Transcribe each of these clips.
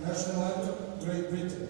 National anthem, Great Britain.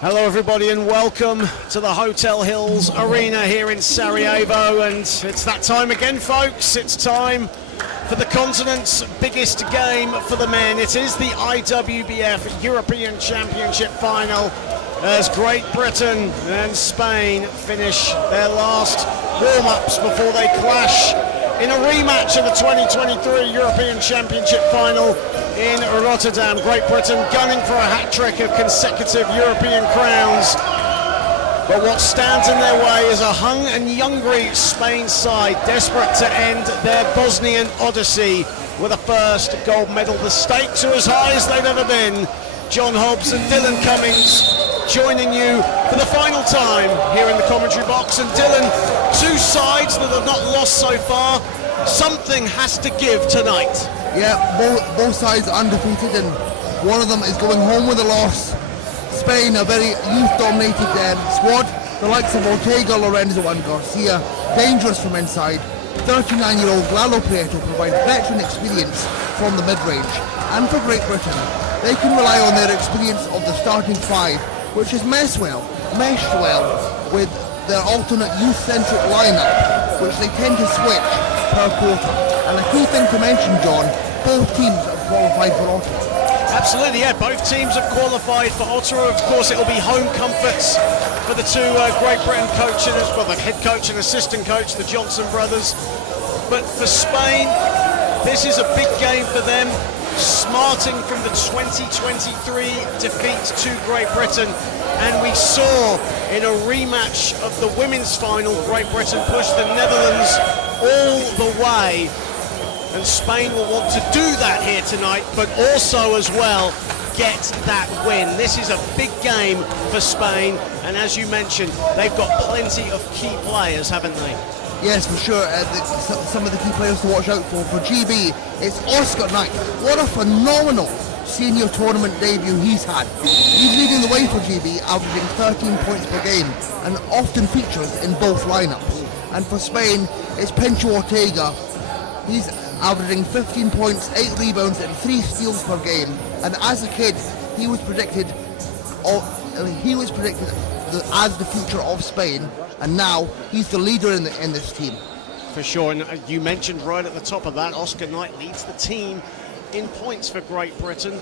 Hello everybody and welcome to the Hotel Hills Arena here in Sarajevo, and it's that time again folks. It's time for the continent's biggest game for the men. It is the IWBF European Championship final as Great Britain and Spain finish their last warm-ups before they clash in a rematch of the 2023 European Championship final in Rotterdam. Great Britain gunning for a hat-trick of consecutive European crowns. But what stands in their way is a hung and hungry Spain side, desperate to end their Bosnian odyssey with a first gold medal. The stakes are as high as they've ever been. John Hobbs and Dylan Cummings joining you for the final time here in the commentary box. And Dylan, two sides that have not lost so far. Something has to give tonight. Yeah, both sides are undefeated, and one of them is going home with a loss. Spain, a very youth-dominated squad. The likes of Ortega, Lorenzo and Garcia, dangerous from inside. 39-year-old Lalo Prieto provide veteran experience from the mid-range. And for Great Britain, they can rely on their experience of the starting five, which is meshed well with their alternate youth-centric lineup, which they tend to switch per quarter. And a key thing to mention, John, both teams have qualified for Ottawa. Absolutely, yeah, both teams have qualified for Ottawa. Of course, it will be home comforts for the two Great Britain coaches, well, the head coach and assistant coach, the Johnson brothers. But for Spain, this is a big game for them, smarting from the 2023 defeat to Great Britain. And we saw in a rematch of the women's final, Great Britain pushed the Netherlands all the way. And Spain will want to do that here tonight, but also as well get that win. This is a big game for Spain, and as you mentioned, they've got plenty of key players, haven't they? Yes, for sure. Some of the key players to watch out for GB, it's Oscar Knight. What a phenomenal senior tournament debut he's had. He's leading the way for GB, averaging 13 points per game, and often features in both lineups. And for Spain, it's Pencho Ortega. He's averaging 15 points, 8 rebounds and 3 steals per game. And as a kid, he was predicted as the future of Spain, and now he's the leader in this team. For sure, and you mentioned right at the top of that, Oscar Knight leads the team in points for Great Britain.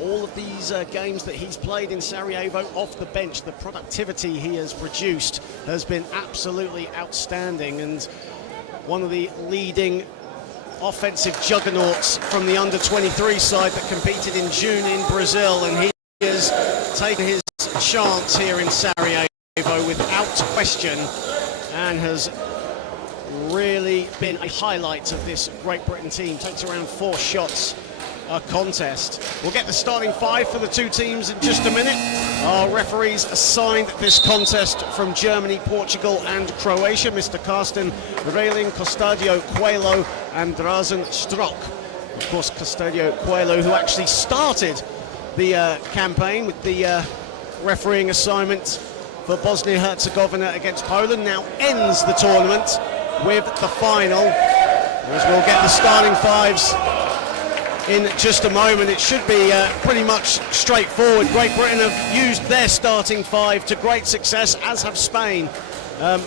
All of these games that he's played in Sarajevo off the bench, the productivity he has produced has been absolutely outstanding, and one of the leading offensive juggernauts from the under-23 side that competed in June in Brazil, and he has taken his chance here in Sarajevo without question and has really been a highlight of this Great Britain team. Takes around 4 shots a contest. We'll get the starting five for the two teams in just a minute. Our referees assigned this contest from Germany, Portugal and Croatia, Mr. Karsten Reiling, Custodio Coelho and Drazen Strock. Of course, Custodio Coelho, who actually started the campaign with the refereeing assignment for Bosnia-Herzegovina against Poland, now ends the tournament with the final. As we'll get the starting fives in just a moment. It should be pretty much straightforward. Great Britain have used their starting five to great success, as have Spain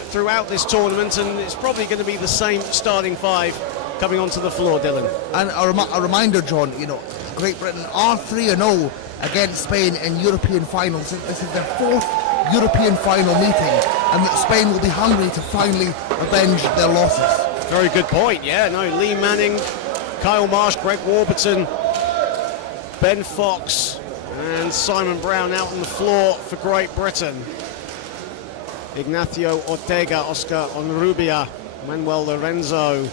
throughout this tournament, and it's probably going to be the same starting five coming onto the floor, Dylan. And a reminder, John, you know, Great Britain are 3-0 against Spain in European finals. This is their 4th European final meeting, and that Spain will be hungry to finally avenge their losses. Very good point, yeah. No, Lee Manning, Kyle Marsh, Greg Warburton, Ben Fox, and Simon Brown out on the floor for Great Britain. Ignacio Ortega, Oscar Onrubia, Manuel Lorenzo,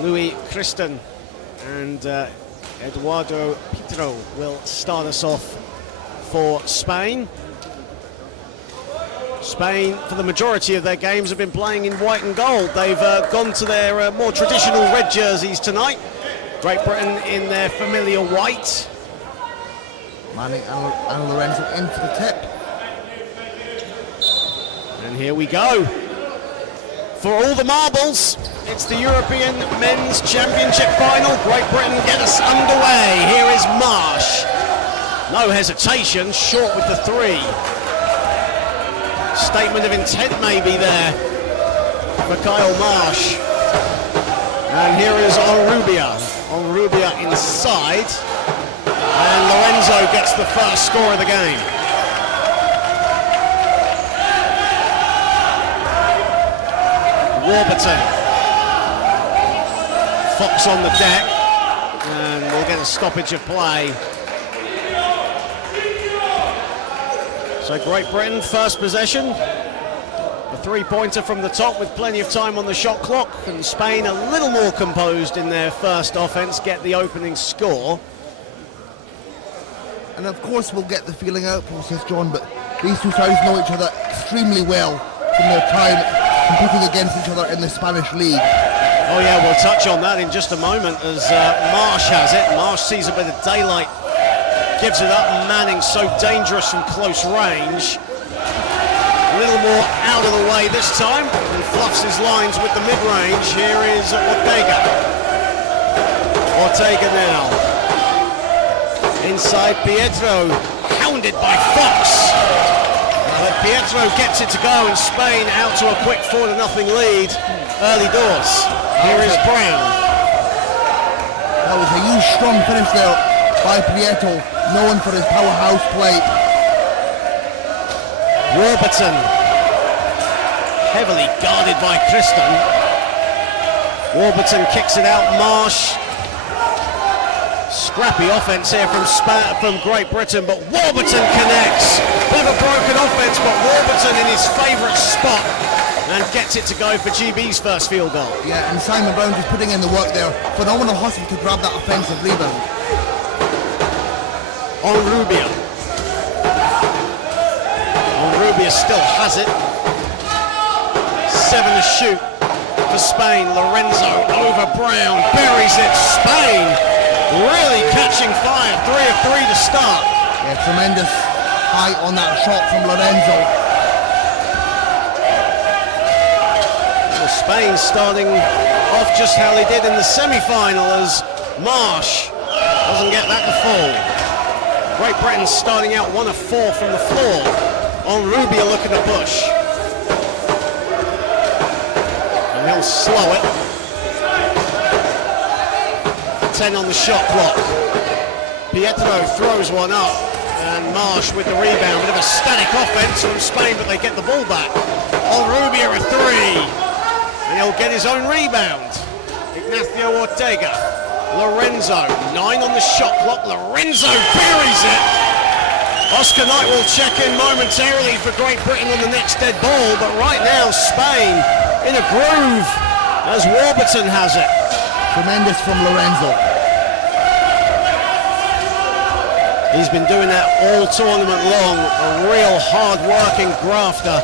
Louis Christen, and Eduardo Pitro will start us off for Spain. Spain, for the majority of their games, have been playing in white and gold. They've gone to their more traditional red jerseys tonight. Great Britain in their familiar white. Manning and Lorenzo in for the tip. And here we go. For all the marbles, it's the European Men's Championship final. Great Britain get us underway. Here is Marsh. No hesitation, short with the 3. Statement of intent maybe there for Kyle Marsh. And here is Onrubia. Onrubia inside. And Lorenzo gets the first score of the game. Warburton. Fox on the deck. And we'll get a stoppage of play. So Great Britain, first possession. A 3-pointer from the top with plenty of time on the shot clock. And Spain a little more composed in their first offense, get the opening score. And of course we'll get the feeling out process, John, but these two sides know each other extremely well from their time competing against each other in the Spanish league. Oh yeah, we'll touch on that in just a moment as Marsh has it. Marsh sees a bit of daylight, gives it up. Manning so dangerous from close range. A little more out of the way this time and fluffs his lines with the mid-range. Here is Ortega. Ortega now. Inside Pietro, hounded by Fox. But Pietro gets it to go and Spain out to a quick 4-0 lead early doors. Here is Brown. That was a huge strong finish there by Pietro, known for his powerhouse play. Warburton, heavily guarded by Christen. Warburton kicks it out, Marsh. Scrappy offense here from Great Britain, but Warburton connects. Bit of a broken offense, but Warburton in his favourite spot and gets it to go for GB's first field goal. Yeah, and Simon Brown just putting in the work there. Phenomenal hustle to grab that offensive rebound. Onrubia. Onrubia still has it. 7 to shoot for Spain. Lorenzo over Brown, buries it. Spain really catching fire. 3 of 3 to start. Yeah, tremendous height on that shot from Lorenzo. Well, Spain starting off just how they did in the semi-final as Marsh doesn't get that to fall. Great Britain starting out 1 of 4 from the floor. Onrubia looking to push. And he'll slow it. 10 on the shot clock. Pietro throws one up. And Marsh with the rebound. Bit of a static offense from Spain, but they get the ball back. Onrubia a 3. And he'll get his own rebound. Ignacio Ortega. Lorenzo, 9 on the shot clock. Lorenzo buries it. Oscar Knight will check in momentarily for Great Britain on the next dead ball, but right now Spain in a groove as Warburton has it. Tremendous from Lorenzo. He's been doing that all tournament long, a real hard-working grafter.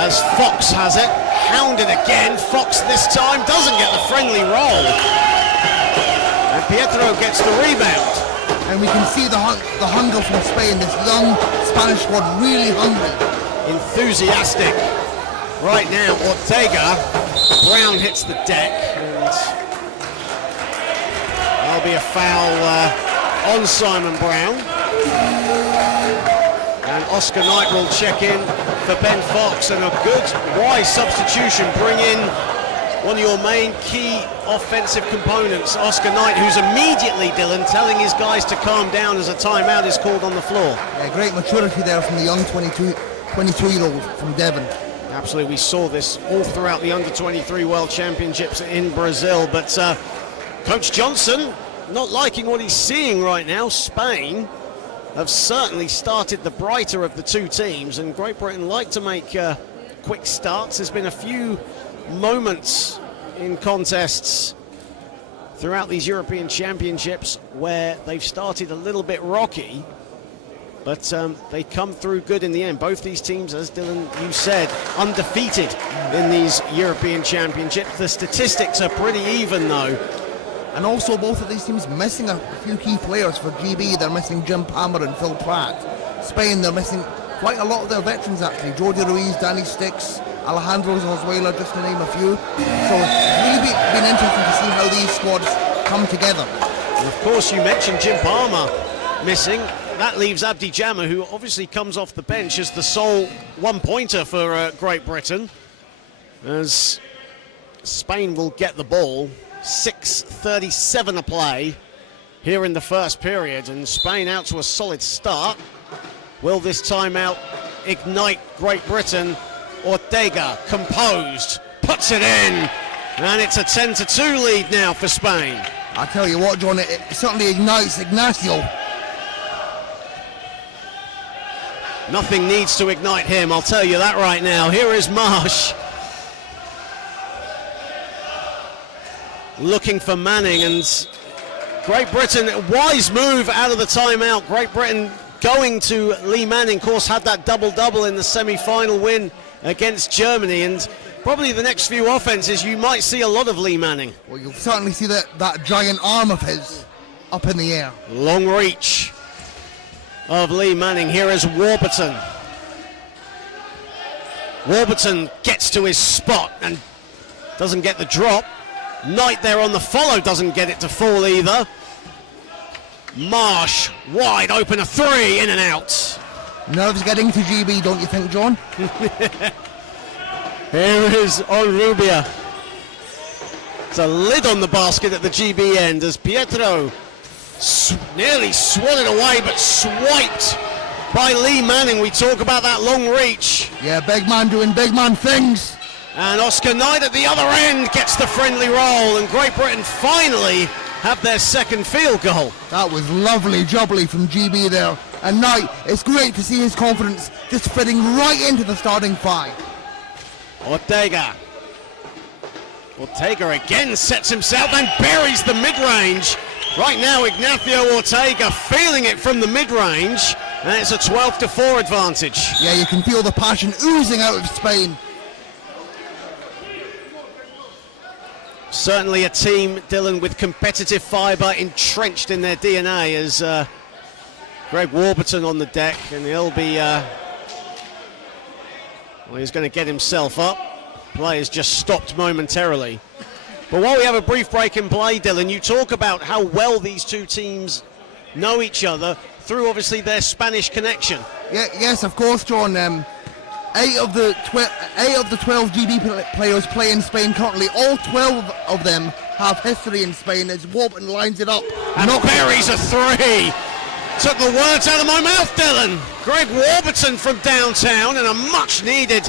As Fox has it, hounded again. Fox this time doesn't get the friendly roll. And Pietro gets the rebound. And we can see the hunger from Spain, this young Spanish squad really hungry. Enthusiastic. Right now, Ortega. Brown hits the deck. And there'll be a foul on Simon Brown. And Oscar Knight will check in for Ben Fox. And a good, wise substitution. Bring in one of your main key offensive components, Oscar Knight, who's immediately, Dylan, telling his guys to calm down as a timeout is called on the floor. Yeah, great maturity there from the young 22-year-old from Devon. Absolutely, we saw this all throughout the Under-23 World Championships in Brazil, but Coach Johnson not liking what he's seeing right now. Spain have certainly started the brighter of the two teams, and Great Britain like to make quick starts. There's been a few moments in contests throughout these European Championships where they've started a little bit rocky, but they come through good in the end. Both these teams, as Dylan, you said, undefeated in these European Championships. The statistics are pretty even, though. And also both of these teams missing a few key players. For GB, they're missing Jim Palmer and Phil Pratt. Spain, they're missing quite a lot of their veterans, actually. Jordi Ruiz, Danny Sticks, Alejandro Zozuela, just to name a few. So it's really been interesting to see how these squads come together. And of course, you mentioned Jim Palmer missing. That leaves Abdi Jammer, who obviously comes off the bench as the sole one-pointer for Great Britain, as Spain will get the ball. 6:37 to play here in the first period, and Spain out to a solid start. Will this timeout ignite Great Britain? Ortega, composed, puts it in, and it's a 10-2 lead now for Spain. I tell you what, John, it certainly ignites Ignacio. Nothing needs to ignite him, I'll tell you that right now. Here is Marsh looking for Manning, and Great Britain, wise move out of the timeout. Great Britain going to Lee Manning, of course, had that double-double in the semi-final win against Germany, and probably the next few offenses you might see a lot of Lee Manning. Well, you'll certainly see that giant arm of his up in the air. Long reach of Lee Manning. Here is Warburton. Warburton gets to his spot and doesn't get the drop. Knight there on the follow doesn't get it to fall either. Marsh, wide open, a three, in and out. Nerves getting to GB, don't you think, John? Here is Onrubia. It's a lid on the basket at the GB end as Pietro nearly swatted away, but swiped by Lee Manning. We talk about that long reach. Yeah, big man doing big man things. And Oscar Knight at the other end gets the friendly roll, and Great Britain finally have their second field goal. That was lovely jubbly from GB there. And Knight, it's great to see his confidence just fitting right into the starting five. Ortega again sets himself and buries the mid-range. Right now, Ignacio Ortega feeling it from the mid-range, and it's a 12-4 advantage. Yeah, you can feel the passion oozing out of Spain. Certainly a team, Dylan, with competitive fibre entrenched in their DNA, as Greg Warburton on the deck, and he'll be, well, he's going to get himself up. Play has just stopped momentarily. But while we have a brief break in play, Dylan, you talk about how well these two teams know each other through, obviously, their Spanish connection. Yeah, yes, of course, John. 8 of the 12 GB players play in Spain currently. All 12 of them have history in Spain as Warburton lines it up. And buries a three. Took the words out of my mouth, Dylan. Greg Warburton from downtown, and a much-needed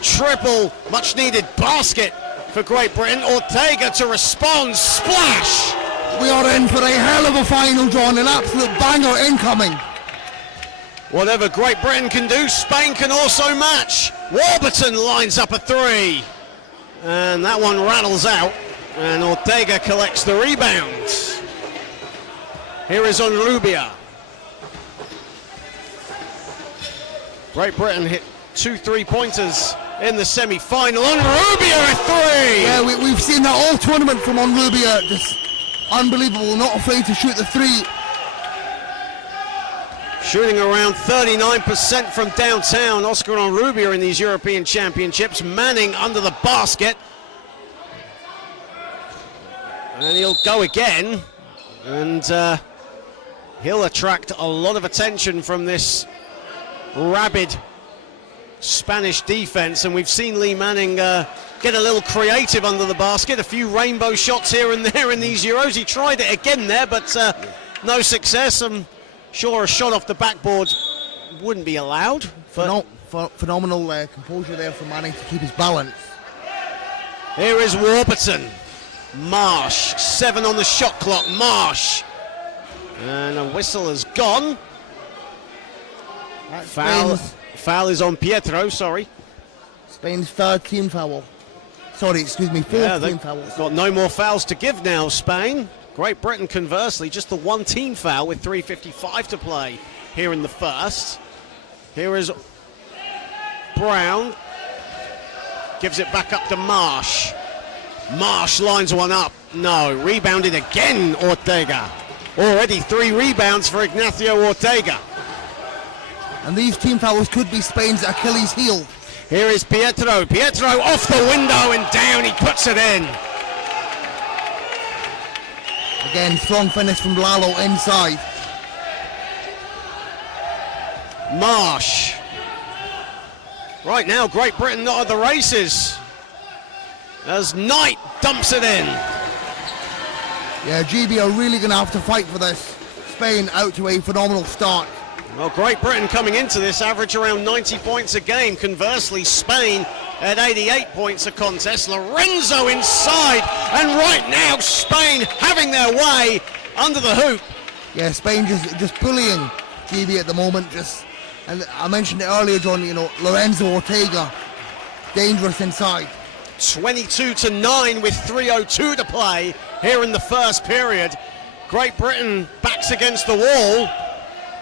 triple, much-needed basket for Great Britain. Ortega to respond. Splash! We are in for a hell of a final, John. An absolute banger incoming. Whatever Great Britain can do, Spain can also match. Warburton lines up a three. And that one rattles out. And Ortega collects the rebound. Here is Onrubia. Great Britain hit 2 3-pointers in the semi-final. Onrubia a three! Yeah, we've seen that all tournament from Onrubia. Just unbelievable, not afraid to shoot the three. Shooting around 39% from downtown. Oscar Onrubia in these European Championships. Manning under the basket. And he'll go again. And he'll attract a lot of attention from this rabid Spanish defense. And we've seen Lee Manning get a little creative under the basket. A few rainbow shots here and there in these Euros. He tried it again there, but no success. I'm sure a shot off the backboard wouldn't be allowed. But Phenomenal composure there from Manning to keep his balance. here is Warburton. Marsh, 7 on the shot clock. Marsh. And a whistle has gone. Foul is on Pietro, sorry. Spain's third team foul. Sorry, excuse me, fourth team foul. Got no more fouls to give now, Spain. Great Britain, conversely, just the one team foul with 3:55 to play here in the first. Here is Brown. Gives it back up to Marsh. Marsh lines one up. No, rebounded again, Ortega. Already 3 rebounds for Ignacio Ortega. And these team fouls could be Spain's Achilles heel. Here is Pietro. Pietro off the window and down. He puts it in. Again, strong finish from Lalo inside. Marsh. Right now, Great Britain not at the races, as Knight dumps it in. Yeah, GB are really going to have to fight for this. Spain out to a phenomenal start. Well, Great Britain coming into this average around 90 points a game. Conversely, Spain at 88 points a contest. Lorenzo inside, and right now Spain having their way under the hoop. Yeah, Spain just bullying GB at the moment. And I mentioned it earlier, John, you know, Lorenzo Ortega, dangerous inside. 22-9 with 3:02 to play here in the first period. Great Britain backs against the wall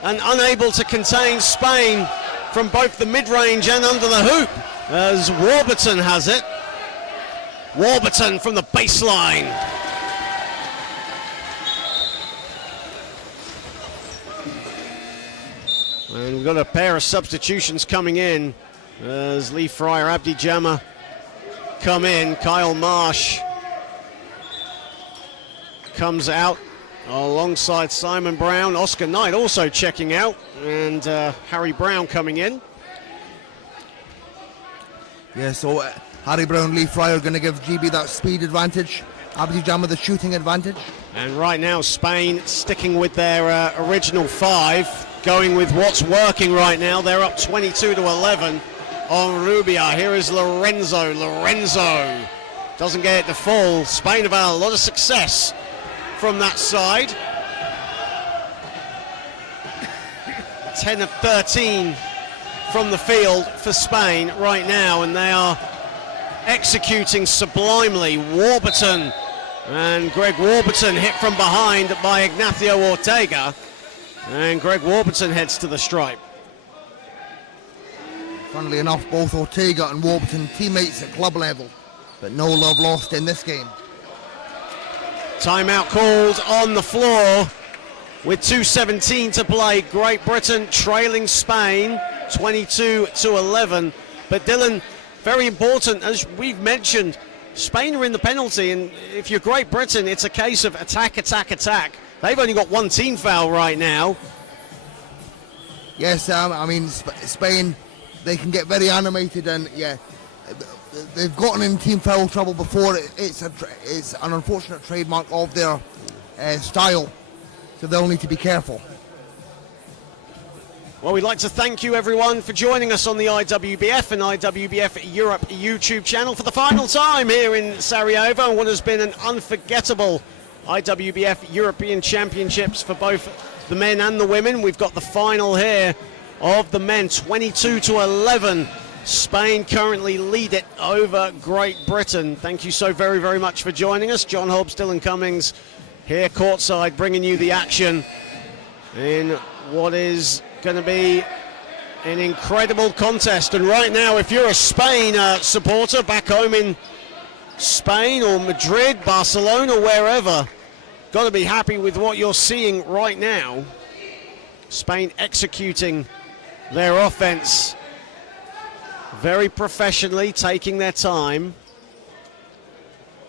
and unable to contain Spain from both the mid-range and under the hoop, as Warburton has it. Warburton from the baseline. And we've got a pair of substitutions coming in as Lee Fryer, Abdi Jama come in. Kyle Marsh comes out alongside Simon Brown. Oscar Knight also checking out, and Harry Brown coming in. Yeah, so Harry Brown, Lee Fryer are going to give GB that speed advantage. Abdi Jama the shooting advantage. And right now Spain sticking with their original 5, going with what's working right now. They're up 22-11 on Rubia. Here is Lorenzo. Lorenzo doesn't get it to fall. Spain have had a lot of success from that side. 10 of 13 from the field for Spain right now, and they are executing sublimely. Warburton, and Greg Warburton hit from behind by Ignacio Ortega, and Greg Warburton heads to the stripe. Funnily enough, both Ortega and Warburton teammates at club level, but no love lost in this game. Timeout called on the floor with 2:17 to play. Great Britain trailing Spain 22-11. But Dylan, very important, as we've mentioned, Spain are in the penalty, and if you're Great Britain, it's a case of attack, attack, attack. They've only got one team foul right now. Yes, I mean, Spain, they can get very animated, and yeah, they've gotten in team foul trouble before. It's an unfortunate trademark of their style, so they'll need to be careful. Well, we'd like to thank you, everyone, for joining us on the IWBF and IWBF Europe YouTube channel for the final time here in Sarajevo, and what has been an unforgettable IWBF European Championships for both the men and the women. We've got the final here of the men, 22-11. Spain currently lead it over Great Britain. Thank you so very, very much for joining us. John Hobbs, Dylan Cummings here courtside, bringing you the action in what is going to be an incredible contest. And right now, if you're a Spain supporter back home in Spain or Madrid, Barcelona, wherever, got to be happy with what you're seeing right now. Spain executing their offense very professionally, taking their time.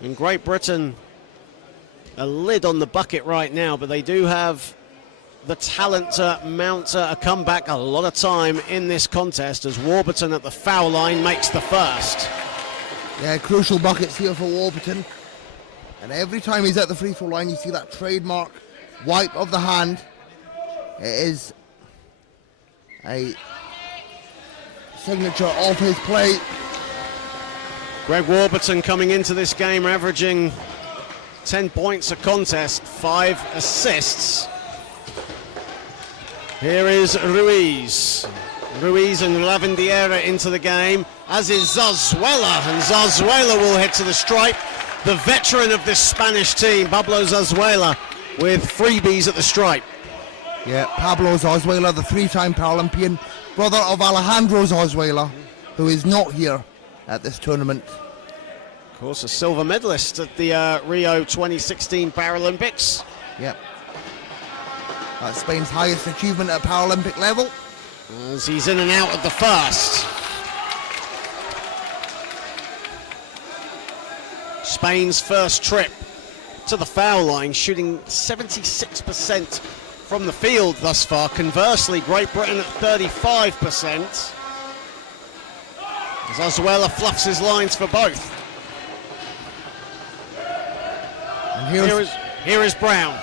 And Great Britain, a lid on the bucket right now, but they do have the talent to mount a comeback a lot of time in this contest, as Warburton at the foul line makes the first. Yeah, crucial buckets here for Warburton. And every time he's at the free throw line, you see that trademark wipe of the hand. It is a signature of his play. Greg Warburton coming into this game averaging 10 points a contest, 5 assists. Here is Ruiz. Ruiz and Lavandiera into the game, as is Zazuela, and Zazuela will head to the stripe. The veteran of this Spanish team, Pablo Zazuela, with freebies at the stripe. Yeah, Pablo Zazuela, the 3-time Paralympian, brother of Alejandro Zazuela, who is not here at this tournament. Of course, a silver medalist at the Rio 2016 Paralympics. Yep. That's Spain's highest achievement at Paralympic level. As he's in and out of the first. Spain's first trip to the foul line, shooting 76% from the field thus far. Conversely, Great Britain at 35%. Zazuela fluffs his lines for both. And here is Brown.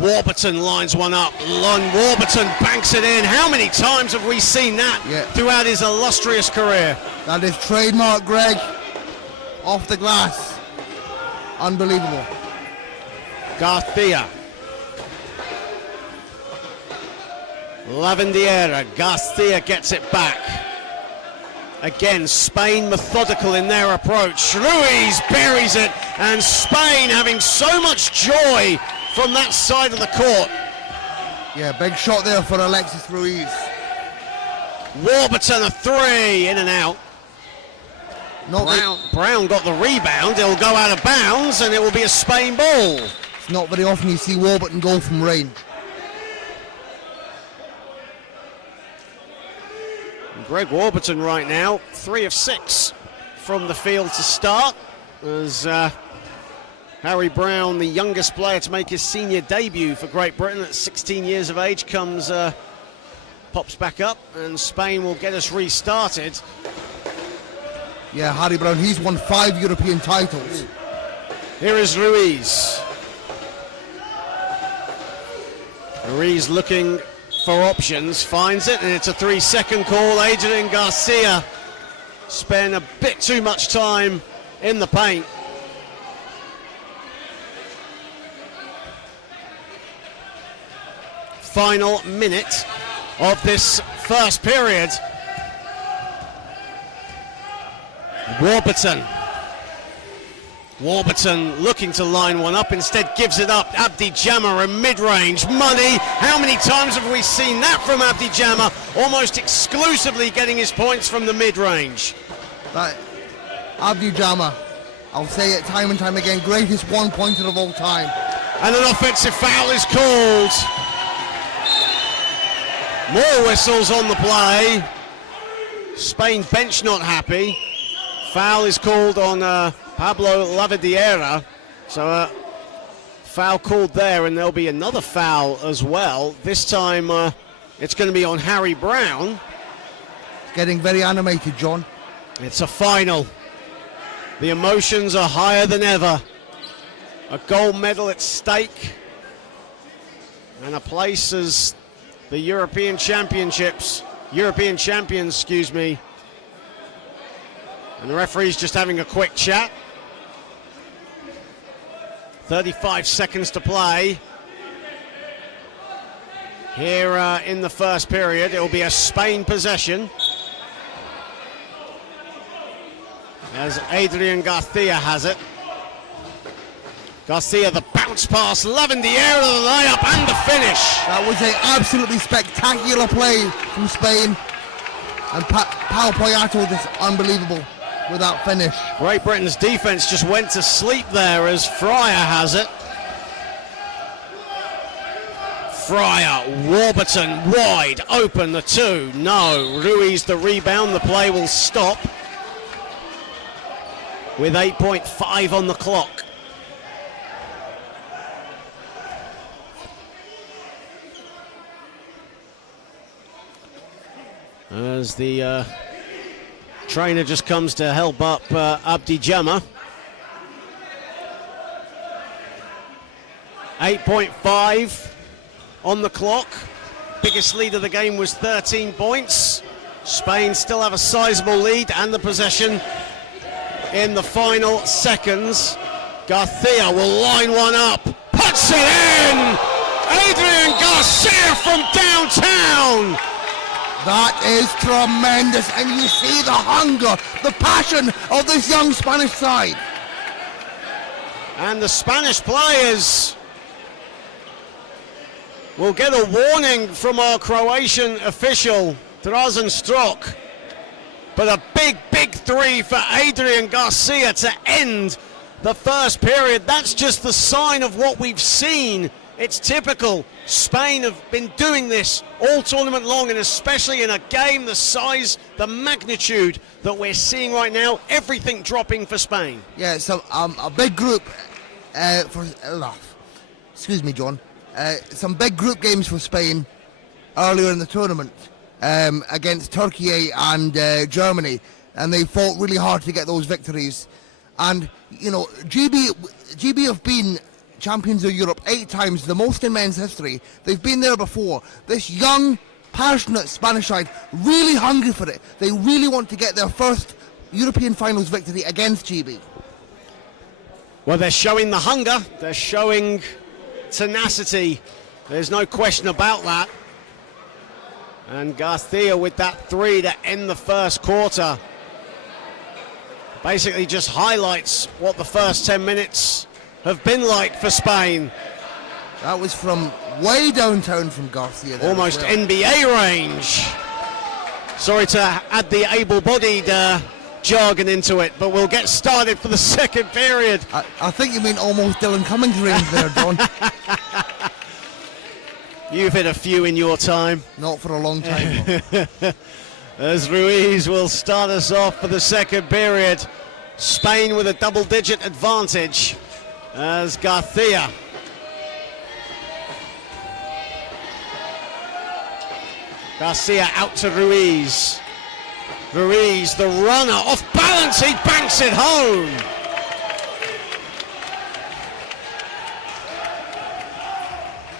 Warburton lines one up. Warburton banks it in. How many times have we seen that throughout his illustrious career? That is trademark Greg. Off the glass. Unbelievable. Garcia. Lavandiera. Garcia gets it back. Again, Spain methodical in their approach. Ruiz buries it, and Spain having so much joy from that side of the court. Yeah, big shot there for Alexis Ruiz. Warburton a 3, in and out. Brown got the rebound. It'll go out of bounds, and it will be a Spain ball. It's not very often you see Warburton go from range. Greg Warburton right now, 3 of 6 from the field to start, as Harry Brown, the youngest player to make his senior debut for Great Britain at 16 years of age, pops back up, and Spain will get us restarted. Yeah, Harry Brown, he's won 5 European titles. Here is Ruiz. Ruiz looking for options, finds it, and it's a 3-second call. Adrian Garcia spent a bit too much time in the paint. Final minute of this first period. Warburton looking to line one up, instead gives it up. Abdi Jammer in mid-range. Money. How many times have we seen that from Abdi Jammer? Almost exclusively getting his points from the mid-range. Abdi Jammer, I'll say it time and time again, greatest one-pointer of all time. And an offensive foul is called. More whistles on the play. Spain bench not happy. Foul is called on Pablo Lavandiera. So foul called there, and there'll be another foul as well. This time it's going to be on Harry Brown. Getting very animated, John. It's a final. The emotions are higher than ever. A gold medal at stake, and a place as the European champions, excuse me. And the referee's just having a quick chat. 35 seconds to play. Here in the first period, it will be a Spain possession, as Adrian Garcia has it. Garcia, the bounce pass, Lavandiera, the layup, and the finish. That was an absolutely spectacular play from Spain. And Pau Poyato, this unbelievable with that finish. Great Britain's defense just went to sleep there as Fryer has it. Fryer, Warburton, wide open, the 2. No, Ruiz the rebound, the play will stop with 8.5 on the clock. as the trainer just comes to help up Abdi Jama. 8.5 on the clock. Biggest lead of the game was 13 points. Spain still have a sizable lead and the possession in the final seconds. Garcia will line one up, puts it in! Adrian Garcia from downtown! That is tremendous, and you see the hunger, the passion of this young Spanish side. And the Spanish players will get a warning from our Croatian official, Drazen Strok. But a big three for Adrian Garcia to end the first period. That's just the sign of what we've seen. It's typical. Spain have been doing this all tournament long, and especially in a game the size, the magnitude that we're seeing right now, everything dropping for Spain. Yeah, so a big group excuse me, John. Some big group games for Spain earlier in the tournament against Turkey and Germany, and they fought really hard to get those victories. And you know, GB have been champions of Europe 8 times, the most in men's history. They've been there before. This young, passionate Spanish side, really hungry for it. They really want to get their first European finals victory against GB. Well, they're showing the hunger, they're showing tenacity. There's no question about that. And Garcia with that three to end the first quarter basically just highlights what the first 10 minutes have been like for Spain. That was from way downtown from Garcia. Almost NBA range. Sorry to add the able-bodied jargon into it, but we'll get started for the second period. I think you mean almost Dylan Cummings range there, John. You've hit a few in your time. Not for a long time. As Ruiz will start us off for the second period. Spain with a double-digit advantage as Garcia. Garcia out to Ruiz. Ruiz, the runner, off balance, he banks it home.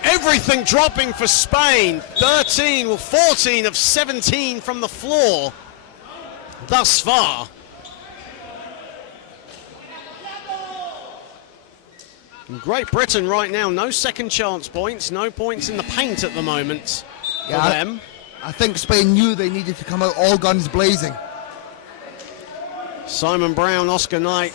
Everything dropping for Spain. 14 of 17 from the floor thus far. And Great Britain right now, no second chance points, no points in the paint at the moment for them. I think Spain knew they needed to come out all guns blazing. Simon Brown, Oscar Knight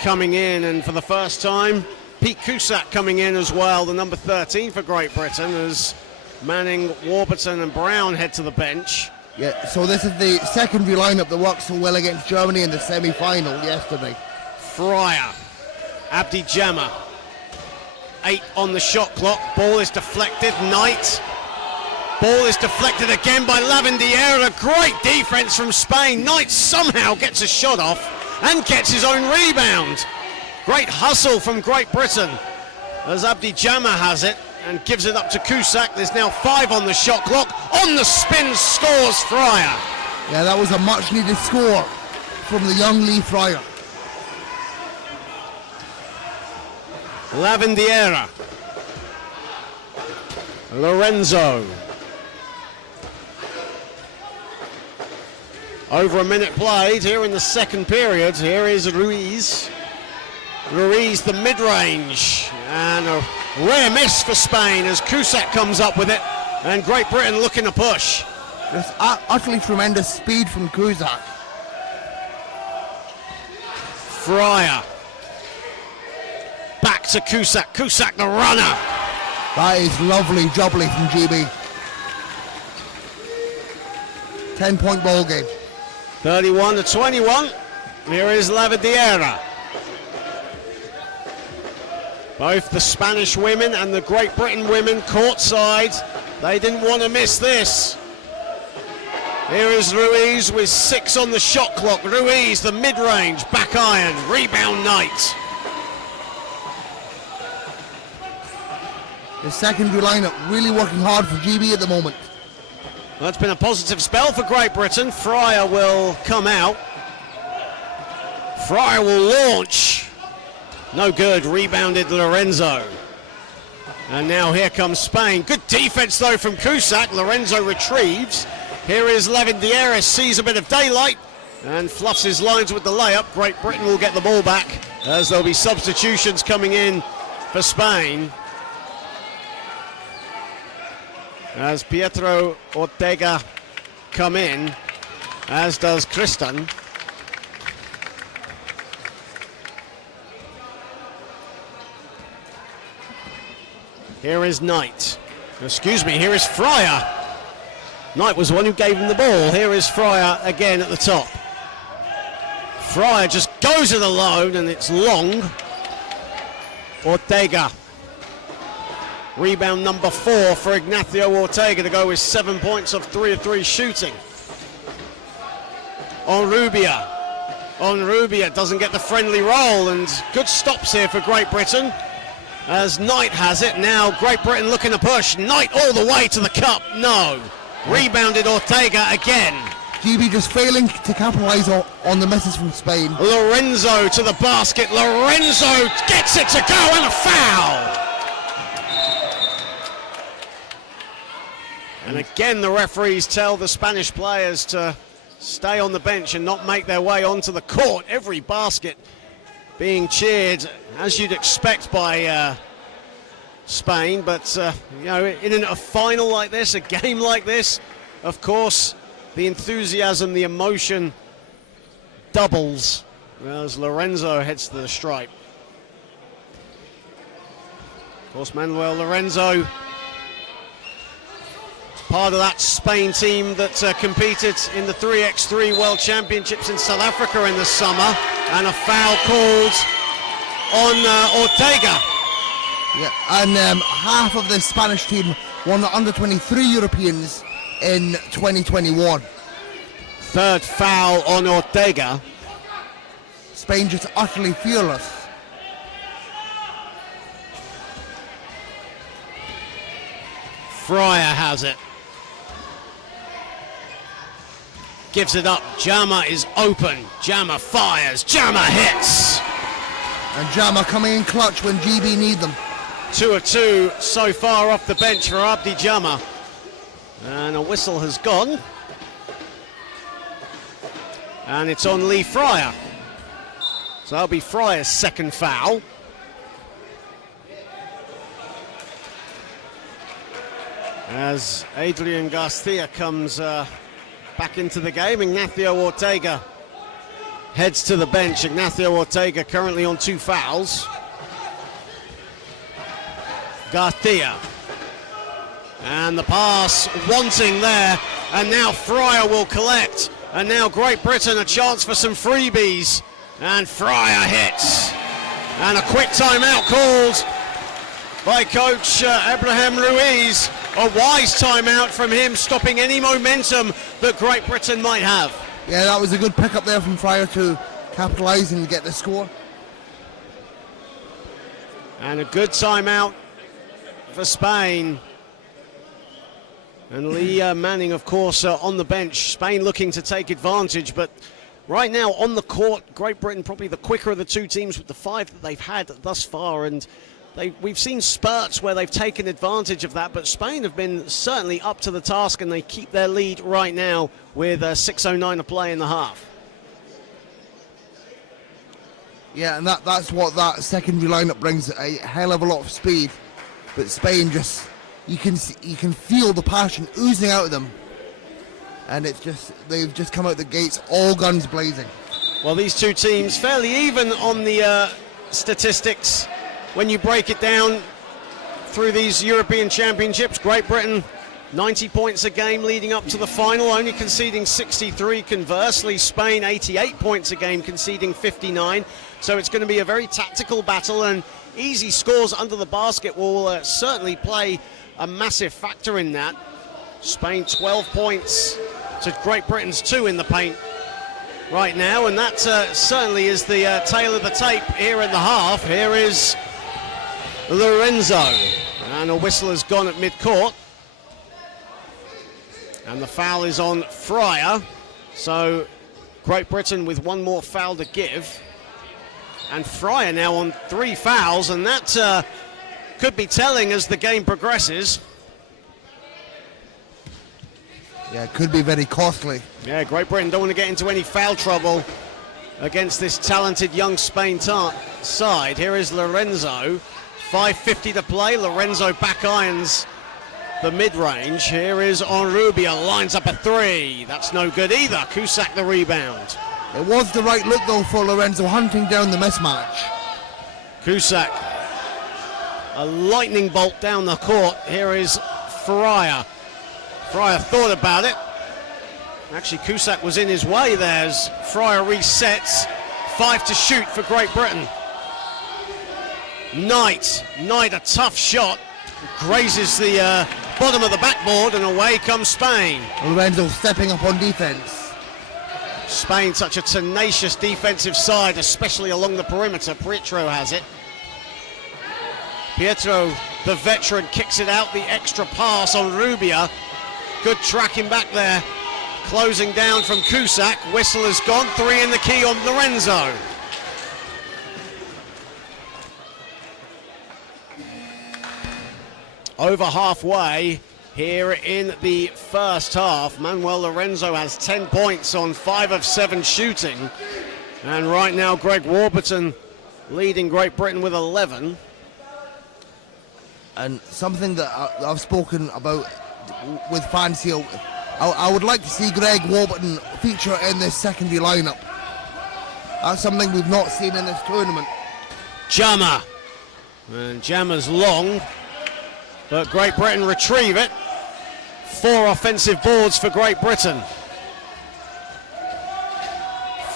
coming in, and for the first time, Pete Cusack coming in as well, the number 13 for Great Britain, as Manning, Warburton and Brown head to the bench. Yeah, so this is the secondary lineup that worked so well against Germany in the semi-final yesterday. Fryer, Abdi Jama, 8 on the shot clock, ball is deflected, Knight. Ball is deflected again by Lavandiera. Great defense from Spain. Knight somehow gets a shot off and gets his own rebound. Great hustle from Great Britain as Abdi Jama has it and gives it up to Cusack. There's now 5 on the shot clock. On the spin, scores Fryer. Yeah, that was a much needed score from the young Lee Fryer. Lavandiera. Lorenzo. Over a minute played here in the second period. Here is Ruiz. Ruiz, the mid-range. And a rare miss for Spain as Cusack comes up with it. And Great Britain looking to push. Just utterly tremendous speed from Cusack. Fryer. Back to Cusack. Cusack, the runner. That is lovely jubbly from GB. 10-point ball game. 31-21. Here is Lavandiera. Both the Spanish women and the Great Britain women courtside. They didn't want to miss this. Here is Ruiz with 6 on the shot clock. Ruiz, the mid-range, back iron, rebound Knight. The secondary lineup really working hard for GB at the moment. Well, it's been a positive spell for Great Britain. Fryer will come out. Fryer will launch. No good, rebounded Lorenzo. And now here comes Spain. Good defense though from Cusack. Lorenzo retrieves. Here is Lavandieres, sees a bit of daylight and fluffs his lines with the layup. Great Britain will get the ball back as there'll be substitutions coming in for Spain. As Pietro Ortega come in, as does Kristan. Here is Knight. Excuse me, here is Fryer. Knight was the one who gave him the ball. Here is Fryer again at the top. Fryer just goes it alone and it's long. Ortega. Rebound number 4 for Ignacio Ortega to go with 7 points of 3 of 3 shooting. Onrubia doesn't get the friendly roll, and good stops here for Great Britain as Knight has it. Now Great Britain looking to push. Knight all the way to the cup. No. Rebounded Ortega again. GB just failing to capitalise on the misses from Spain. Lorenzo to the basket. Lorenzo gets it to go, and a foul. And again, the referees tell the Spanish players to stay on the bench and not make their way onto the court. Every basket being cheered, as you'd expect by Spain. But, you know, in a final like this, a game like this, of course, the enthusiasm, the emotion doubles as Lorenzo heads to the stripe. Of course, Manuel Lorenzo, part of that Spain team that competed in the 3x3 World Championships in South Africa in the summer, and a foul called on Ortega. Yeah, and half of the Spanish team won the under-23 Europeans in 2021. Third foul on Ortega. Spain just utterly fearless. Fryer has it. Gives it up. Jama is open. Jama fires. Jama hits. And Jama coming in clutch when GB need them. 2 of 2 so far off the bench for Abdi Jama. And a whistle has gone. And it's on Lee Fryer. So that'll be Fryer's second foul. As Adrian Garcia comes back into the game, Ignacio Ortega heads to the bench. Ignacio Ortega currently on 2 fouls. Garcia. And the pass wanting there. And now Fryer will collect. And now Great Britain a chance for some freebies. And Fryer hits. And a quick timeout called by coach Abraham Ruiz. A wise timeout from him, stopping any momentum that Great Britain might have. Yeah, that was a good pick up there from Fryer to capitalise and get the score. And a good timeout for Spain. And Lee Manning, of course, on the bench. Spain looking to take advantage, but right now on the court, Great Britain probably the quicker of the 2 teams with the 5 that they've had thus far. And we've seen spurts where they've taken advantage of that, but Spain have been certainly up to the task, and they keep their lead right now with 6:09 to play in the half. Yeah, and that's what that secondary lineup brings, a hell of a lot of speed. But Spain just, you can feel the passion oozing out of them, and it's just, they've just come out the gates all guns blazing. Well, these 2 teams fairly even on the statistics. When you break it down through these European Championships, Great Britain 90 points a game leading up to the final, only conceding 63. Conversely, Spain 88 points a game, conceding 59. So it's going to be a very tactical battle, and easy scores under the basket will certainly play a massive factor in that. Spain 12 points to Great Britain's 2 in the paint right now, and that certainly is the tail of the tape here in the half. Here is Lorenzo, and a whistle has gone at mid-court. And the foul is on Fryer. So Great Britain with one more foul to give. And Fryer now on 3 fouls, and that could be telling as the game progresses. Yeah, it could be very costly. Yeah, Great Britain don't want to get into any foul trouble against this talented young Spain side. Here is Lorenzo. 5:50 to play. Lorenzo back irons the mid-range. Here is Onrubia, lines up a 3. That's no good either. Cusack the rebound. It was the right look though for Lorenzo, hunting down the mismatch. Cusack, a lightning bolt down the court. Here is Fryer. Fryer thought about it. Actually, Cusack was in his way there as Fryer resets. 5 to shoot for Great Britain. Knight, a tough shot. Grazes the bottom of the backboard, and away comes Spain. Lorenzo stepping up on defense. Spain, such a tenacious defensive side, especially along the perimeter. Pietro has it. Pietro, the veteran, kicks it out. The extra pass on Rubia. Good tracking back there. Closing down from Cusack. Whistle has gone. 3 in the key on Lorenzo. Over halfway here in the first half. Manuel Lorenzo has 10 points on 5 of 7 shooting. And right now Greg Warburton leading Great Britain with 11. And something that I've spoken about with fans here, I would like to see Greg Warburton feature in this secondary lineup. That's something we've not seen in this tournament. Jama. And Jama's long, but Great Britain retrieve it. 4 offensive boards for Great Britain.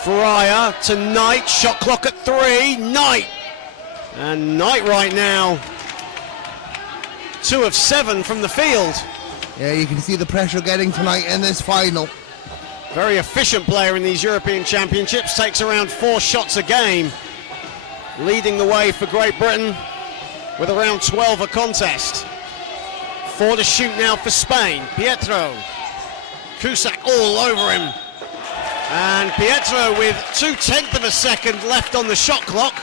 Fryer to Knight, shot clock at 3, Knight. And Knight right now, 2 of 7 from the field. Yeah, you can see the pressure getting tonight in this final. Very efficient player in these European Championships, takes around 4 shots a game. Leading the way for Great Britain with around 12 a contest. 4 to shoot now for Spain. Pietro. Cusack all over him. And Pietro with 0.2 of a second left on the shot clock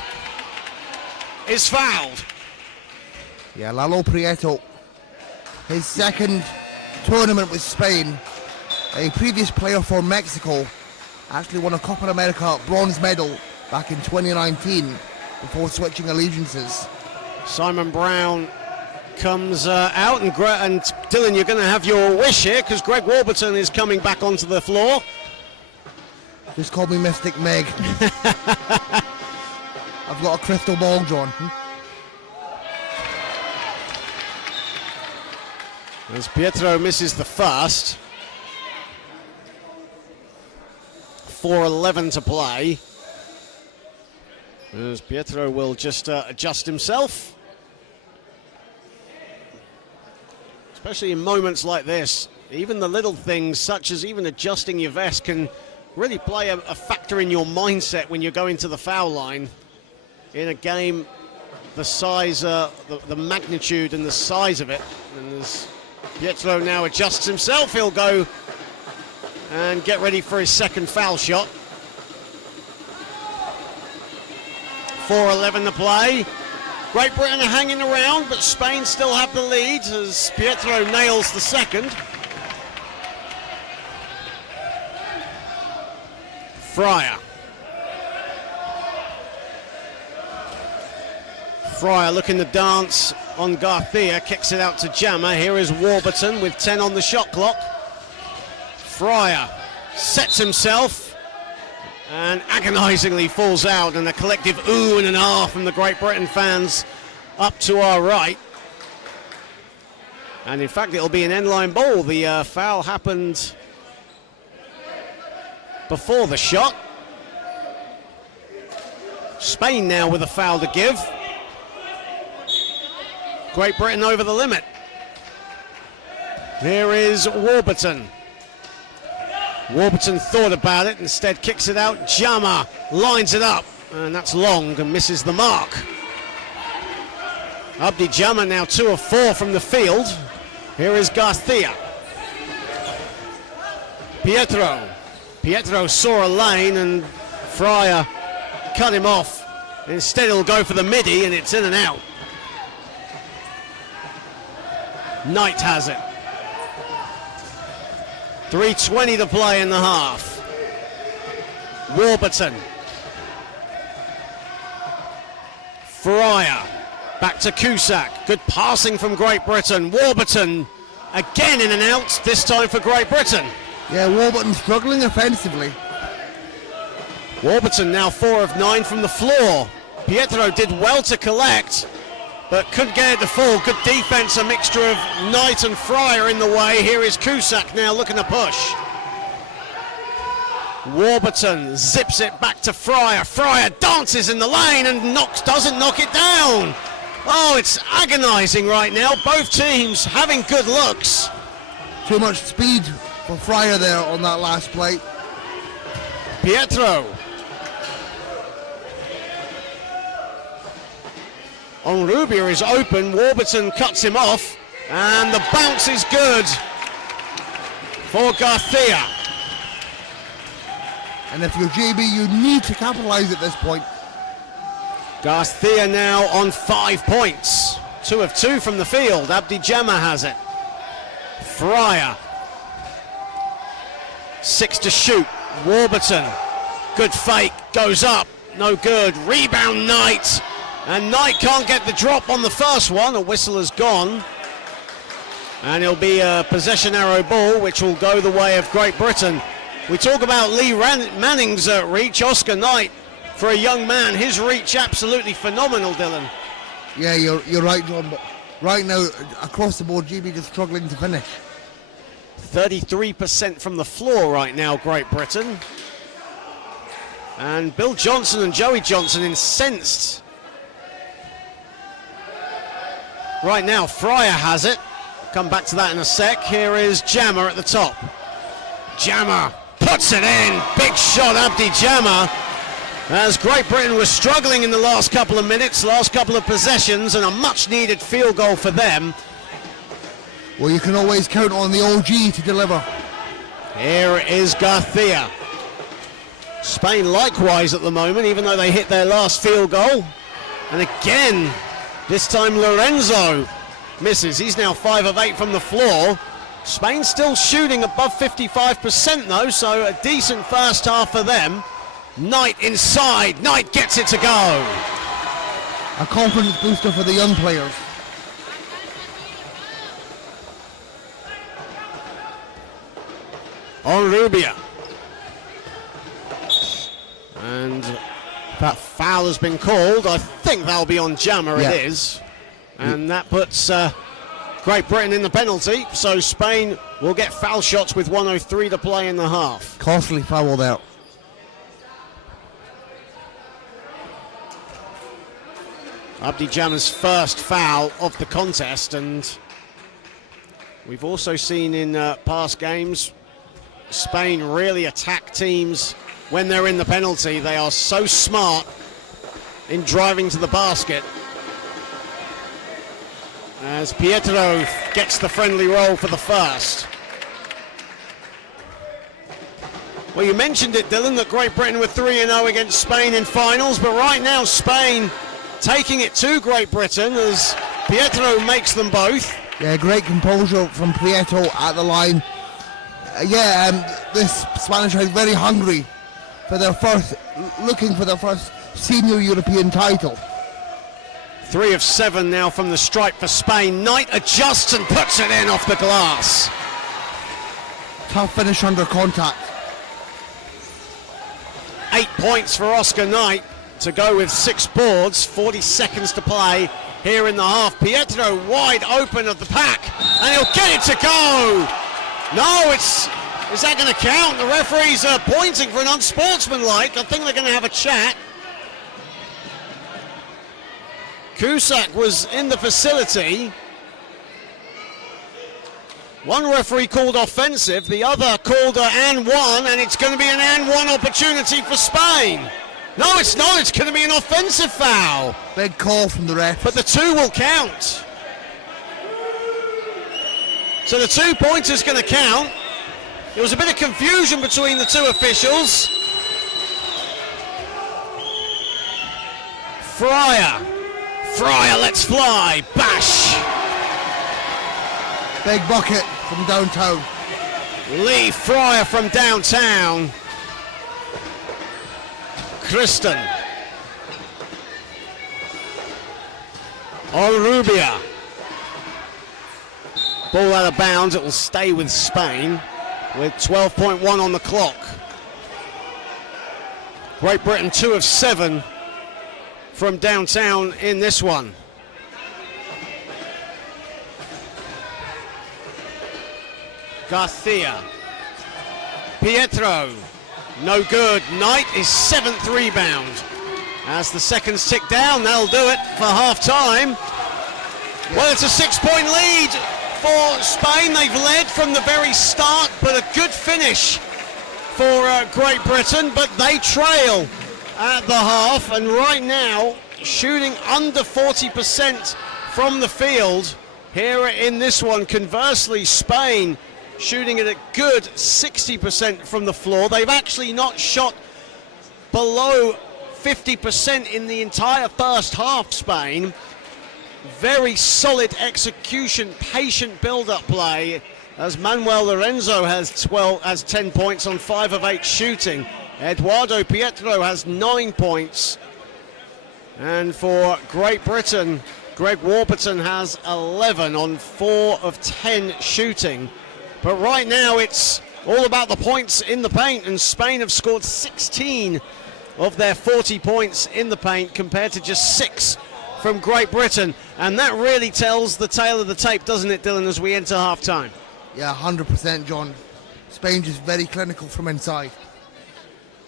is fouled. Yeah, Lalo Prieto, his second tournament with Spain, a previous player for Mexico, actually won a Copa America bronze medal back in 2019 before switching allegiances. Simon Brown comes out, and Dylan, you're going to have your wish here because Greg Warburton is coming back onto the floor. Just call me Mystic Meg. I've got a crystal ball, John. As Pietro misses the first. 4:11 to play. As Pietro will just adjust himself. Especially in moments like this, even the little things such as even adjusting your vest can really play a factor in your mindset when you're going to the foul line in a game the size, the magnitude and the size of it. And as Pietro now adjusts himself, he'll go and get ready for his second foul shot. 4:11 to play. Great Britain are hanging around, but Spain still have the lead as Pietro nails the second. Fryer. Fryer looking to dance on Garcia, kicks it out to Jama. Here is Warburton with 10 on the shot clock. Fryer sets himself and agonizingly falls out, and a collective ooh and an ah from the Great Britain fans up to our right. And in fact, it'll be an end-line ball. The foul happened before the shot. Spain now with a foul to give. Great Britain over the limit. Here is Warburton. Warburton thought about it, instead kicks it out. Jama lines it up, and that's long and misses the mark. Abdi Jama now 2 of 4 from the field. Here is Garcia. Pietro saw a lane and Fryer cut him off. Instead he'll go for the midi and it's in and out. Knight has it. 3:20 to play in the half. Warburton. Fryer. Back to Cusack. Good passing from Great Britain. Warburton again in and out, this time for Great Britain. Yeah, Warburton struggling offensively. Warburton now 4 of 9 from the floor. Pietro did well to collect, but couldn't get it to fall. Good defense, a mixture of Knight and Fryer in the way. Here is Cusack now looking to push. Warburton zips it back to Fryer. Fryer dances in the lane and doesn't knock it down. Oh, it's agonizing right now. Both teams having good looks. Too much speed for Fryer there on that last play. Pietro. Onrubia is open. Warburton cuts him off. And the bounce is good for Garcia. And if you're JB, you need to capitalize at this point. Garcia now on 5 points. 2 of 2 from the field. Abdi Jama has it. Fryer. 6 to shoot. Warburton. Good fake. Goes up. No good. Rebound Knight. And Knight can't get the drop on the first one. A whistle has gone. And it'll be a possession arrow ball, which will go the way of Great Britain. We talk about Lee Manning's reach. Oscar Knight, for a young man, his reach absolutely phenomenal, Dylan. Yeah, you're right, John. But right now, across the board, GB just struggling to finish. 33% from the floor right now, Great Britain. And Bill Johnson and Joey Johnson incensed. Right now, Fryer has it. Come back to that in a sec. Here is Jammer at the top. Jammer puts it in. Big shot, Abdi Jammer. As Great Britain was struggling in the last couple of minutes, last couple of possessions, and a much-needed field goal for them. Well, you can always count on the OG to deliver. Here is Garcia. Spain likewise at the moment, even though they hit their last field goal. And again, this time Lorenzo misses. He's now 5 of 8 from the floor. Spain still shooting above 55% though, so a decent first half for them. Knight inside. Knight gets it to go. A confidence booster for the young players. Onrubia. And that foul has been called. I think that'll be on Jammer. Yeah. It is. And that puts Great Britain in the penalty. So Spain will get foul shots with 1:03 to play in the half. Costly foul there. Abdi Jammer's first foul of the contest, and we've also seen in past games Spain really attack teams when they're in the penalty. They are so smart in driving to the basket. As Pietro gets the friendly roll for the first. Well, you mentioned it, Dylan, that Great Britain were 3-0 against Spain in finals, but right now Spain taking it to Great Britain as Pietro makes them both. Yeah, great composure from Pietro at the line. This Spanish is very hungry for looking for their first senior European title. 3 of 7 now from the stripe for Spain. Knight adjusts and puts it in off the glass. Tough finish under contact. 8 points for Oscar Knight to go with 6 boards. 40 seconds to play here in the half. Pietro wide open of the pack, and he'll get it to go. No, is that going to count? The referees are pointing for an unsportsmanlike. I think they're going to have a chat. Cusack was in the facility. One referee called offensive, the other called an one, and it's going to be an and one opportunity for Spain. No, it's not. It's going to be an offensive foul. Big call from the ref. But the 2 will count. So the 2 points is going to count. There was a bit of confusion between the two officials. Fryer lets fly, bash. Big bucket from downtown. Lee Fryer from downtown. Kristen. Rubia. Ball out of bounds, it will stay with Spain with 12.1 on the clock. Great Britain 2 of 7 from downtown in this one. Garcia. Pietro. No good. Knight is 7th rebound. As the seconds tick down, they'll do it for half time. Well, it's a 6-point lead for Spain. They've led from the very start, but a good finish for Great Britain, but they trail at the half, and right now shooting under 40% from the field here in this one. Conversely, Spain shooting at a good 60% from the floor. They've actually not shot below 50% in the entire first half, Spain. Very solid execution, patient build-up play, as Manuel Lorenzo has 10 points on 5 of 8 shooting. Eduardo Pietro has 9 points. And for Great Britain, Greg Warburton has 11 on 4 of 10 shooting. But right now it's all about the points in the paint, and Spain have scored 16 of their 40 points in the paint compared to just 6 from Great Britain. And that really tells the tale of the tape, doesn't it, Dylan, as we enter half-time? Yeah, 100%, John. Spain just very clinical from inside.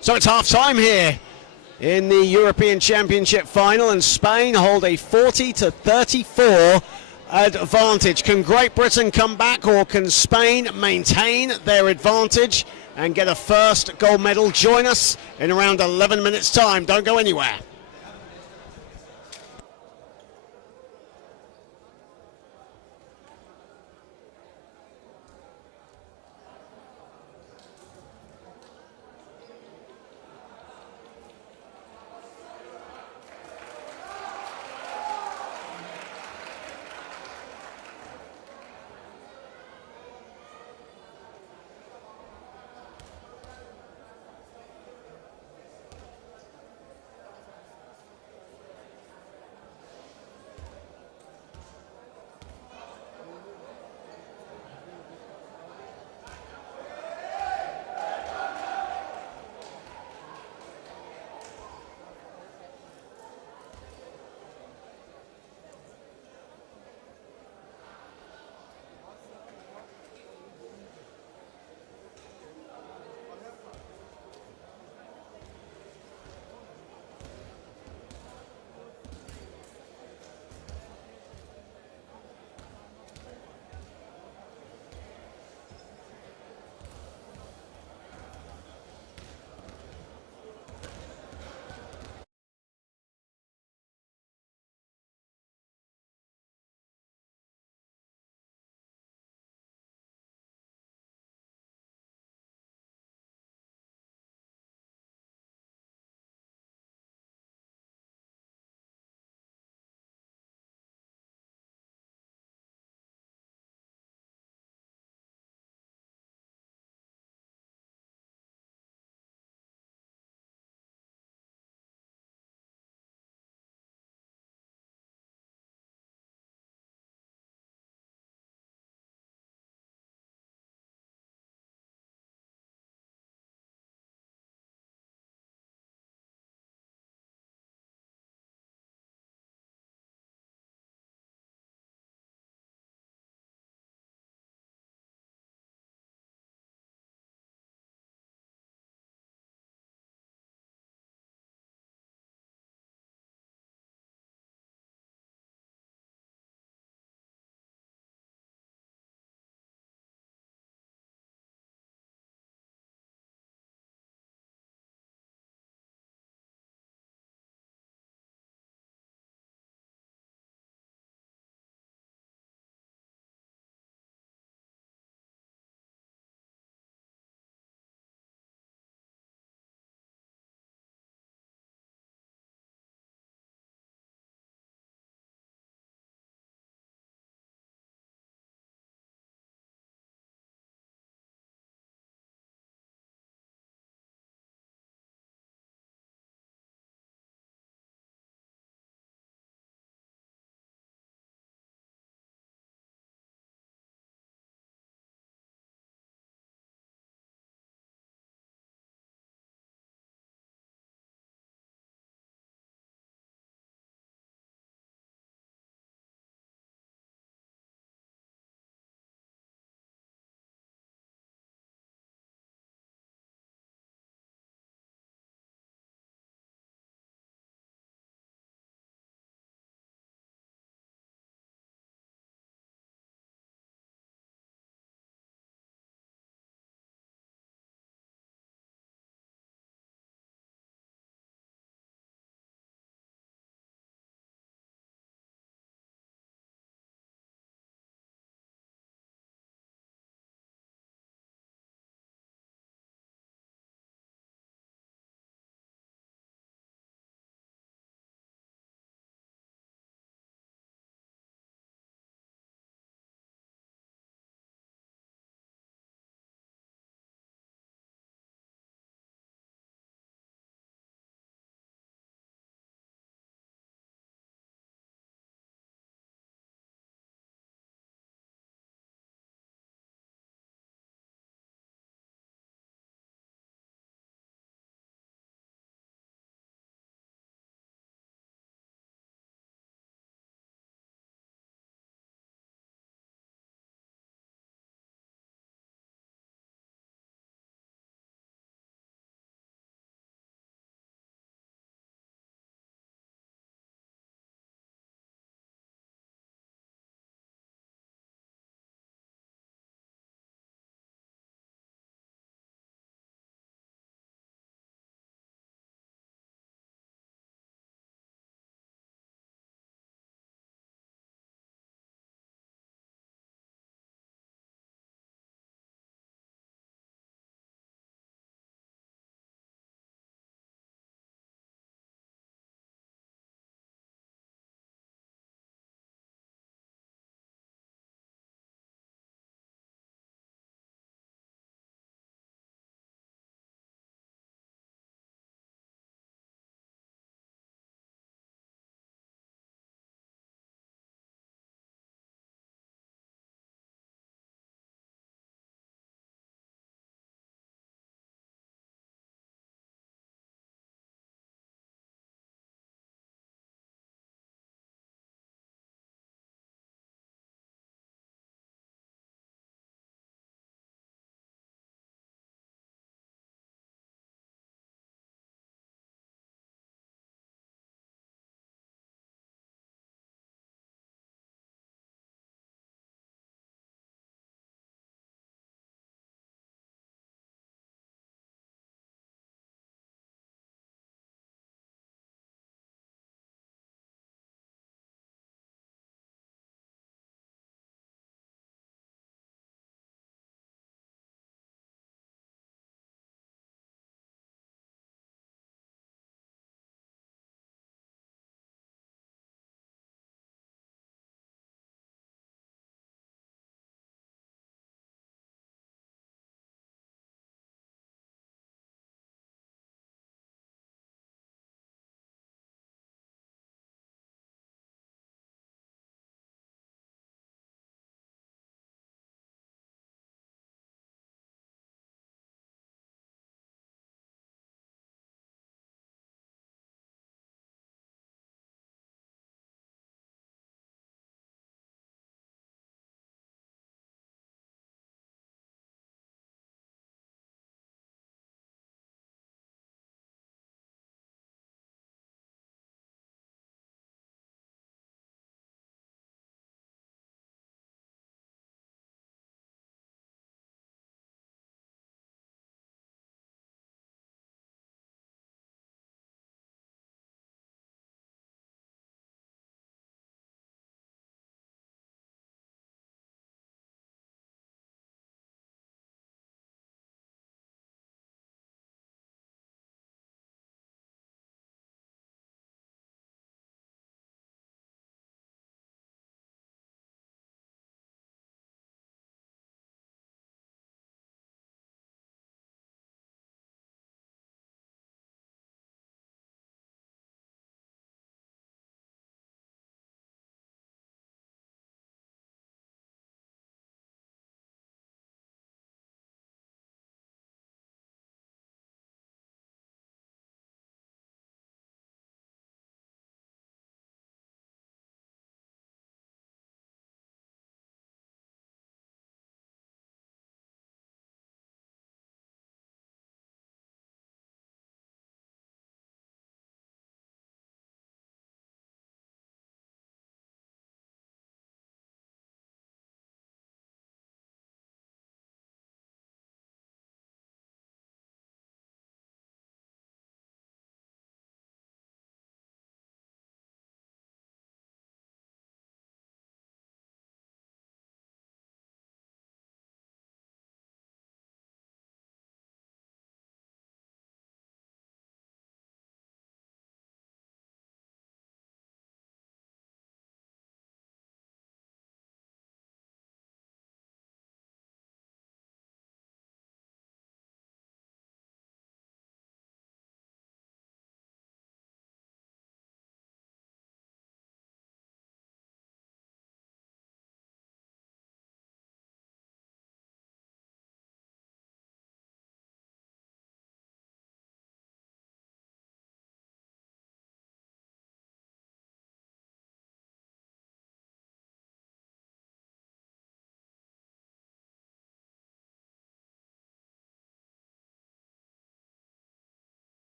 So it's half-time here in the European Championship final, and Spain hold a 40-34 advantage. Can Great Britain come back, or can Spain maintain their advantage and get a first gold medal? Join us in around 11 minutes' time. Don't go anywhere.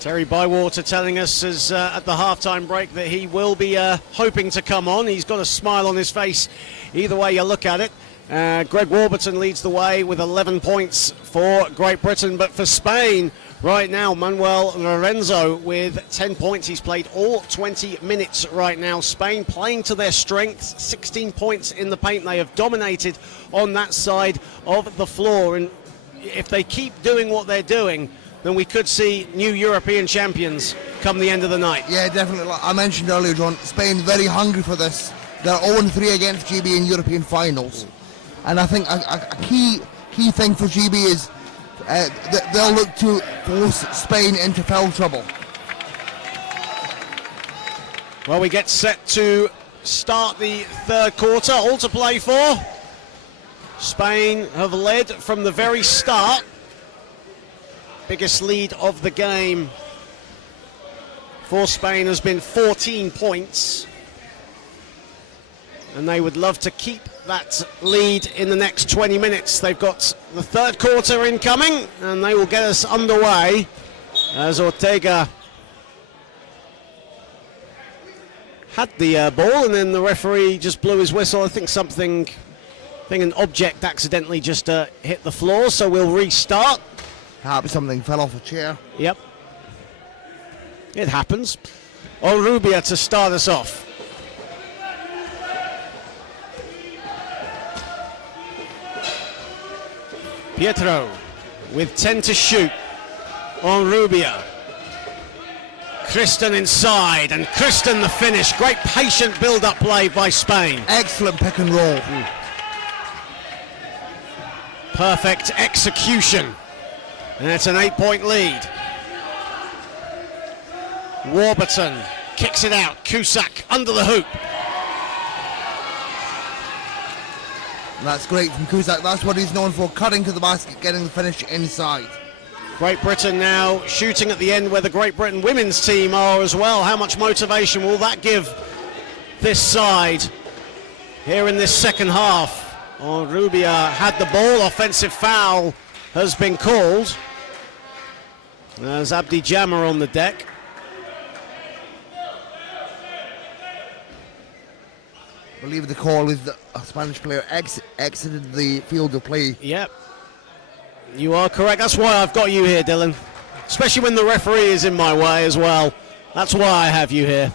Terry Bywater telling us as at the halftime break that he will be hoping to come on. He's got a smile on his face either way you look at it. Greg Warburton leads the way with 11 points for Great Britain, but for Spain right now, Manuel Lorenzo with 10 points. He's played all 20 minutes right now. Spain playing to their strengths, 16 points in the paint. They have dominated on that side of the floor, and if they keep doing what they're doing, then we could see new European champions come the end of the night. Yeah, definitely. Like I mentioned earlier, John, Spain very hungry for this. They're 0-3 against GB in European finals. And I think a key thing for GB is they'll look to force Spain into foul trouble. Well, we get set to start the third quarter, all to play for. Spain have led from the very start. Biggest lead of the game for Spain has been 14 points. And they would love to keep that lead in the next 20 minutes. They've got the third quarter incoming, and they will get us underway as Ortega had the ball, and then the referee just blew his whistle. I think an object accidentally just hit the floor, so we'll restart. Perhaps something fell off a chair. Yep. It happens. Onrubia to start us off. Pietro with 10 to shoot. Onrubia. Kristen inside, and Kristen the finish. Great patient build-up play by Spain. Excellent pick and roll. Perfect execution. And it's an 8-point lead. Warburton kicks it out. Cusack under the hoop. That's great from Cusack. That's what he's known for, cutting to the basket, getting the finish inside. Great Britain now shooting at the end where the Great Britain women's team are as well. How much motivation will that give this side here in this second half? Rubia had the ball. Offensive foul has been called. There's Abdi Jammer on the deck. I believe the call is that a Spanish player exited the field of play. Yep, you are correct. That's why I've got you here, Dylan. Especially when the referee is in my way as well. That's why I have you here.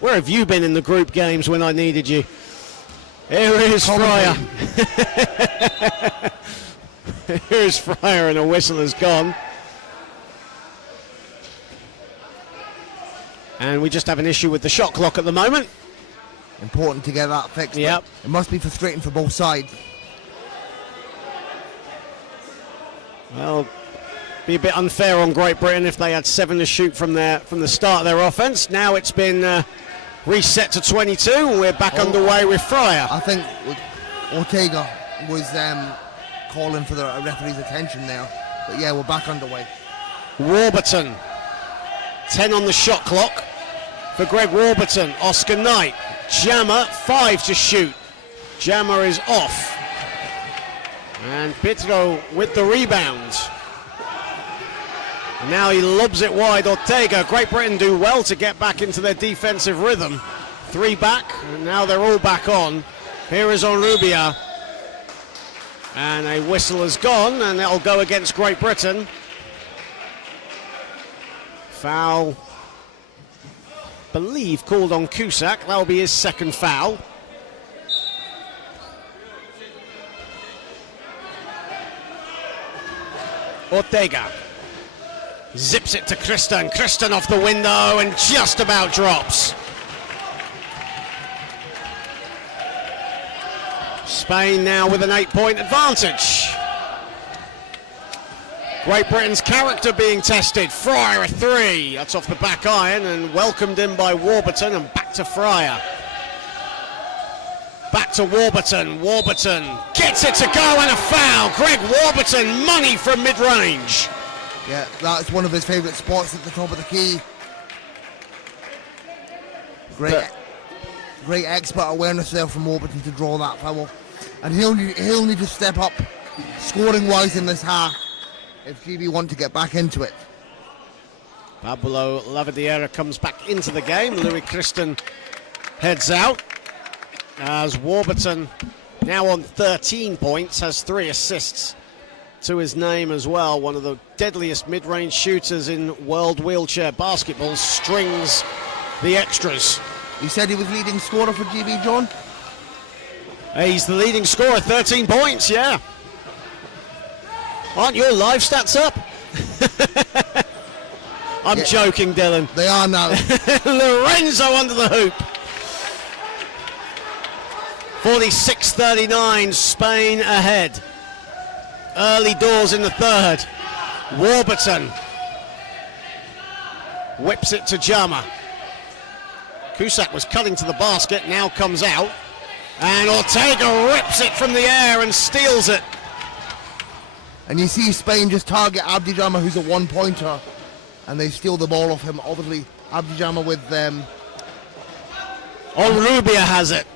Where have you been in the group games when I needed you? Here is Fryer. Here's Fryer, and a whistle has gone. And we just have an issue with the shot clock at the moment. Important to get that fixed. Yep. It must be frustrating for both sides. Well, be a bit unfair on Great Britain if they had 7 to shoot from the start of their offense. Now it's been reset to 22, and we're back underway with Fryer. I think Ortega was calling for the referee's attention there. But yeah, we're back underway. Warburton, 10 on the shot clock for Greg Warburton. Oscar Knight, Jammer, 5 to shoot. Jammer is off. And Pietro with the rebound. And now he lobs it wide. Ortega. Great Britain do well to get back into their defensive rhythm. 3 back, and now they're all back on. Here is Onrubia. And a whistle has gone, and that'll go against Great Britain. Foul, believe, called on Cusack. That'll be his second foul. Ortega zips it to Kristen. Kristen off the window and just about drops. Spain now with an 8-point advantage. Great Britain's character being tested. Fryer a 3. That's off the back iron and welcomed in by Warburton, and back to Fryer. Back to Warburton. Warburton gets it to go, and a foul. Greg Warburton, money from mid-range. Yeah, that's one of his favourite spots at the top of the key. Great expert awareness there from Warburton to draw that foul. And he'll need to step up scoring-wise in this half if GB want to get back into it. Pablo Lavadiera comes back into the game. Louis Christen heads out as Warburton, now on 13 points, has 3 assists to his name as well. One of the deadliest mid-range shooters in world wheelchair basketball, strings the extras. He said he was leading scorer for GB, John. He's the leading scorer, 13 points, yeah. Aren't your live stats up? I'm joking, Dylan. They are now. Lorenzo under the hoop. 46-39, Spain ahead. Early doors in the third. Warburton whips it to Jama. Cusack was cutting to the basket, now comes out. And Ortega rips it from the air and steals it. And you see Spain just target Abdi Jama, who's a one-pointer, and they steal the ball off him. Obviously, Abdi Jama with them. Onrubia has it.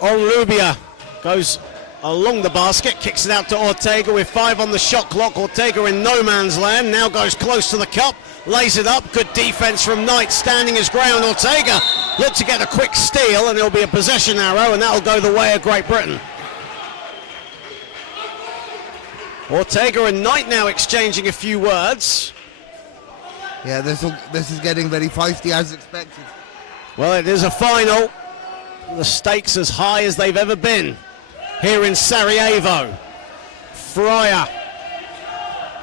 Onrubia goes along the basket, kicks it out to Ortega with 5 on the shot clock. Ortega in no man's land, now goes close to the cup, lays it up. Good defense from Knight, standing his ground. Ortega looked to get a quick steal, and it'll be a possession arrow, and that'll go the way of Great Britain. Ortega and Knight now exchanging a few words. Yeah, this is getting very feisty as expected. Well, it is a final. The stakes as high as they've ever been here in Sarajevo. Fryer.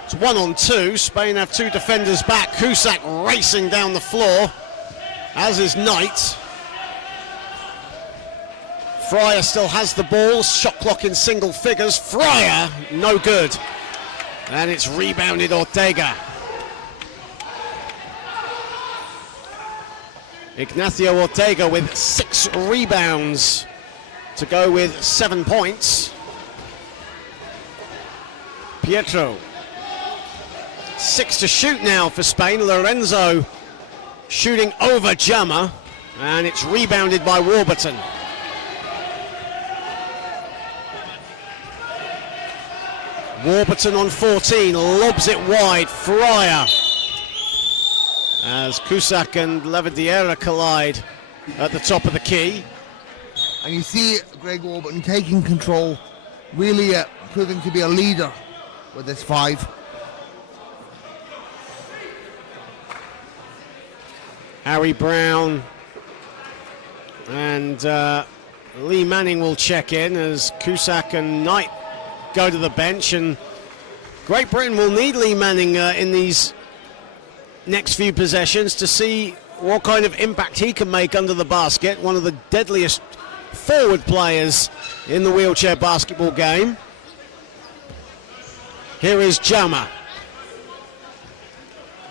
It's 1-on-2. Spain have 2 defenders back. Cusack racing down the floor, as is Knight. Fryer still has the ball. Shot clock in single figures. Fryer, no good. And it's rebounded Ortega. Ignacio Ortega with 6 rebounds to go with 7 points. Pietro. 6 to shoot now for Spain. Lorenzo shooting over Jama, and it's rebounded by Warburton. Warburton on 14, lobs it wide. Fryer. As Cusack and Lavadiera collide at the top of the key. And you see Greg Warburton taking control, really proving to be a leader with this 5. Harry Brown and Lee Manning will check in as Cusack and Knight go to the bench, and Great Britain will need Lee Manning in these next few possessions to see what kind of impact he can make under the basket. One of the deadliest forward players in the wheelchair basketball game. Here is Jama.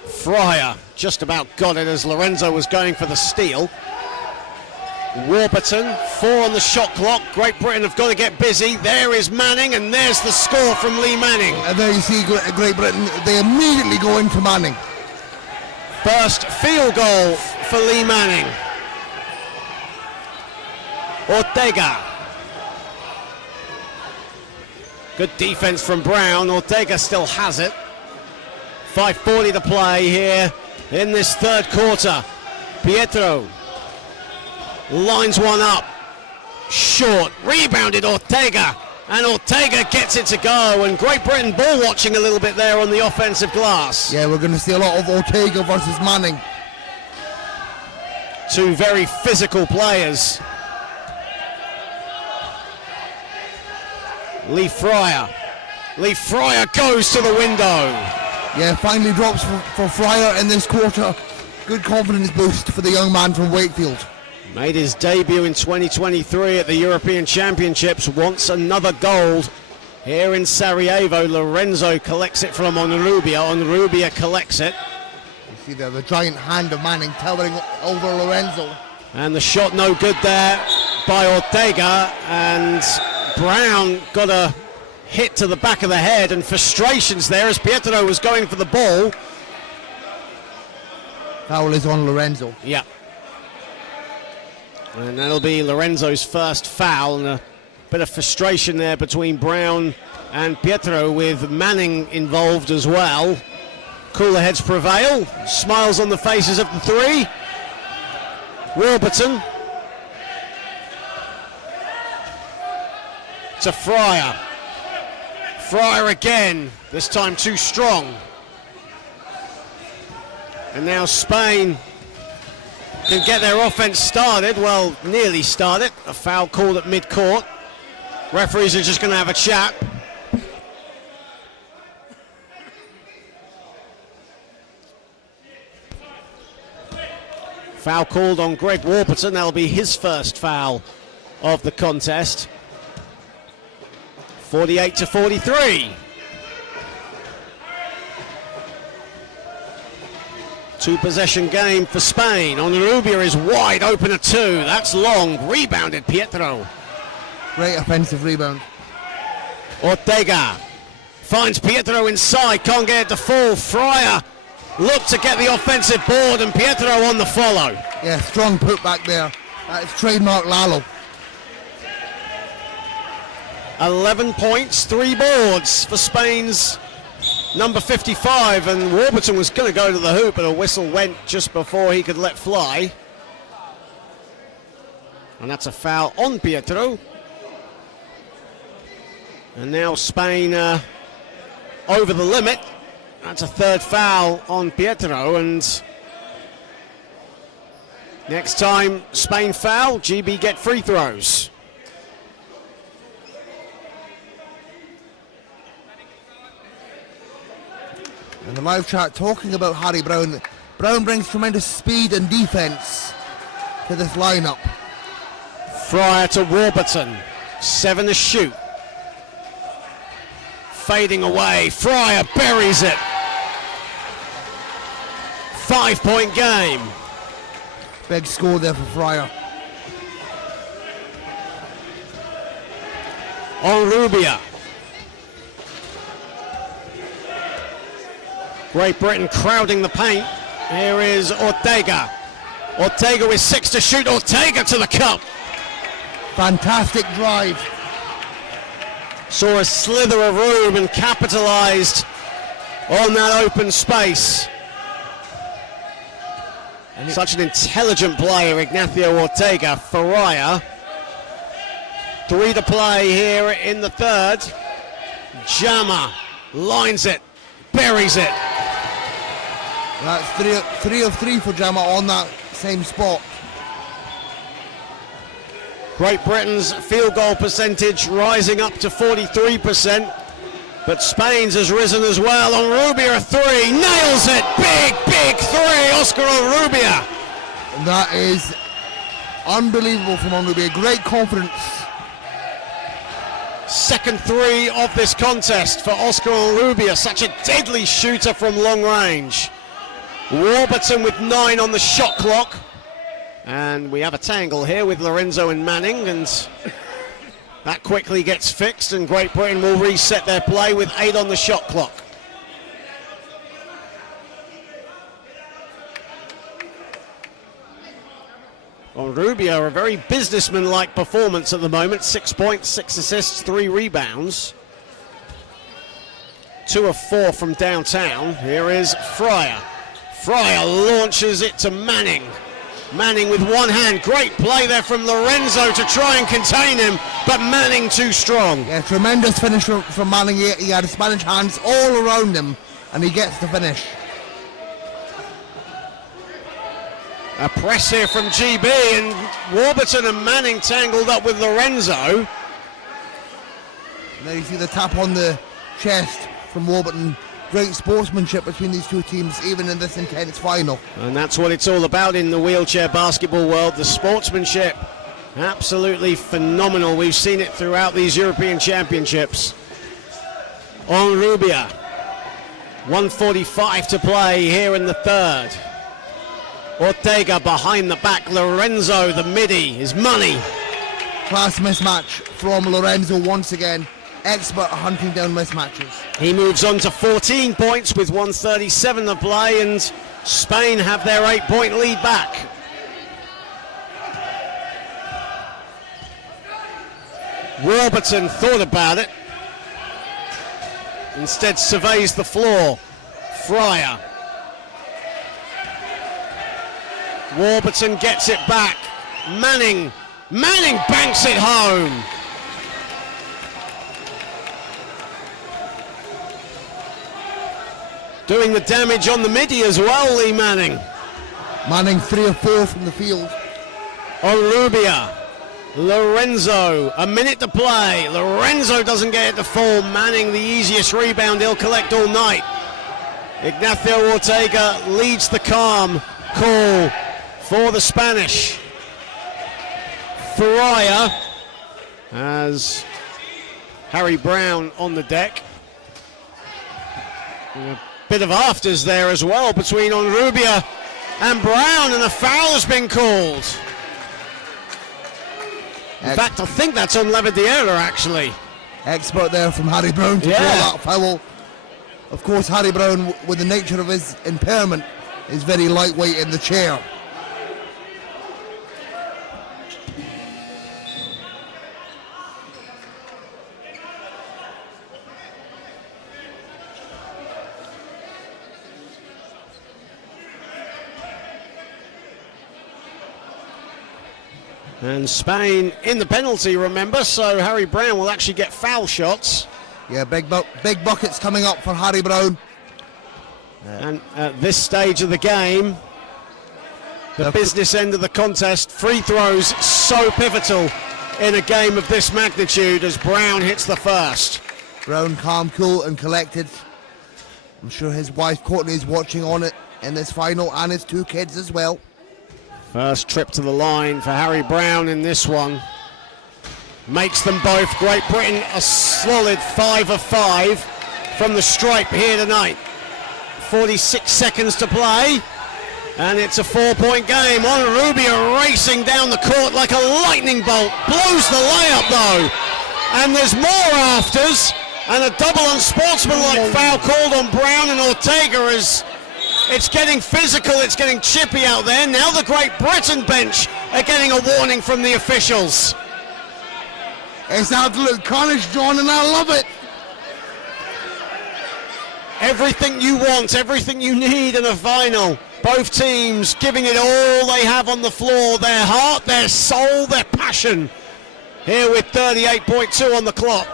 Fryer just about got it as Lorenzo was going for the steal. Warburton, 4 on the shot clock. Great Britain have got to get busy. There is Manning, and there's the score from Lee Manning. And there you see Great Britain, they immediately go into Manning. First field goal for Lee Manning. Ortega. Good defense from Brown. Ortega still has it. 5:40 to play here in this third quarter. Pietro lines one up. Short. Rebounded Ortega. And Ortega gets it to go. And Great Britain ball watching a little bit there on the offensive glass. Yeah, we're going to see a lot of Ortega versus Manning. 2 very physical players. Lee Fryer. Lee Fryer goes to the window. Yeah, finally drops for Fryer in this quarter. Good confidence boost for the young man from Wakefield. Made his debut in 2023 at the European Championships. Wants another gold here in Sarajevo. Lorenzo collects it from Onrubia. Onrubia collects it. You see there the giant hand of Manning towering over Lorenzo. And the shot no good there by Ortega. And Brown got a hit to the back of the head, and frustrations there as Pietro was going for the ball. Foul is on Lorenzo. Yeah. And that'll be Lorenzo's first foul, and a bit of frustration there between Brown and Pietro, with Manning involved as well. Cooler heads prevail. Smiles on the faces of the three. Warburton to Fryer. Fryer again, this time too strong. And now Spain can get their offense started, well, nearly started. A foul called at mid-court. Referees are just going to have a chat. Foul called on Greg Warburton. That'll be his first foul of the contest. 48-43. Two-possession game for Spain. Onrubia is wide open at two. That's long. Rebounded Pietro. Great offensive rebound. Ortega finds Pietro inside. Can't get it to fall. Fryer look to get the offensive board, and Pietro on the follow. Yeah, strong put back there. That's trademark Lalo. 11 points, 3 boards for Spain's number 55, and Warburton was going to go to the hoop, but a whistle went just before he could let fly. And that's a foul on Pietro. And now Spain over the limit. That's a third foul on Pietro, and next time Spain foul, GB get free throws. And the live chat talking about Harry Brown. Brown brings tremendous speed and defense to this lineup. Fryer to Warburton, 7 to shoot. Fading away, Fryer buries it. 5-point game. Big score there for Fryer. Onrubia. Great Britain crowding the paint. Here is Ortega. Ortega with 6 to shoot. Ortega to the cup. Fantastic drive. Saw a slither of room and capitalized on that open space. Such an intelligent player, Ignacio Ortega. Fryer. 3 to play here in the third. Jama lines it, buries it. That's three of three for Jama on that same spot. Great Britain's field goal percentage rising up to 43%, but Spain's has risen as well. Onrubia a 3, nails it, big 3, Oscar Onrubia. That is unbelievable from Onrubia, great confidence. Second 3 of this contest for Oscar Onrubia, such a deadly shooter from long range. Warburton with 9 on the shot clock. And we have a tangle here with Lorenzo and Manning, and that quickly gets fixed, and Great Britain will reset their play with 8 on the shot clock. Onrubia, a very businessman-like performance at the moment. 6 points, 6 assists, 3 rebounds. 2 of 4 from downtown. Here is Fryer. Fryer launches it to Manning. Manning with one hand, great play there from Lorenzo to try and contain him, but Manning too strong. Yeah, tremendous finish from Manning. He had Spanish hands all around him, and he gets the finish. A press here from GB, and Warburton and Manning tangled up with Lorenzo. And there you see the tap on the chest from Warburton. Great sportsmanship between these two teams, even in this intense final. And that's what it's all about in the wheelchair basketball world, the sportsmanship. Absolutely phenomenal. We've seen it throughout these European Championships. Onrubia, 1:45 to play here in the third. Ortega behind the back. Lorenzo, the midi, is money. Class mismatch from Lorenzo once again. Expert at hunting down mismatches. He moves on to 14 points with 1:37 to play, and Spain have their 8-point lead back. Warburton thought about it. Instead surveys the floor. Fryer. Warburton gets it back. Manning banks it home. Doing the damage on the midi as well, Lee Manning. Manning 3 or 4 from the field. On Rubia. Lorenzo, a minute to play. Lorenzo doesn't get it to fall. Manning, the easiest rebound he'll collect all night. Ignacio Ortega leads the calm call for the Spanish. Fryer has Harry Brown on the deck. And a bit of afters there as well between Onrubia and Brown, and a foul has been called. In fact, I think that's on Lavadiera, actually. Expert there from Harry Brown to call that foul. Of course, Harry Brown, with the nature of his impairment, is very lightweight in the chair. And Spain in the penalty, remember, so Harry Brown will actually get foul shots. Yeah, big buckets coming up for Harry Brown. And at this stage of the game, the business end of the contest, free throws so pivotal in a game of this magnitude as Brown hits the first. Brown calm, cool and collected. I'm sure his wife Courtney is watching on it in this final, and his 2 kids as well. First trip to the line for Harry Brown in this one. Makes them both. Great Britain a solid 5 of 5 from the stripe here tonight. 46 seconds to play, and it's a 4-point game. Onrubia racing down the court like a lightning bolt. Blows the layup though. And there's more afters, and a double unsportsmanlike foul called on Brown, and Ortega as it's getting physical, it's getting chippy out there. Now the Great Britain bench are getting a warning from the officials. It's absolute carnage, John, and I love it. Everything you want, everything you need in a final. Both teams giving it all they have on the floor, their heart, their soul, their passion. Here with 38.2 on the clock.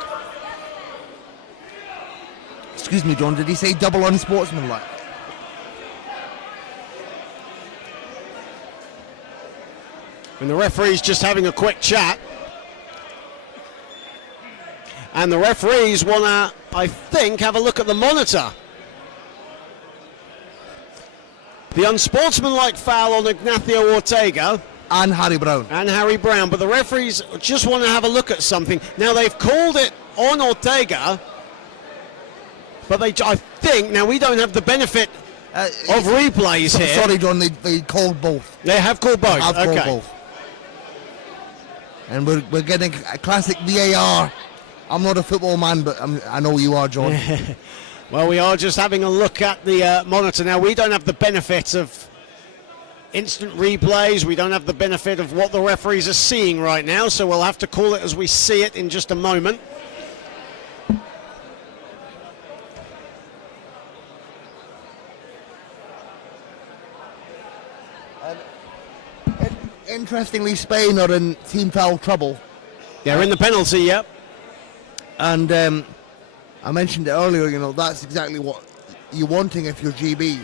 Excuse me, John, did he say double unsportsmanlike? And the referee's just having a quick chat. And the referees want to, I think, have a look at the monitor. The unsportsmanlike foul on Ignacio Ortega. And Harry Brown. And Harry Brown. But the referees just want to have a look at something. Now, they've called it on Ortega. But I think, now we don't have the benefit of replays here. Sorry, John, they called both. They have called both. Have called both. And we're getting a classic VAR. I'm not a football man, but I know you are, John. Well, we are just having a look at the monitor. Now, we don't have the benefit of instant replays. We don't have the benefit of what the referees are seeing right now, so we'll have to call it as we see it in just a moment. Interestingly, Spain are in team foul trouble. They're in the penalty, yep. And I mentioned it earlier, you know, that's exactly what you're wanting if you're GB.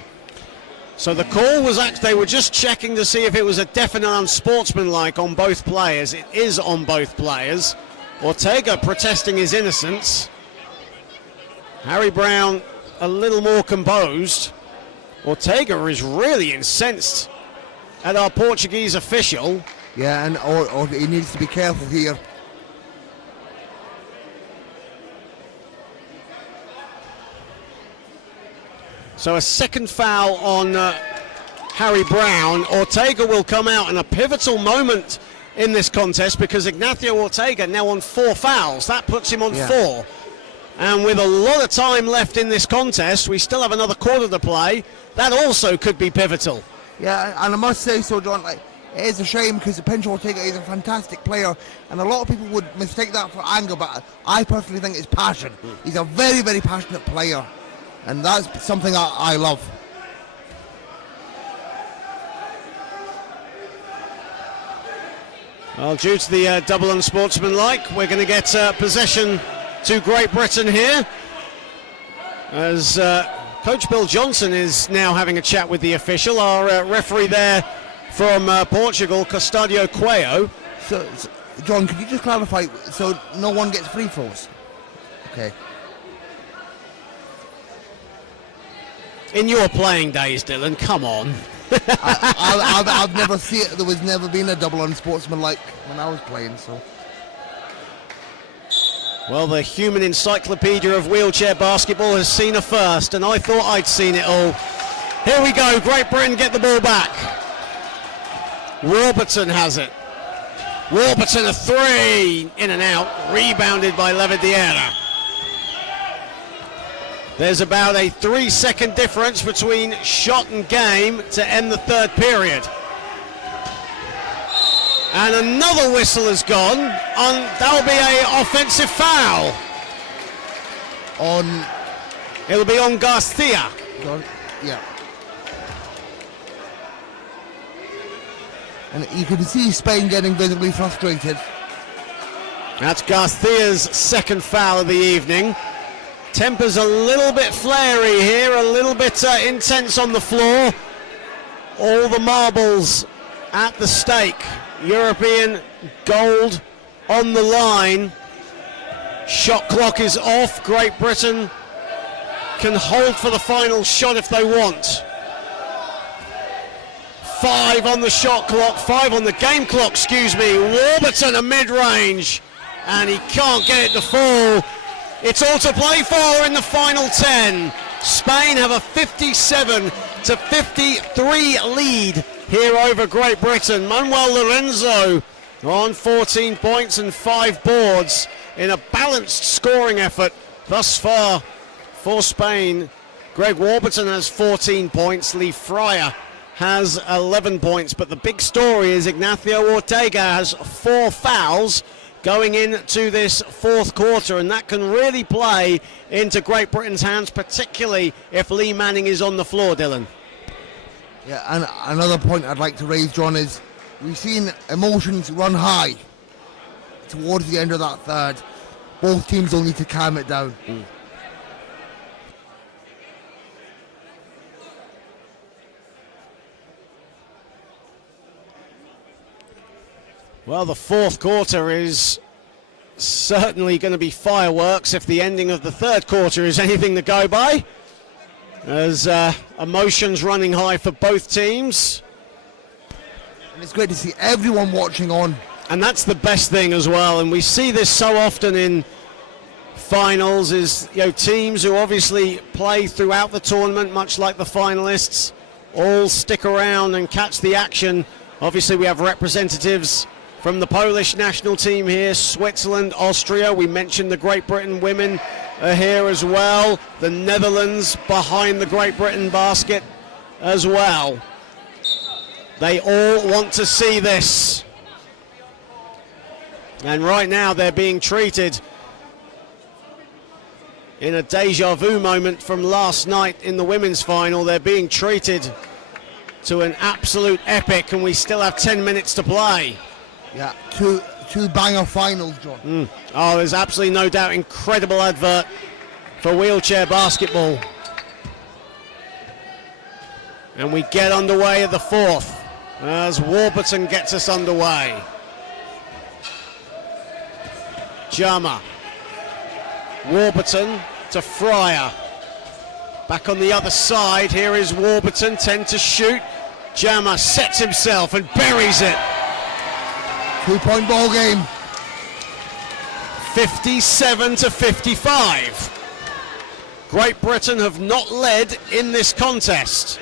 So the call was actually, they were just checking to see if it was a definite unsportsmanlike on both players. It is on both players. Ortega protesting his innocence. Harry Brown a little more composed. Ortega is really incensed at our Portuguese official. Yeah, and or he needs to be careful here. So a second foul on Harry Brown. Ortega will come out in a pivotal moment in this contest because Ignacio Ortega now on 4 fouls. That puts him on 4. And with a lot of time left in this contest, we still have another quarter to play. That also could be pivotal. Yeah, and I must say so, John, like, it is a shame because Pincho Ortega is a fantastic player, and a lot of people would mistake that for anger, but I personally think it's passion. He's a very, very passionate player. And that's something I love. Well, due to the double unsportsmanlike, we're going to get possession to Great Britain here, as Coach Bill Johnson is now having a chat with the official. Our referee there from Portugal, Custodio Cuello. So, John, could you just clarify, so no one gets free throws? Okay. In your playing days, Dylan, come on. I've never seen it. There was never been a double unsportsmanlike when I was playing, so. Well, the human encyclopedia of wheelchair basketball has seen a first, and I thought I'd seen it all. Here we go, Great Britain get the ball back. Warburton has it. Warburton a three, in and out, rebounded by Levadiera. There's about a 3-second difference between shot and game to end the third period. And another whistle has gone, that'll be an offensive foul. It'll be on Garcia. Yeah. And you can see Spain getting visibly frustrated. That's Garcia's second foul of the evening. Temper's a little bit flary here, a little bit intense on the floor. All the marbles at the stake. European gold on the line. Shot clock is off. Great Britain can hold for the final shot if they want. 5 on the shot clock, 5 on the game clock, excuse me. Warburton a mid-range, and he can't get it to fall. It's all to play for in the final 10. Spain have a 57-53 lead here over Great Britain. Manuel Lorenzo on 14 points and 5 boards in a balanced scoring effort thus far for Spain. Greg Warburton has 14 points. Lee Fryer has 11 points. But the big story is Ignacio Ortega has 4 fouls going into this fourth quarter, and that can really play into Great Britain's hands, particularly if Lee Manning is on the floor, Dylan. Yeah, and another point I'd like to raise, John, is we've seen emotions run high towards the end of that third. Both teams will need to calm it down. Well, the fourth quarter is certainly going to be fireworks if the ending of the third quarter is anything to go by. As emotions running high for both teams. And it's great to see everyone watching on. And that's the best thing as well. And we see this so often in finals, is teams who obviously play throughout the tournament, much like the finalists, all stick around and catch the action. Obviously we have representatives from the Polish national team here, Switzerland, Austria. We mentioned the Great Britain women are here as well. The Netherlands behind the Great Britain basket as well. They all want to see this. And right now they're being treated in a deja vu moment from last night in the women's final. They're being treated to an absolute epic, and we still have 10 minutes to play. Yeah, two banger finals, John. Oh, there's absolutely no doubt. Incredible advert for wheelchair basketball. And we get underway at the fourth as Warburton gets us underway. Jama. Warburton to Fryer. Back on the other side, here is Warburton, 10 to shoot. Jama sets himself and buries it. 2-point ball game. 57-55. Great Britain have not led in this contest.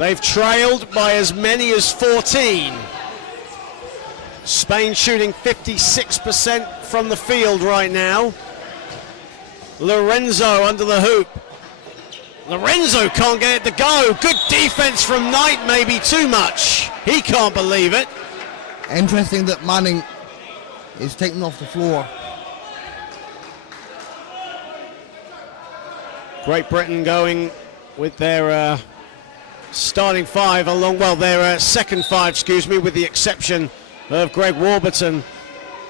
They've trailed by as many as 14. Spain shooting 56% from the field right now. Lorenzo under the hoop. Lorenzo can't get it to go. Good defense from Knight, maybe too much. He can't believe it. Interesting that Manning is taken off the floor. Great Britain going with their starting five their second five, excuse me, with the exception of Greg Warburton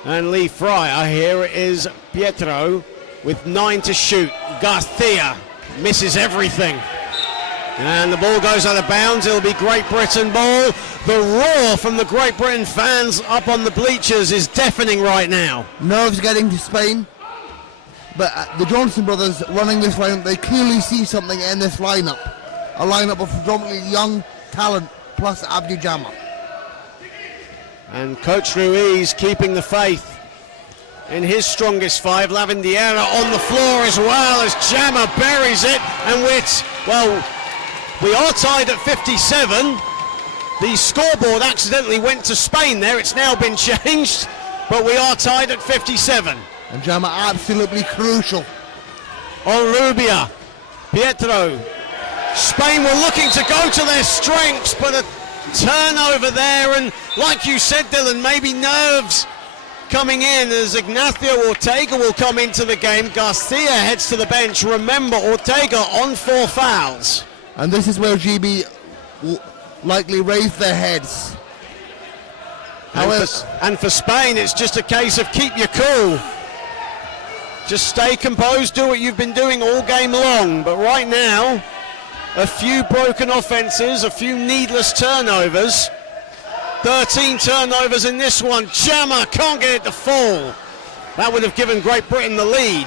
and Lee Fryer. Here is Pietro with 9 to shoot. Garcia misses everything. And the ball goes out of bounds. It'll be Great Britain ball. The roar from the Great Britain fans up on the bleachers is deafening right now. Nerves getting to Spain. But the Johnson brothers running this lineup, they clearly see something in this lineup. A lineup of predominantly young talent plus Abdi Jama. And Coach Ruiz keeping the faith in his strongest five. Lavandiera on the floor as well as Jama buries it. And we are tied at 57. The scoreboard accidentally went to Spain there. It's now been changed, but we are tied at 57. And Jama absolutely crucial. On Rubia, Pietro. Spain were looking to go to their strengths, but a turnover there, and like you said, Dylan, maybe nerves coming in as Ignacio Ortega will come into the game. Garcia heads to the bench. Remember, Ortega on 4 fouls. And this is where GB will likely raise their heads. And for Spain, it's just a case of keep your cool. Just stay composed, do what you've been doing all game long. But right now, a few broken offenses, a few needless turnovers. 13 turnovers in this one. Jama can't get it to fall. That would have given Great Britain the lead.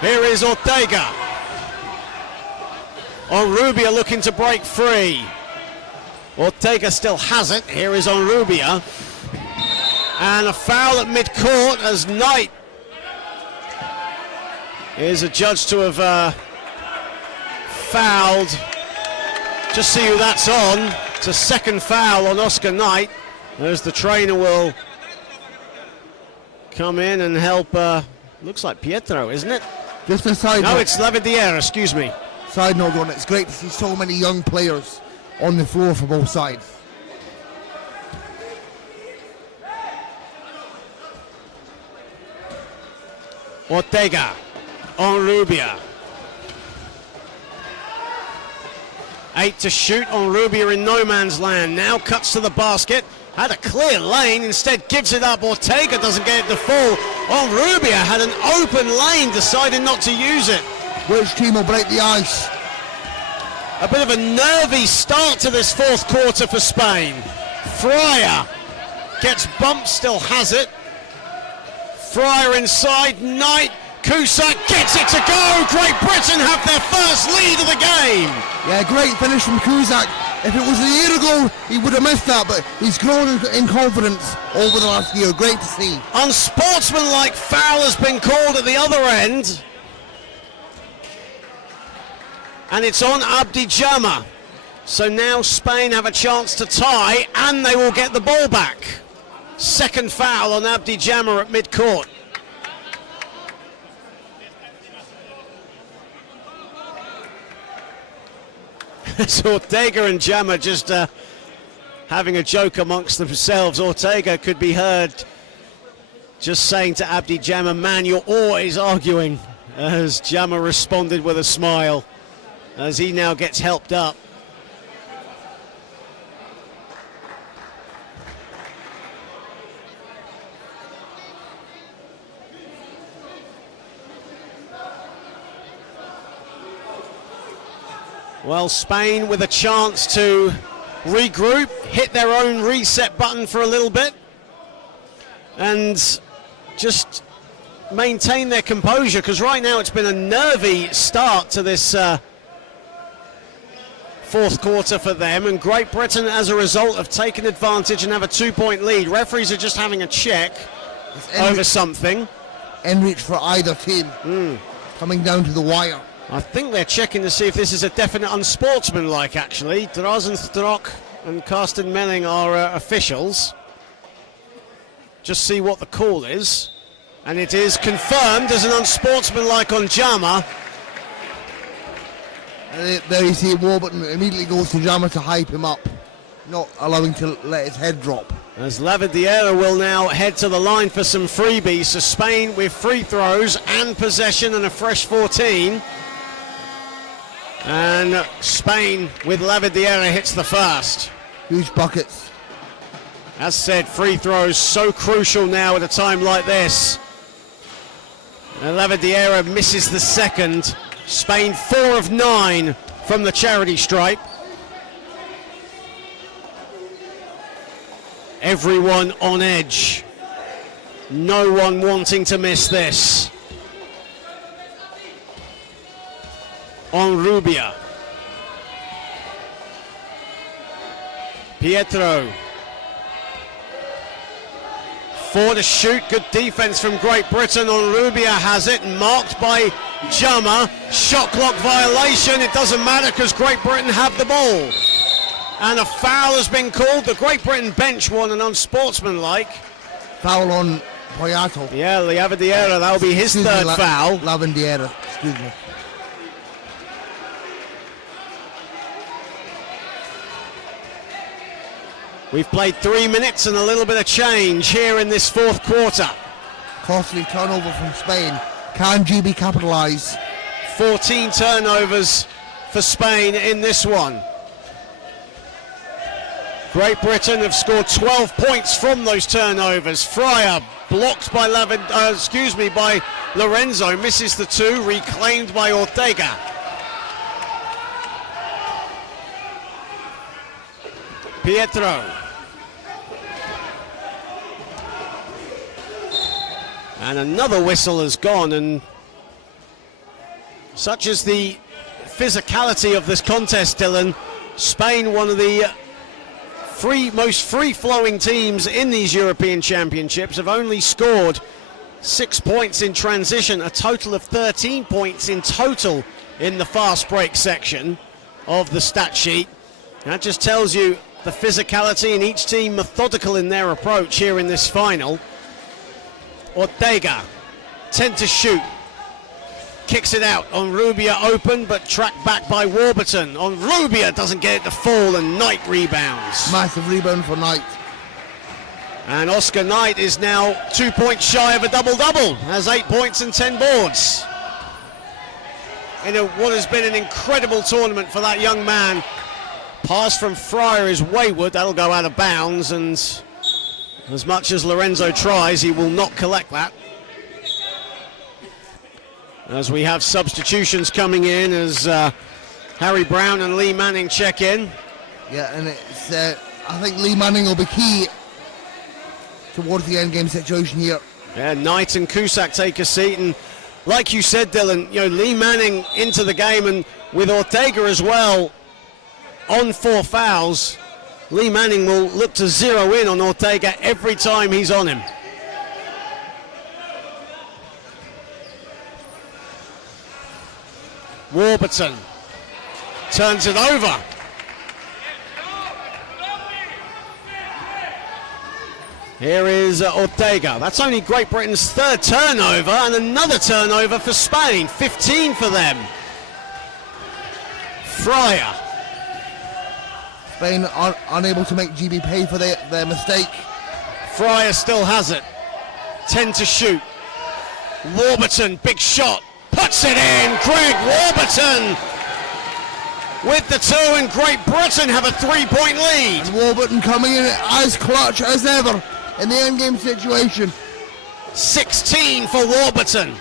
Here is Ortega. Onrubia looking to break free. Ortega still has it. Here is Onrubia. And a foul at mid-court as Knight is adjudged to have fouled. Just see who that's on. It's a second foul on Oscar Knight. As the trainer will come in and help. Looks like Pietro, isn't it? Just a side No, note. it's Lavandiera, excuse me. Side note on, it's great to see so many young players on the floor for both sides. Ortega on Rubia. 8 to shoot on Rubia in no man's land. Now cuts to the basket. Had a clear lane, instead gives it up. Ortega doesn't get it to fall. On Rubia had an open lane, decided not to use it. Which team will break the ice? A bit of a nervy start to this fourth quarter for Spain. Fryer gets bumped, still has it. Fryer inside, Knight. Cusack gets it to go. Great Britain have their first lead of the game. Yeah, great finish from Cusack. If it was a year ago, he would have missed that, but he's grown in confidence over the last year. Great to see. Unsportsmanlike foul has been called at the other end. And it's on Abdi Jama. So now Spain have a chance to tie, and they will get the ball back. Second foul on Abdi Jama at mid-court. So Ortega and Jama just having a joke amongst themselves. Ortega could be heard just saying to Abdi Jama, man, you're always arguing, as Jama responded with a smile as he now gets helped up. Well, Spain with a chance to regroup, hit their own reset button for a little bit, and just maintain their composure, because right now it's been a nervy start to this fourth quarter for them, and Great Britain, as a result, have taken advantage and have a 2-point lead. Referees are just having a check over something. In reach for either team. Coming down to the wire. I think they're checking to see if this is a definite unsportsmanlike, actually. Drazen Strock and Carsten Melling are officials. Just see what the call is. And it is confirmed as an unsportsmanlike on Jama. And there you see Warburton immediately goes to Jama to hype him up, not allowing to let his head drop. As Lavadiera will now head to the line for some freebies. So Spain with free throws and possession and a fresh 14. And Spain with Lavadiera hits the first. Huge buckets. As said, free throws so crucial now at a time like this. And Lavadiera misses the second. Spain 4 of 9 from the charity stripe. Everyone on edge. No one wanting to miss this. On Rubia. Pietro. 4 to shoot. Good defense from Great Britain. On Rubia has it. Marked by Jama. Shot clock violation. It doesn't matter because Great Britain have the ball. And a foul has been called. The Great Britain bench won an unsportsmanlike. Foul on Poyato. Yeah, Lavadiera, that'll be his third foul. Lavadiera, excuse me. We've played 3 minutes and a little bit of change here in this fourth quarter. Costly turnover from Spain. Can GB capitalise? 14 turnovers for Spain in this one. Great Britain have scored 12 points from those turnovers. Fryer blocked by by Lorenzo, misses the 2, reclaimed by Ortega. Pietro. And another whistle has gone, and such is the physicality of this contest, Dylan. Spain, one of the most free-flowing teams in these European Championships, have only scored 6 points in transition, a total of 13 points in total in the fast break section of the stat sheet. That just tells you the physicality, and each team methodical in their approach here in this final. Ortega, 10 to shoot. Kicks it out on Rubia, open, but tracked back by Warburton. On Rubia, doesn't get it to fall, and Knight rebounds. Massive rebound for Knight. And Oscar Knight is now 2 points shy of a double-double. Has 8 points and 10 boards. In what has been an incredible tournament for that young man. Pass from Fryer is wayward. That'll go out of bounds, and as much as Lorenzo tries, he will not collect that. As we have substitutions coming in as Harry Brown and Lee Manning check in. Yeah, and it's I think Lee Manning will be key towards the end game situation here. Yeah, Knight and Cusack take a seat, and like you said, Dylan, Lee Manning into the game, and with Ortega as well on 4 fouls, Lee Manning will look to zero in on Ortega every time he's on him. Warburton turns it over. Here is Ortega. That's only Great Britain's 3rd turnover, and another turnover for Spain. 15 for them. Fryer. Spain are unable to make GB pay for their mistake. Fryer still has it. 10 to shoot. Warburton, big shot. Puts it in. Greg Warburton with the 2, and Great Britain have a 3-point lead. And Warburton coming in as clutch as ever in the end game situation. 16 for Warburton.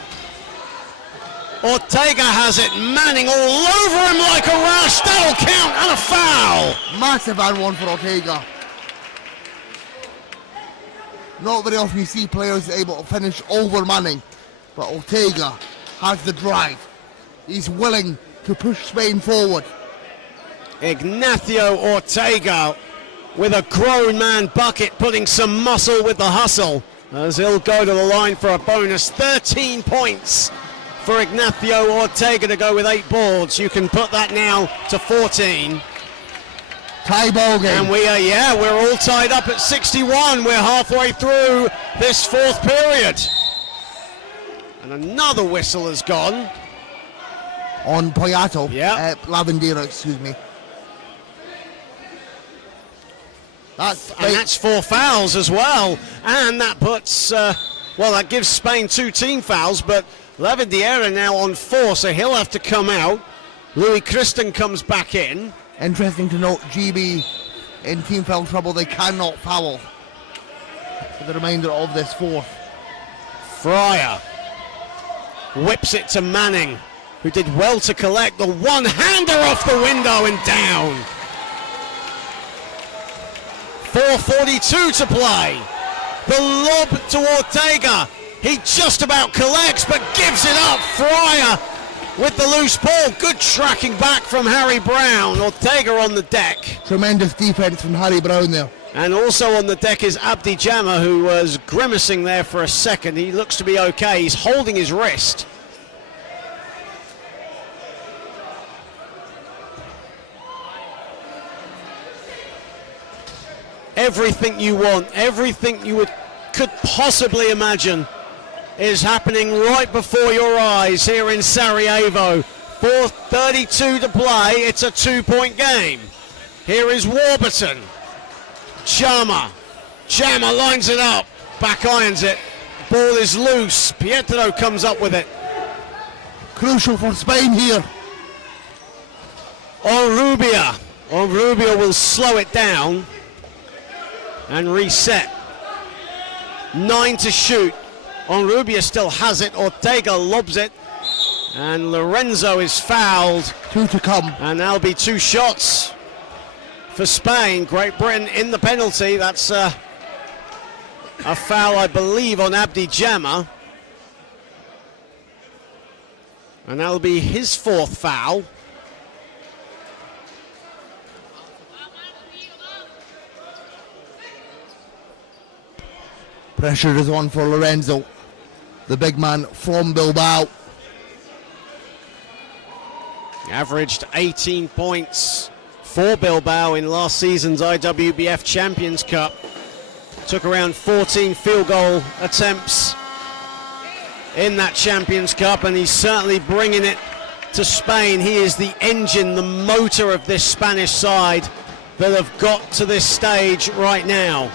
Ortega has it. Manning all over him like a rush. That'll count, and a foul. Massive and one for Ortega. Not very often you see players able to finish over Manning, but Ortega has the drive. He's willing to push Spain forward. Ignacio Ortega with a grown man bucket, putting some muscle with the hustle, as he'll go to the line for a bonus. 13 points for Ignacio Ortega to go with 8 boards. You can put that now to 14. Tie ball game. And we're all tied up at 61. We're halfway through this 4th period. And another whistle has gone. On Poyato. Yeah. Lavadiera, excuse me. That's 4 fouls as well. And that puts, that gives Spain 2 team fouls, but Lavandeira now on 4, so he'll have to come out. Louis Christen comes back in. Interesting to note, GB in team foul trouble, they cannot foul for the remainder of this fourth. Fryer whips it to Manning, who did well to collect the one-hander off the window and down. 4:42 to play. The lob to Ortega. He just about collects, but gives it up. Fryer with the loose ball. Good tracking back from Harry Brown. Ortega on the deck. Tremendous defense from Harry Brown there. And also on the deck is Abdi Jama, who was grimacing there for a second. He looks to be okay. He's holding his wrist. Everything you want, everything you could possibly imagine is happening right before your eyes here in Sarajevo. 4:32 to play. It's a 2-point game. Here is Warburton. Jama lines it up, back irons it. Ball is loose. Pietro comes up with it. Crucial for Spain here. Onrubia will slow it down and reset. 9 to shoot. Onrubia still has it. Ortega lobs it. And Lorenzo is fouled. 2 to come. And that'll be 2 shots for Spain. Great Britain in the penalty. That's a foul, I believe, on Abdi Jama. And that'll be his 4th foul. Pressure is on for Lorenzo, the big man from Bilbao. Averaged 18 points for Bilbao in last season's IWBF Champions Cup. Took around 14 field goal attempts in that Champions Cup, and he's certainly bringing it to Spain. He is the engine, the motor of this Spanish side that have got to this stage right now.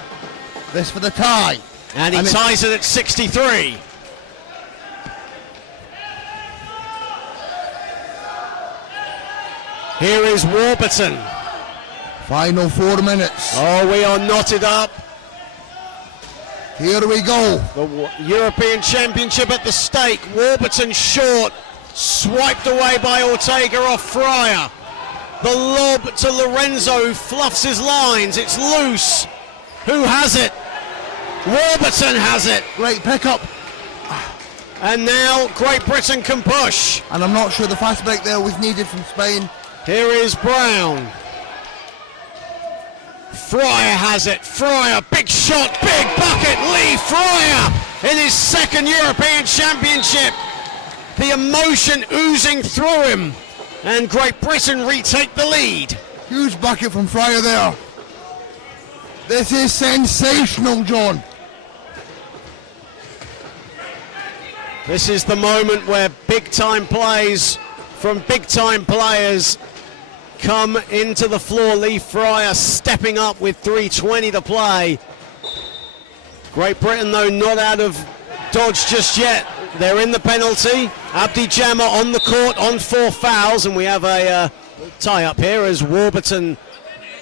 This for the tie. And he ties it at 63. Here is Warburton. Final 4 minutes. Oh, we are knotted up. Here we go. The European Championship at the stake. Warburton short. Swiped away by Ortega off Fryer. The lob to Lorenzo, who fluffs his lines. It's loose. Who has it? Warburton has it. Great pickup. And now Great Britain can push. And I'm not sure the fast break there was needed from Spain. Here is Brown. Fryer has it. Fryer, big shot, big bucket. Lee Fryer in his 2nd European Championship. The emotion oozing through him. And Great Britain retake the lead. Huge bucket from Fryer there. This is sensational, John. This is the moment where big-time plays from big-time players come into the floor. Lee Fryer stepping up with 3:20 to play. Great Britain, though, not out of dodge just yet. They're in the penalty. Abdi Jama on the court on 4 fouls, and we have a tie-up here as Warburton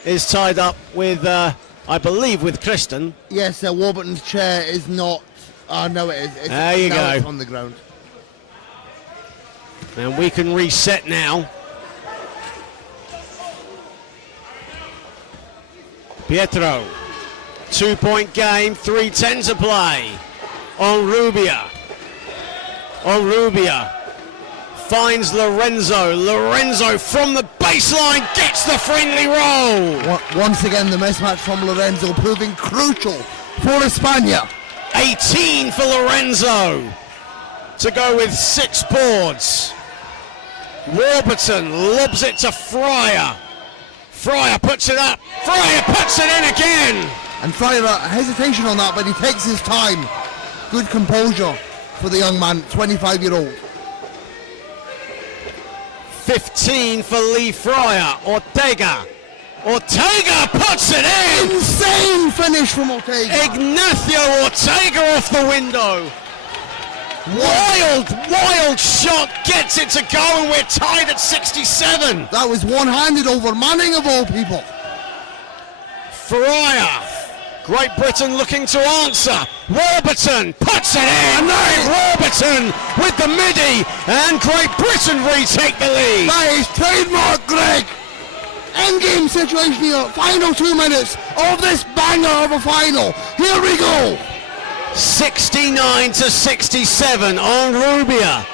is tied up with, I believe, with Christen. Yes, Warburton's chair is not. Oh, no, it is. There you go. It's on the ground. And we can reset now. Pietro. 2-point game, 3:10 to play. Onrubia finds Lorenzo. Lorenzo from the baseline gets the friendly roll. Once again, the mismatch from Lorenzo proving crucial for España. 18 for Lorenzo to go with 6 boards. Warburton lobs it to Fryer. Fryer puts it up. Fryer puts it in again. And Fryer, hesitation on that, but he takes his time. Good composure for the young man, 25-year-old. 15 for Lee Fryer. Ortega puts it in. Insane! finish from Ortega. Ignacio Ortega off the window. Wild shot, gets it to go, and we're tied at 67. That was one-handed over Manning of all people. Fryer, Great Britain looking to answer. Warburton puts it in. Warburton with the midi, and Great Britain retake the lead. That is trademark, Greg. Endgame situation here. Final 2 minutes of this banger of a final. Here we go. 69 to 67 on Rubia.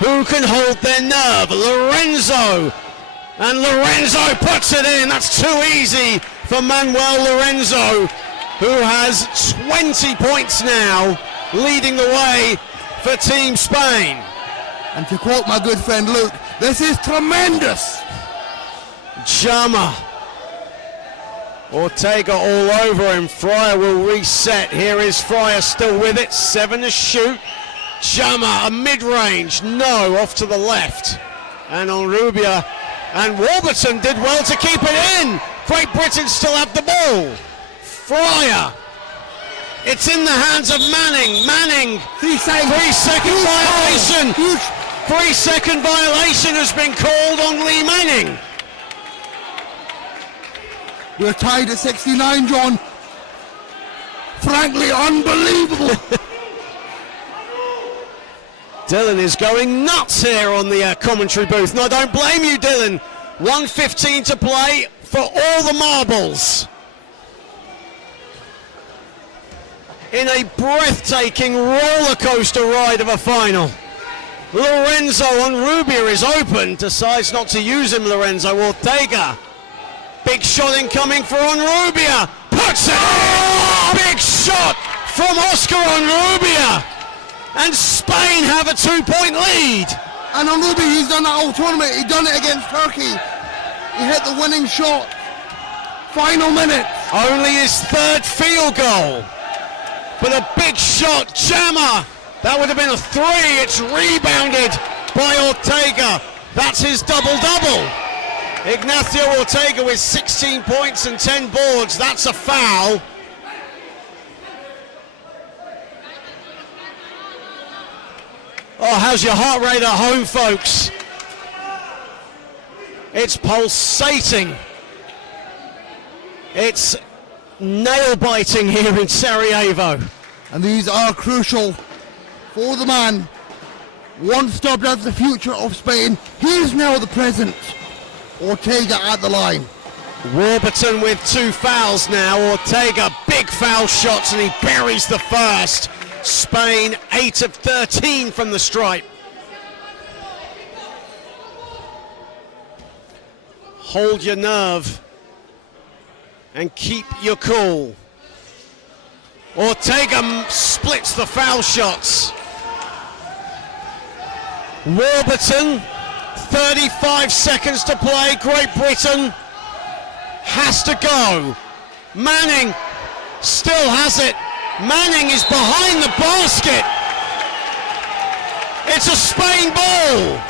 Who can hold their nerve? Lorenzo. And Lorenzo puts it in. That's too easy for Manuel Lorenzo, who has 20 points now, leading the way for Team Spain. And to quote my good friend Luke, this is tremendous. Jama. Ortega all over him. Fryer will reset. Here is Fryer still with it. 7 to shoot. Jama, a mid-range. No, off to the left. And on Rubia. And Warburton did well to keep it in. Great Britain still have the ball. Fryer. It's in the hands of Manning. Manning. 3 seconds. 3 second violation. Huge. 3 second violation has been called on Lee Manning. We're tied at 69, John. Frankly, unbelievable. Dylan is going nuts here on the commentary booth. No, I don't blame you, Dylan. 1:15 to play for all the marbles. In a breathtaking roller coaster ride of a final. Lorenzo on Rubia is open. Decides not to use him, Lorenzo. Ortega. Big shot incoming for Onrubia. Puts it in. Big shot from Oscar Onrubia. And Spain have a 2-point lead. And Onrubia, he's done that all tournament. He done it against Turkey. He hit the winning shot. Final minute. Only his 3rd field goal. But a big shot. Jama. That would have been a 3. It's rebounded by Ortega. That's his double-double. Ignacio Ortega with 16 points and 10 boards. That's a foul. Oh, how's your heart rate at home, folks? It's pulsating. It's nail-biting here in Sarajevo. And these are crucial for the man. Once dubbed as the future of Spain, here's now the present. Ortega at the line. Warburton with 2 fouls now. Ortega, big foul shots, and he buries the first. Spain 8 of 13 from the stripe. Hold your nerve and keep your cool. Ortega splits the foul shots. Warburton, 35 seconds to play. Great Britain has to go. Manning still has it. Manning is behind the basket. It's a Spain ball.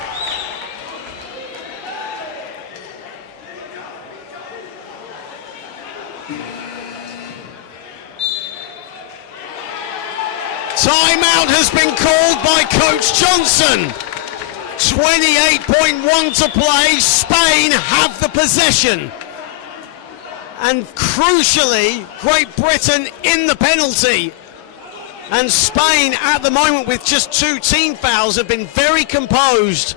Timeout has been called by Coach Johnson. 28.1 to play. Spain have the possession. And crucially, Great Britain in the penalty. And Spain at the moment with just 2 team fouls have been very composed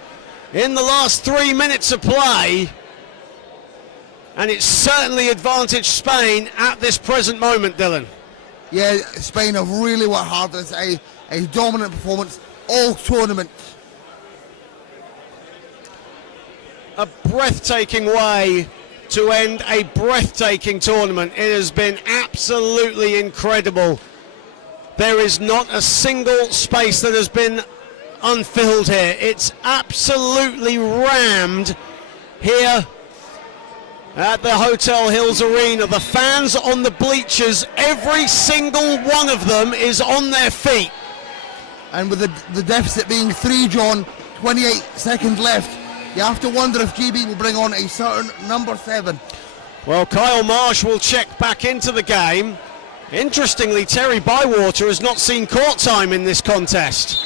in the last 3 minutes of play. And it's certainly advantaged Spain at this present moment, Dylan. Yeah, Spain have really worked hard. It's a dominant performance all tournament. A breathtaking way to end a breathtaking tournament. It has been absolutely incredible. There is not a single space that has been unfilled here. It's absolutely rammed here at the Hotel Hills Arena. The fans on the bleachers, every single one of them is on their feet. And with the deficit being 3, John, 28 seconds left, you have to wonder if GB will bring on a certain number 7. Well, Kyle Marsh will check back into the game. Interestingly, Terry Bywater has not seen court time in this contest.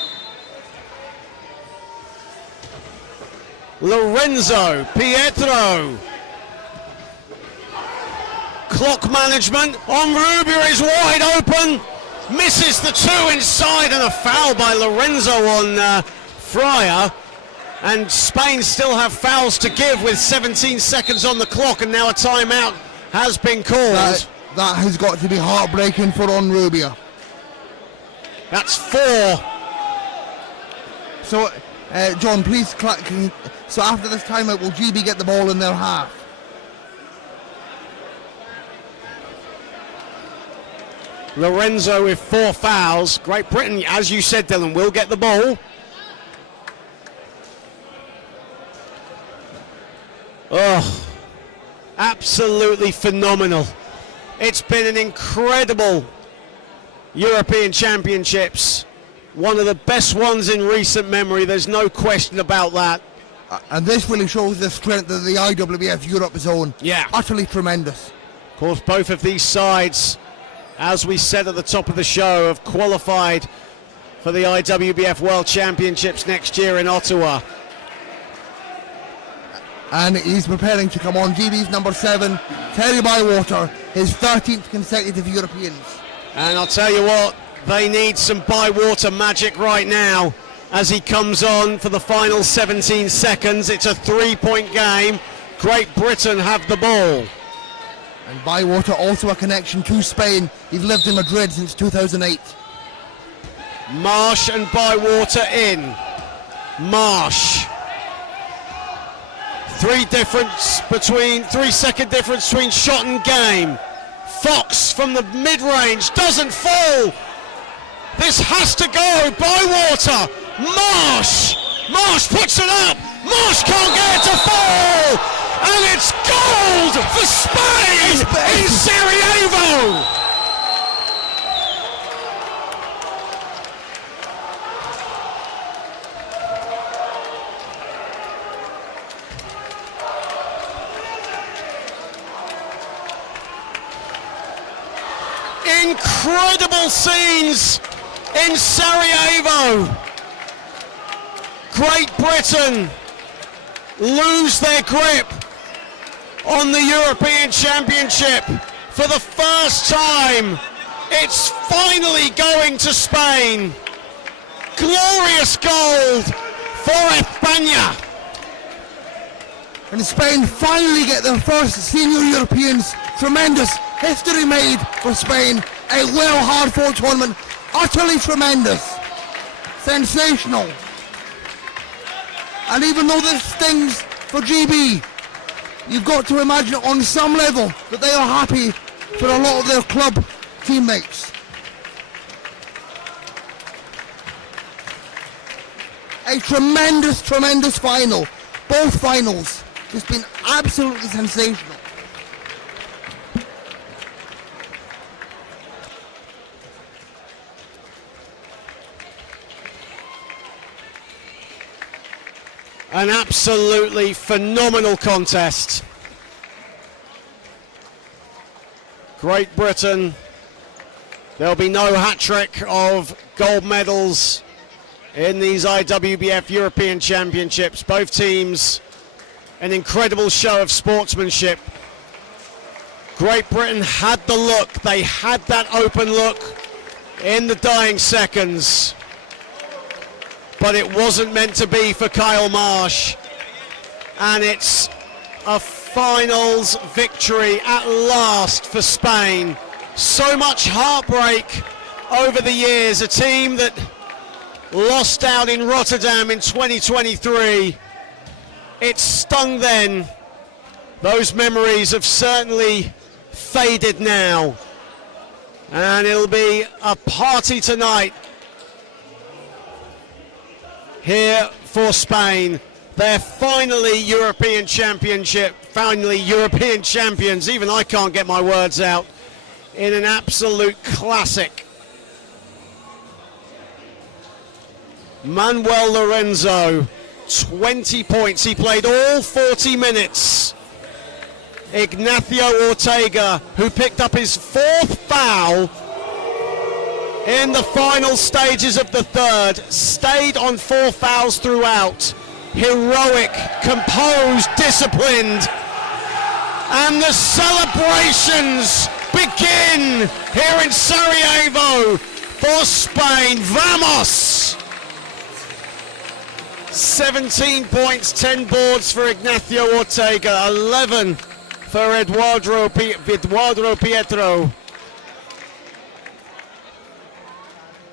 Lorenzo Pietro. Clock management on Rubio is wide open. Misses the two inside, and a foul by Lorenzo on Fryer. And Spain still have fouls to give with 17 seconds on the clock, and now a timeout has been called. That has got to be heartbreaking for Rubio. That's 4. So, John, please, so after this timeout, will GB get the ball in their half? Lorenzo with 4 fouls. Great Britain, as you said, Dylan, will get the ball. Oh, absolutely phenomenal. It's been an incredible European Championships. One of the best ones in recent memory, there's no question about that. And this really shows the strength of the IWF Europe zone. Yeah. Utterly tremendous. Of course, both of these sides, as we said at the top of the show, have qualified for the IWBF World Championships next year in Ottawa. And he's preparing to come on. GB's number 7, Terry Bywater, his 13th consecutive Europeans. And I'll tell you what, they need some Bywater magic right now as he comes on for the final 17 seconds. It's a 3-point game. Great Britain have the ball. And Bywater also a connection to Spain. He's lived in Madrid since 2008. Marsh and Bywater in. Marsh. 3-second difference between shot and game. Fox from the mid-range doesn't fall. This has to go. Bywater. Marsh. Marsh puts it up. Marsh can't get it to fall. And it's gold for Spain in Sarajevo. Incredible scenes in Sarajevo. Great Britain lose their grip on the European Championship for the first time. It's finally going to Spain. Glorious gold for España. And Spain finally get their first senior Europeans. Tremendous history made for Spain. A well hard fought tournament. Utterly tremendous. Sensational. And even though this stings for GB, you've got to imagine on some level that they are happy for a lot of their club teammates. A tremendous, tremendous final. Both finals just been absolutely sensational. An absolutely phenomenal contest. Great Britain. There'll be no hat-trick of gold medals in these IWBF European Championships. Both teams, an incredible show of sportsmanship. Great Britain had the look. They had that open look in the dying seconds. But it wasn't meant to be for Kyle Marsh. And it's a finals victory at last for Spain. So much heartbreak over the years. A team that lost out in Rotterdam in 2023. It stung then. Those memories have certainly faded now. And it'll be a party tonight here for Spain. They're finally European champions. Even I can't get my words out. In an absolute classic. Manuel Lorenzo, 20 points. He played all 40 minutes. Ignacio Ortega, who picked up his 4th foul in the final stages of the third, stayed on 4 fouls throughout. Heroic, composed, disciplined. And the celebrations begin here in Sarajevo for Spain. Vamos! 17 points, 10 boards for Ignacio Ortega, 11 for Eduardo Pietro.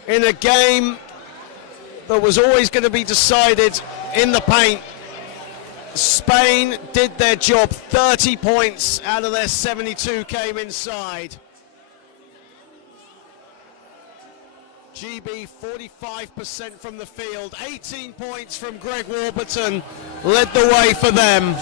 In a game that was always going to be decided in the paint, Spain did their job. 30 points out of their 72 came inside. GB 45% from the field, 18 points from Greg Warburton led the way for them.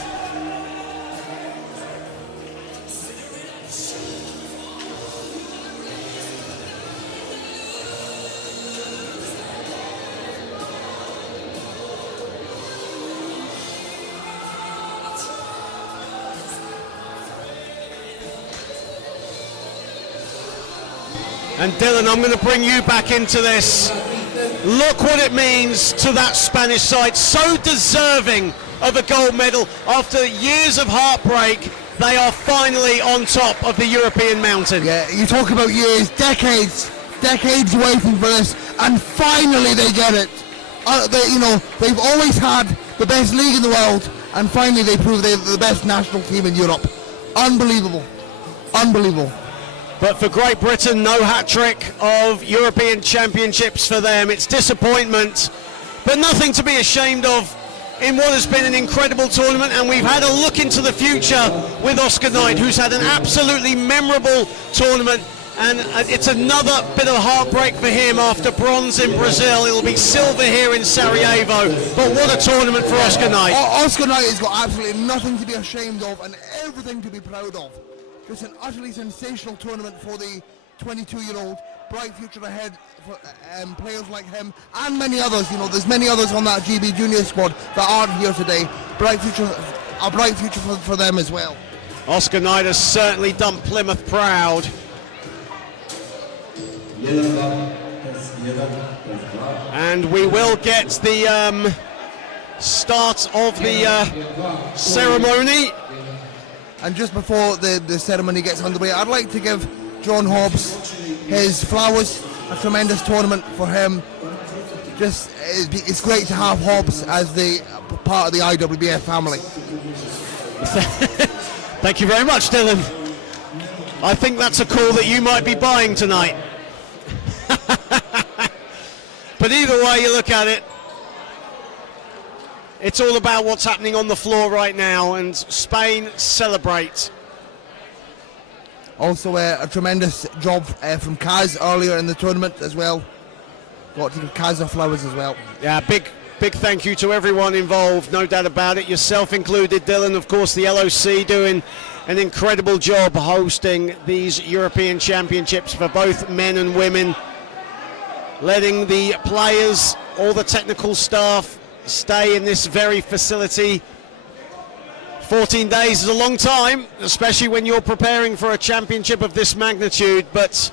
And Dylan, I'm going to bring you back into this. Look what it means to that Spanish side, so deserving of a gold medal. After years of heartbreak, they are finally on top of the European mountain. Yeah, you talk about years, decades waiting for this, and finally they get it. They've always had the best league in the world, and finally they prove they're the best national team in Europe. Unbelievable. But for Great Britain, no hat-trick of European Championships for them. It's disappointment, but nothing to be ashamed of in what has been an incredible tournament. And we've had a look into the future with Oscar Knight, who's had an absolutely memorable tournament. And it's another bit of heartbreak for him after bronze in Brazil. It'll be silver here in Sarajevo. But what a tournament for Oscar Knight. Oscar Knight has got absolutely nothing to be ashamed of and everything to be proud of. Just an utterly sensational tournament for the 22-year-old. Bright future ahead for players like him and many others. There's many others on that GB Junior squad that aren't here today. A bright future for them as well. Oscar Knight has certainly done Plymouth proud. And we will get the start of the ceremony. And just before the ceremony gets underway, I'd like to give John Hobbs his flowers. A tremendous tournament for him. It's great to have Hobbs as the part of the IWBF family. Thank you very much, Dylan. I think that's a call that you might be buying tonight. But either way you look at it, it's all about what's happening on the floor right now, and Spain celebrate. Also a tremendous job from Kaz earlier in the tournament as well. Got to give Kaz flowers as well. Yeah, big thank you to everyone involved, no doubt about it, yourself included, Dylan. Of course, the LOC doing an incredible job hosting these European Championships for both men and women, letting the players, all the technical staff, stay in this very facility. 14 days is a long time, especially when you're preparing for a championship of this magnitude, but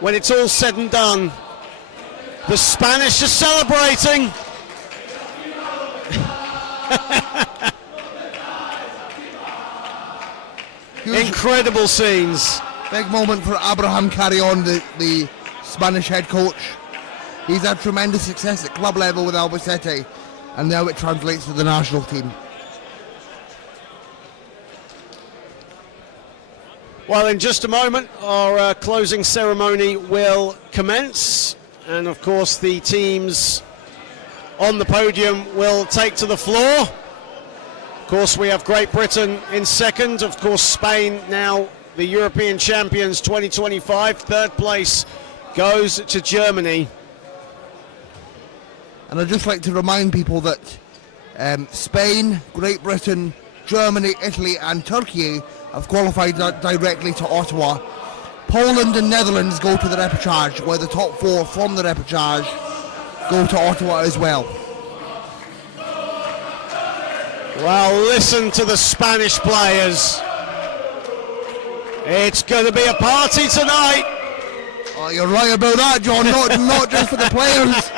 when it's all said and done, the Spanish are celebrating. Incredible scenes. Big moment for Abraham Carrion, the Spanish head coach. He's had tremendous success at club level with Albacete, and now it translates to the national team. Well, in just a moment, our closing ceremony will commence, and of course the teams on the podium will take to the floor. Of course, we have Great Britain in second. Of course, Spain now the European champions 2025. Third place goes to Germany. And I'd just like to remind people that Spain, Great Britain, Germany, Italy and Turkey have qualified directly to Ottawa. Poland and Netherlands go to the repechage, where the top 4 from the repechage go to Ottawa as well. Well, listen to the Spanish players. It's going to be a party tonight. Oh, you're right about that, John. Not just for the players.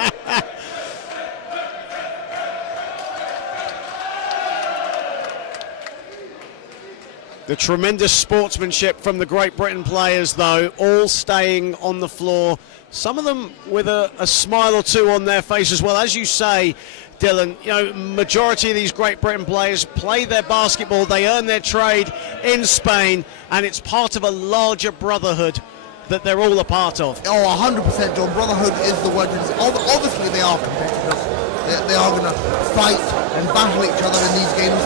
The tremendous sportsmanship from the Great Britain players, though, all staying on the floor. Some of them with a smile or two on their face as well. As you say, Dylan, you know, majority of these Great Britain players play their basketball, they earn their trade in Spain, and it's part of a larger brotherhood that they're all a part of. Oh, 100%, John. Brotherhood is the word. Obviously, they are competitors. They are going to fight and battle each other in these games.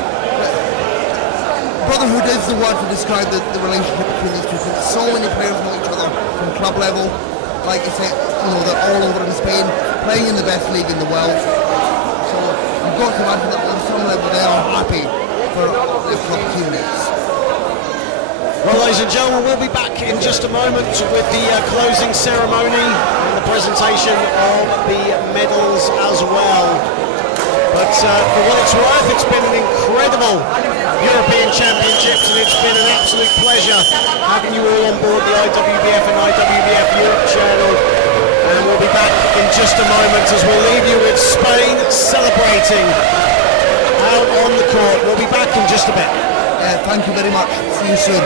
Brotherhood is the word to describe the relationship between these two teams. So many players know each other from club level. Like you said, you know, they're all over in Spain, playing in the best league in the world. So you've got to imagine that on some level they are happy for their club teammates. Well, ladies and gentlemen, we'll be back in just a moment with the closing ceremony and the presentation of the medals as well. But for what it's worth, it's been an incredible European Championships, and it's been an absolute pleasure having you all on board the IWBF and IWBF Europe channel. And we'll be back in just a moment as we'll leave you with Spain celebrating out on the court. We'll be back in just a bit. Thank you very much. See you soon.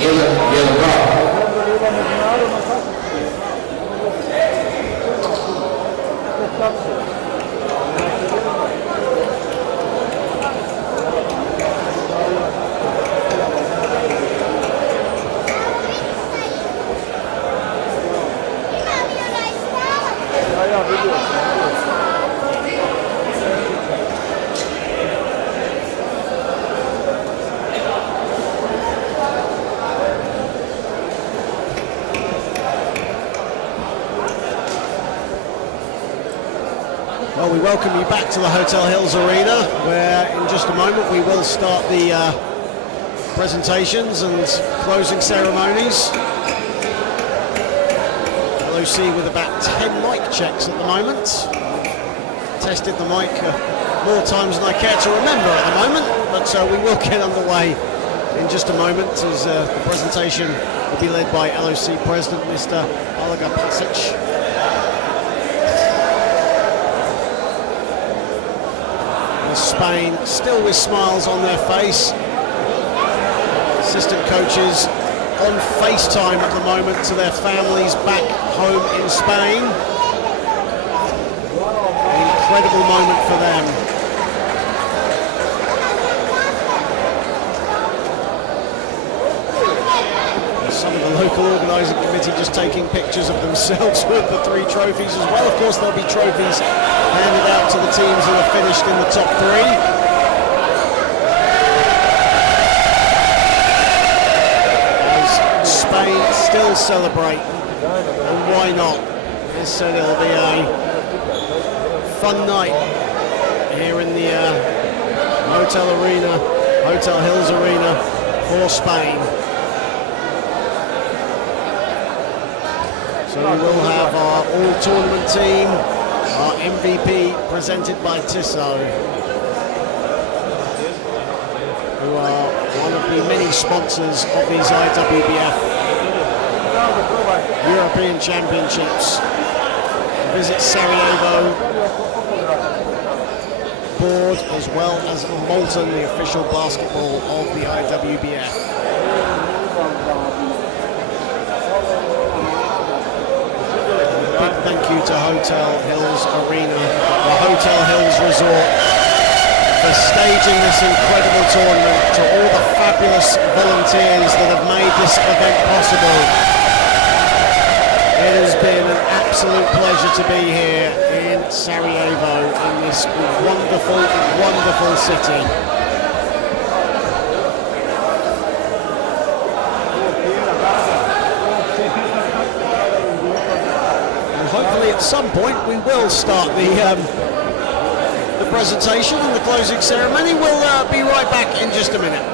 1-2. Well, we welcome you back to the Hotel Hills Arena, where in just a moment we will start the presentations and closing ceremonies. LOC with about 10 mic checks at the moment. Tested the mic more times than I care to remember at the moment, but we will get underway in just a moment as the presentation will be led by LOC President Mr. Olga Pasic. Spain still with smiles on their face. Assistant coaches on FaceTime at the moment to their families back home in Spain. An incredible moment for them. Some of the local organising committee just taking pictures of themselves with the 3 trophies as well. Of course, there'll be trophies handed out to the teams who have finished in the top 3. As Spain still celebrate, and why not? As said, it'll be a fun night here in the Hotel Hills Arena for Spain. So we will have our all-tournament team, our MVP presented by Tissot, who are one of the many sponsors of these IWBF European Championships. Visit Sarajevo board as well as Molten, the official basketball of the IWBF. Thank you to Hotel Hills Arena, the Hotel Hills Resort, for staging this incredible tournament, to all the fabulous volunteers that have made this event possible. It has been an absolute pleasure to be here in Sarajevo, in this wonderful, wonderful city. Hopefully at some point we will start the presentation and the closing ceremony. We'll be right back in just a minute.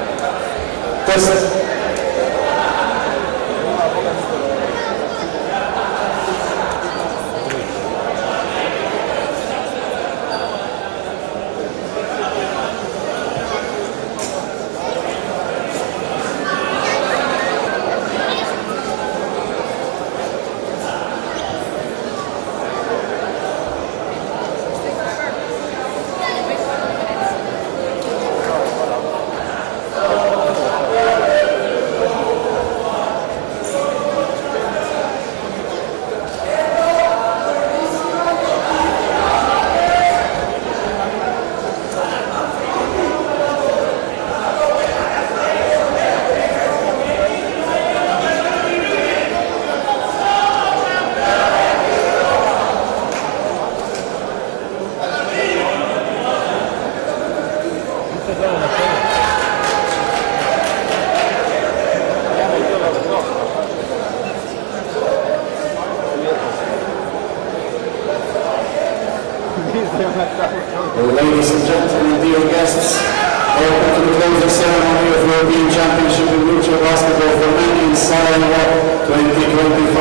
Ladies and gentlemen, dear guests, welcome to the closing ceremony of European Championship in wheelchair basketball for men in Sarajevo 2025.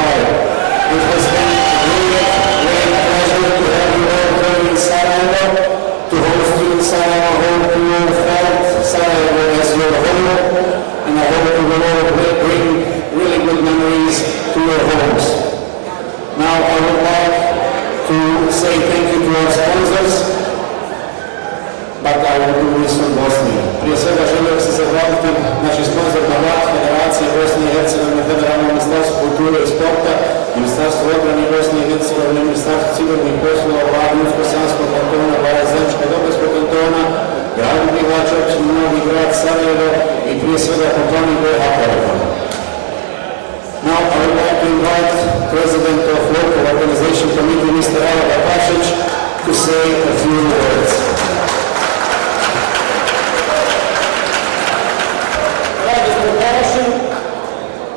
It has been a great pleasure to have you all here in Sarajevo, to host you in Sarajevo, hope you all felt Sarajevo as your home, and I hope you will all bring really good memories to your homes. Now I would like to say thank you to our sponsors, but I will do this from Bosnia. Prije svega želio se zahvaliti naši sponzor na vlad Federacije Bosne I would like to invite President of Local Organization Committee, Mr. Alva Pasic, to say a few words. Dragi sportaši,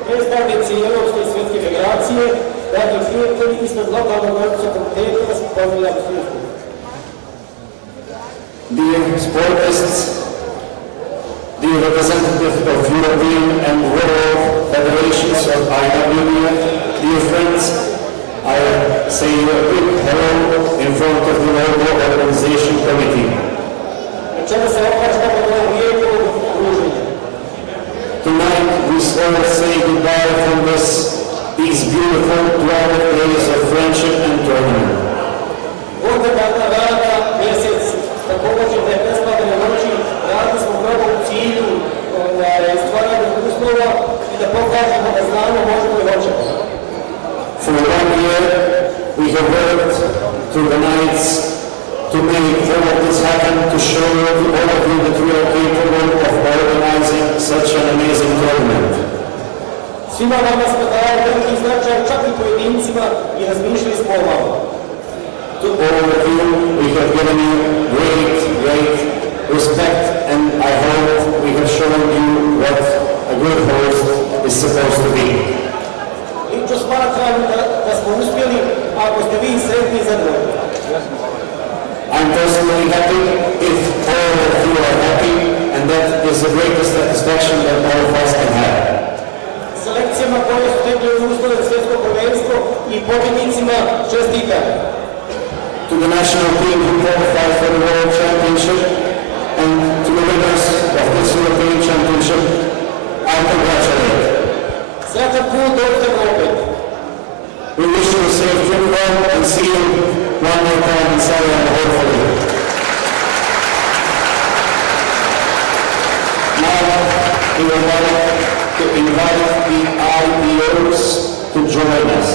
predstavnici Europske i svjetske federacije, dragi prijatelji ispred lokalnog Olimpijskog komiteta, vas pozdravljam službu. Dear sportists, dear representatives of European and world federations of IWBF, dear friends, I say you a big hello in front of the Local Organization Committee. Večera se opraštamo do ovog lijepog okruženja. Tonight we all say goodbye from these beautiful 12 days of friendship and tournament. Ovdje dana rada, mjesec, također da je prespavljene noći, radili smo mnogo u cilju stvaranja uslova i da pokažemo da znamo, možemo i hoćemo. For 1 year we have worked through the nights to make all of this happen, to show all of you that we are capable of organizing such an amazing tournament. Svima vama smo dali veliki značaj, čak i pojedincima, i razmišljali smo o vama. To all of you, we have given you great respect, and I hope we have shown you what a good host is supposed to be. Lično smatram da smo uspjeli, ako ste vi sretni i zadovoljni. I'm personally happy if all of you are happy, and that is the greatest satisfaction that all of us can have. Selekcijama koje su tekle uslove svjetsko prvenstvo i pobjednicima čestitam. To the national team who qualified for the World Championship and to the winners of this European Championship, I congratulate. Srećan put do Europe. We wish you a safe trip home and see you one more time in Sarajevo, hopefully. Now, we would like to invite the IBOs to join us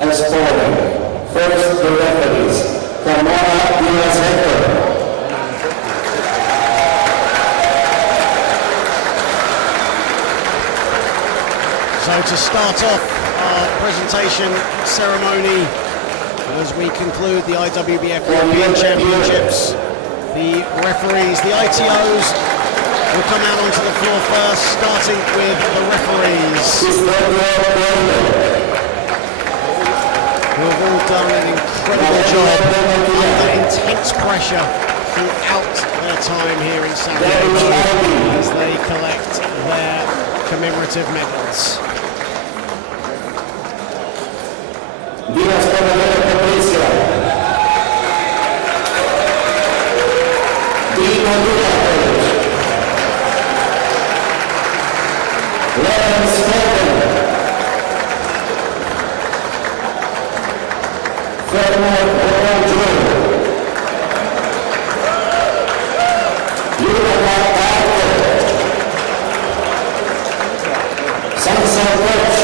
as following. First, the referees. Carmona Diaz-Hector. So to start off our presentation ceremony as we conclude the IWBF European Championships, the referees, the ITOs will come out onto the floor first, starting with the referees, who have all done an incredible job under intense pressure throughout their time here in Sarajevo as they collect their commemorative medals. Diaz Caballero Patricia. Dino Duarte. Lawrence Morgan. Fernand Oranjo. Yura Marco. Sansa Roach.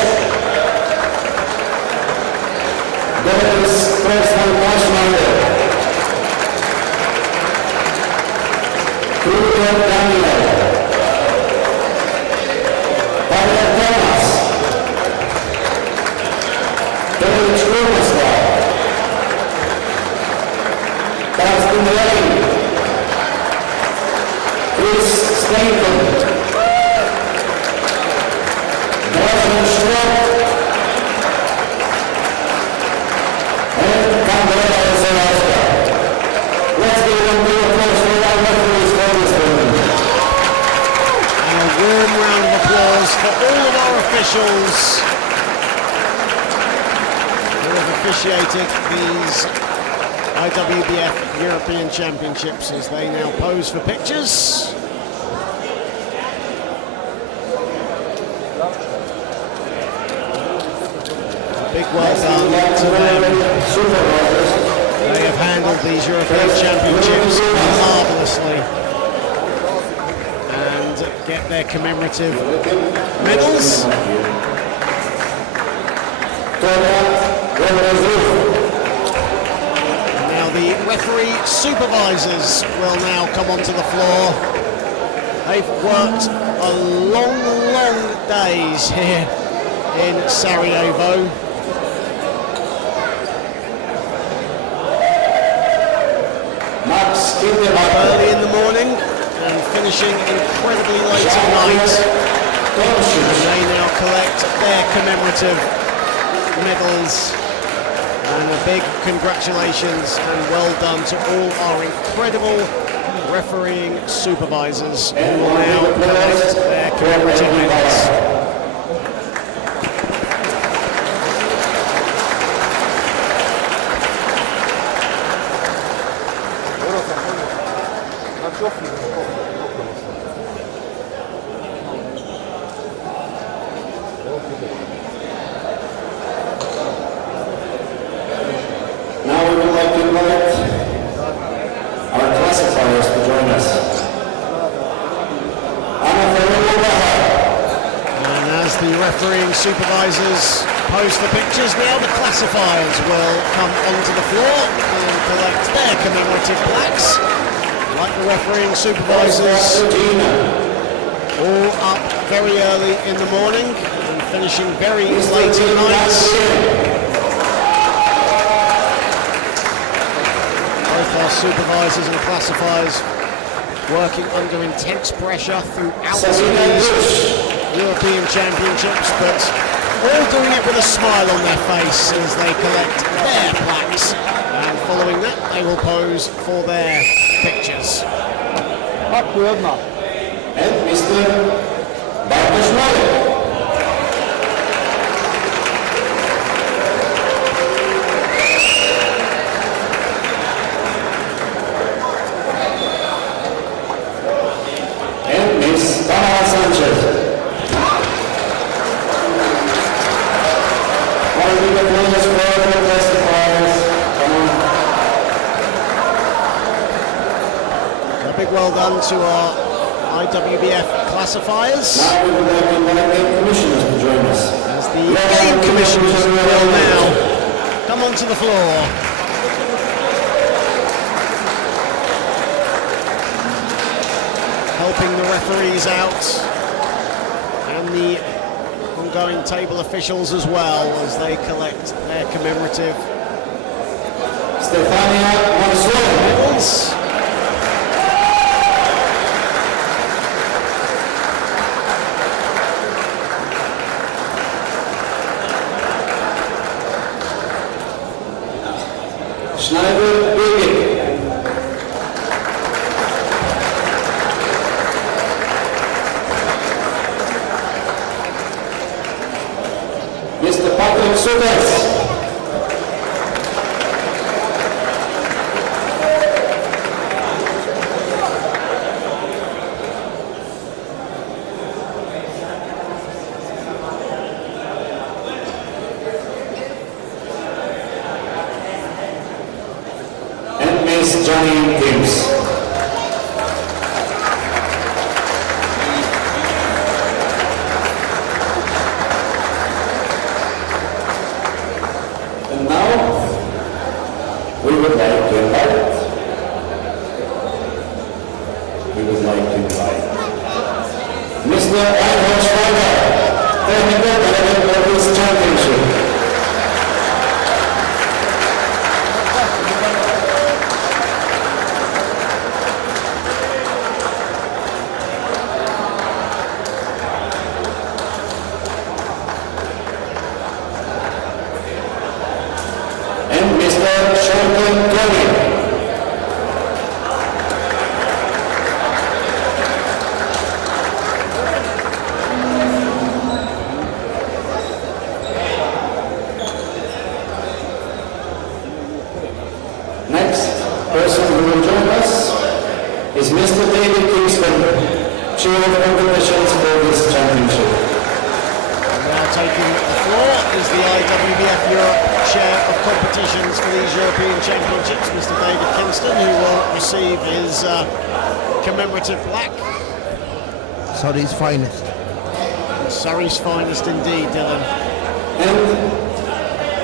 Dennis Preston Marshmallow. Kruger Daniel. Pavel Thomas. Paige Rubenstadt. Carsten Lane. Chris Stanton. Gordon Schrock. Let's give them the applause for our referees for this tournament. And a warm round of applause for all of our officials who have officiated these IWBF European Championships as they now pose for pictures. Big well done to them. They have handled these European Championships marvellously and get their commemorative medals. Now the referee supervisors will now come onto the floor. They've worked a long days here in Sarajevo. Max Kinderhofer. Early in the morning and finishing incredibly late at night. They now collect their commemorative medals. And a big congratulations and well done to all our incredible refereeing supervisors who will now collect their commemorative medals. Now we would like to invite our classifiers to join us. Anna Ferrero. And as the refereeing supervisors pose for pictures now, the classifiers will come onto the floor and collect their commemorative plaques. Like the refereeing supervisors, all up very early in the morning and finishing very late at night. Both our supervisors and classifiers working under intense pressure throughout these European Championships, but all doing it with a smile on their face as they collect their plaques. And following that, they will pose for their pictures. And Mr. Bartosz Malek. And Miss Tamara Sanchez. All the players for the classifiers. Come on. A big well done to our IWBF classifiers, Now we would like to invite the commissioners to join us. as the game commissioners will now come onto the floor. Helping the referees out and the ongoing table officials as well as they collect their commemorative Stefania Mansuel. medals. Schneider Birgit. Mr. Patrick Suters. And Miss Johnny Gibbs. And now we would like to invite Mr. Reinhold Schreiber, technical director of this championship. And Mr. Shorten Tony. Next person who will join us is Mr. David Kingston, Chair of Competitions for this championship. Now taking the floor is the IWBF Europe Chair of Competitions for these European Championships, Mr. David Kingston, who will receive his commemorative plaque. Surrey's finest. Surrey's finest indeed, Dylan. And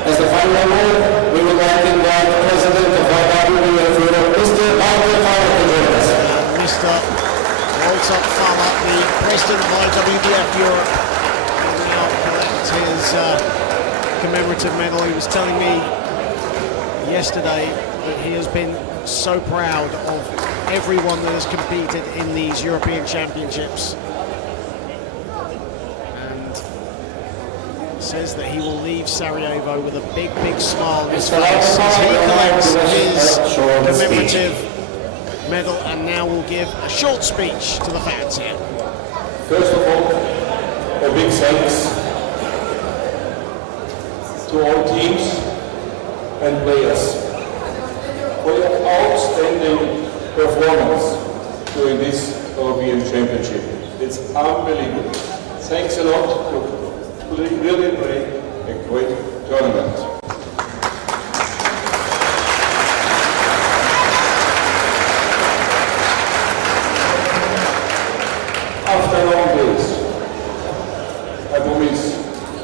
as the final word, we would like to invite the President of IWBF Europe, Mr. Walter Fowler, to join us. Mr. Walter Fowler, the President of IWBF Europe, will now collect his his commemorative medal. He was telling me yesterday that he has been so proud of everyone that has competed in these European Championships, and says that he will leave Sarajevo with a big, big smile on his face as he collects his commemorative medal, and now will give a short speech to the fans here. First of all, a big thanks to all teams and players for your outstanding performance during this European Championship. It's unbelievable. Thanks a lot to really play a great tournament. After long days, I promise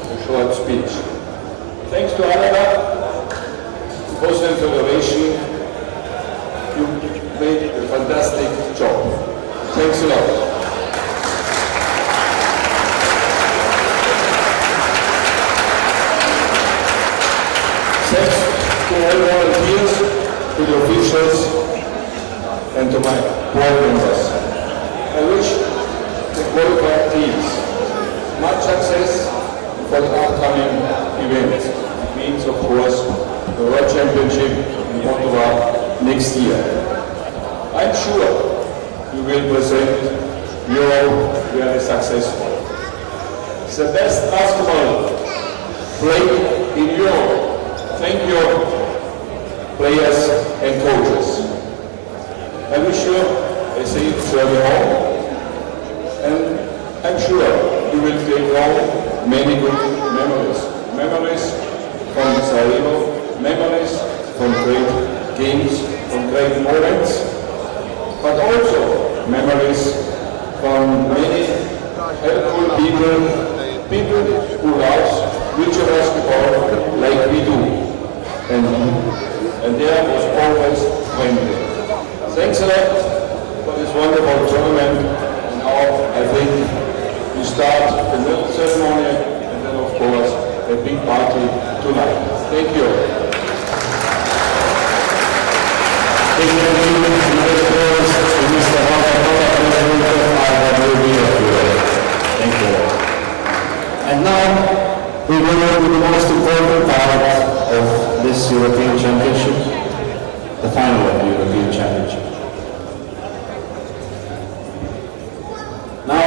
a short speech. Thanks to Anna, Bosnian Federation, you made a fantastic job. Thanks a lot. Thanks to all volunteers, to the officials, and to my board members. I wish the qualified teams much success for the upcoming event. It means, of course, the World Championship in Moldova next year. I'm sure you will present Europe very successful. It's the best basketball played in Europe. Thank you, players and coaches. I wish you a safe journey home, and I'm sure you will take home many good memories. Memories from Sarajevo, memories from great games, from great moments, but also memories from many helpful people who love future basketball like we do. And there was always friendly. Thanks a lot for this wonderful tournament. And now I think we start the medal ceremony and then of course a big party tonight. Thank you. Thank you. And now we will go to the most important part of this European Championship, the final of the European Championship. Now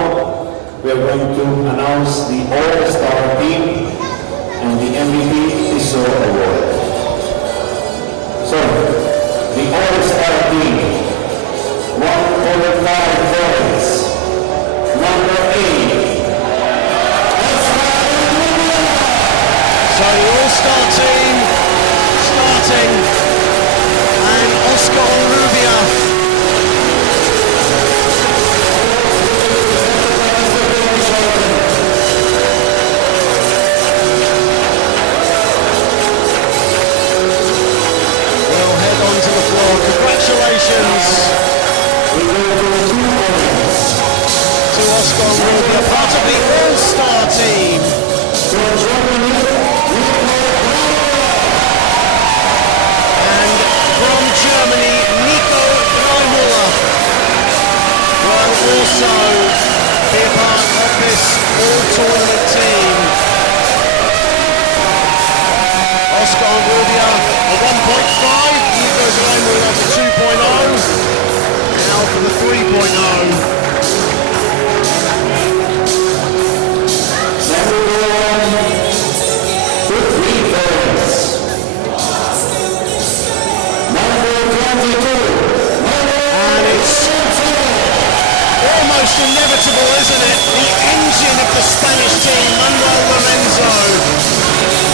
we are going to announce the All-Star team and the MVP ISO Award. So, the All-Star team, 105 points, number 8. So the All-Star team starting, and Oscar Onrubia. Will head onto the floor. Congratulations to Oscar Onrubia, part of the All-Star team. Germany, Nico Dreimüller will also be a part of this all-tournament team. Oscar Onrubia a 1.5, Nico Dreimüller for 2.0, now for the 3.0. Almost inevitable, isn't it? The engine of the Spanish team, Manuel Lorenzo,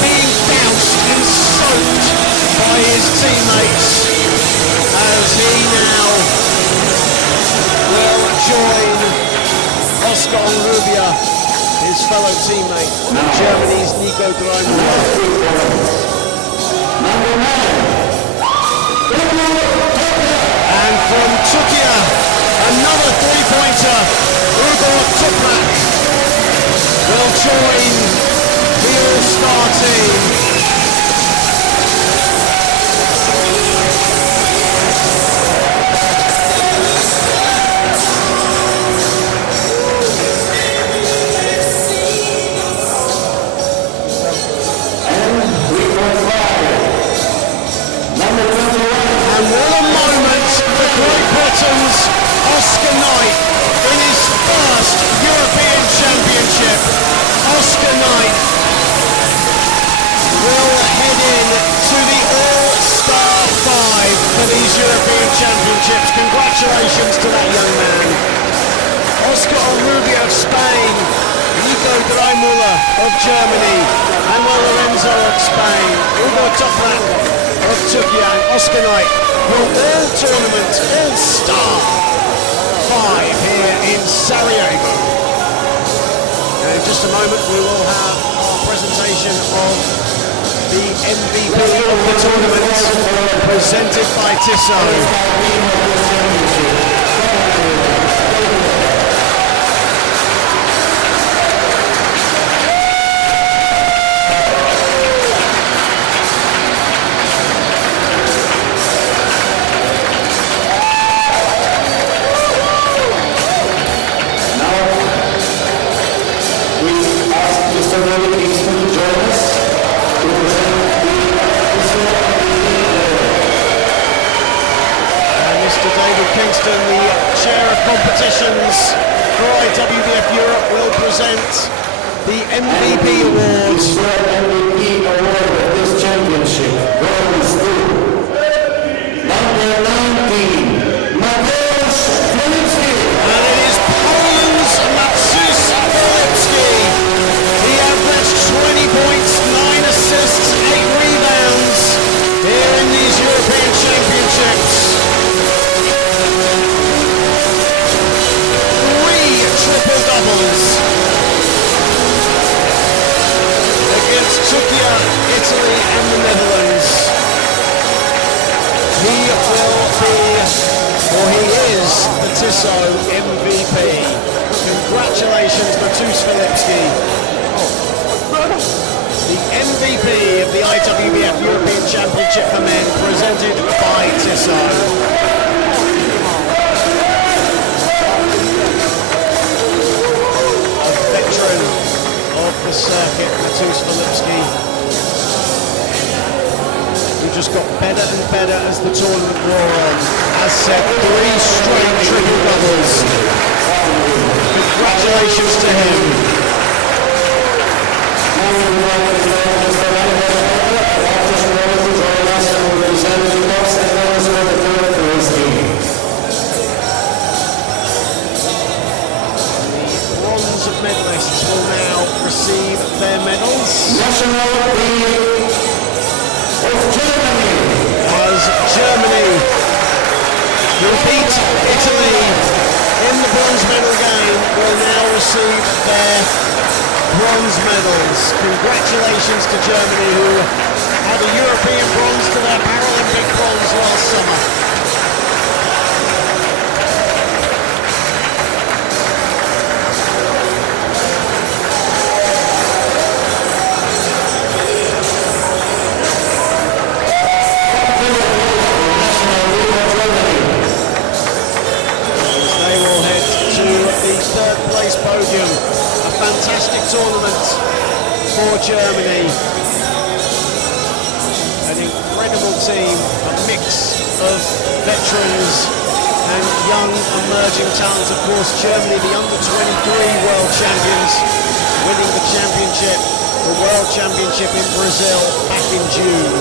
being doused and soaked by his teammates as he now will join Oscar Onrubia, his fellow teammate, Germany's Nico Dreimüller. And from Turkey, another three-pointer, Ugo Toprak will join the all-star team. And what a moment for Great Britain's Oscar Knight in his first European Championship. Oscar Knight will head in to the All-Star 5 for these European Championships. Congratulations to that young man. Oscar Rubio of Spain, Nico Dreimüller of Germany, Manuel Lorenzo of Spain, Hugo Toprak of Turkey, and Oscar Knight will all-tournament, all-star 5 here in Sarajevo. And in just a moment we will have our presentation of the MVP of the tournament, presented by Tissot. Kingston, the chair of competitions for IWBF Europe, will present the MVP awards. The MVP award of this championship goes to number 19, Mateusz Filipski. And it is Poland's Mateusz Filipski. He averaged 20 points, 9 assists, 8 rebounds here in these European Championships. Triple doubles against Turkey, Italy and the Netherlands. He will be, or he is, the Tissot MVP. Congratulations, Mateusz Filipski, the MVP of the IWBF European Championship for Men, presented by Tissot. Of the circuit, Mateusz Filipski, who just got better and better as the tournament wore on. As said, 3 straight triple doubles. Congratulations to him. Medalists will now receive their medals. National team of Germany. As Germany, who beat Italy in the bronze medal game, will now receive their bronze medals. Congratulations to Germany, who had a European bronze to their Paralympic bronze last summer. Podium. A fantastic tournament for Germany. An incredible team, a mix of veterans and young emerging talent. Of course, Germany, the under-23 world champions, winning the championship, the world championship in Brazil back in June.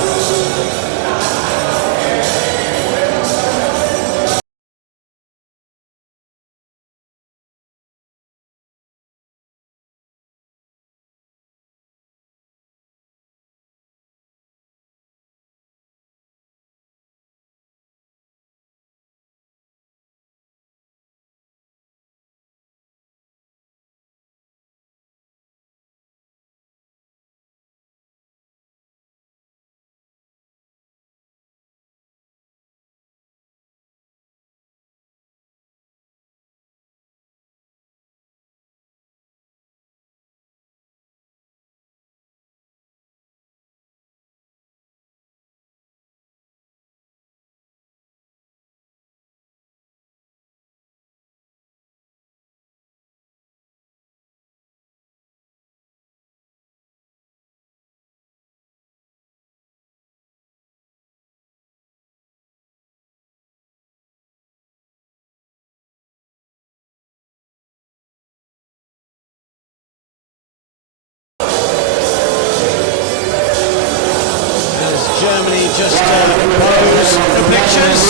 just pose for pictures.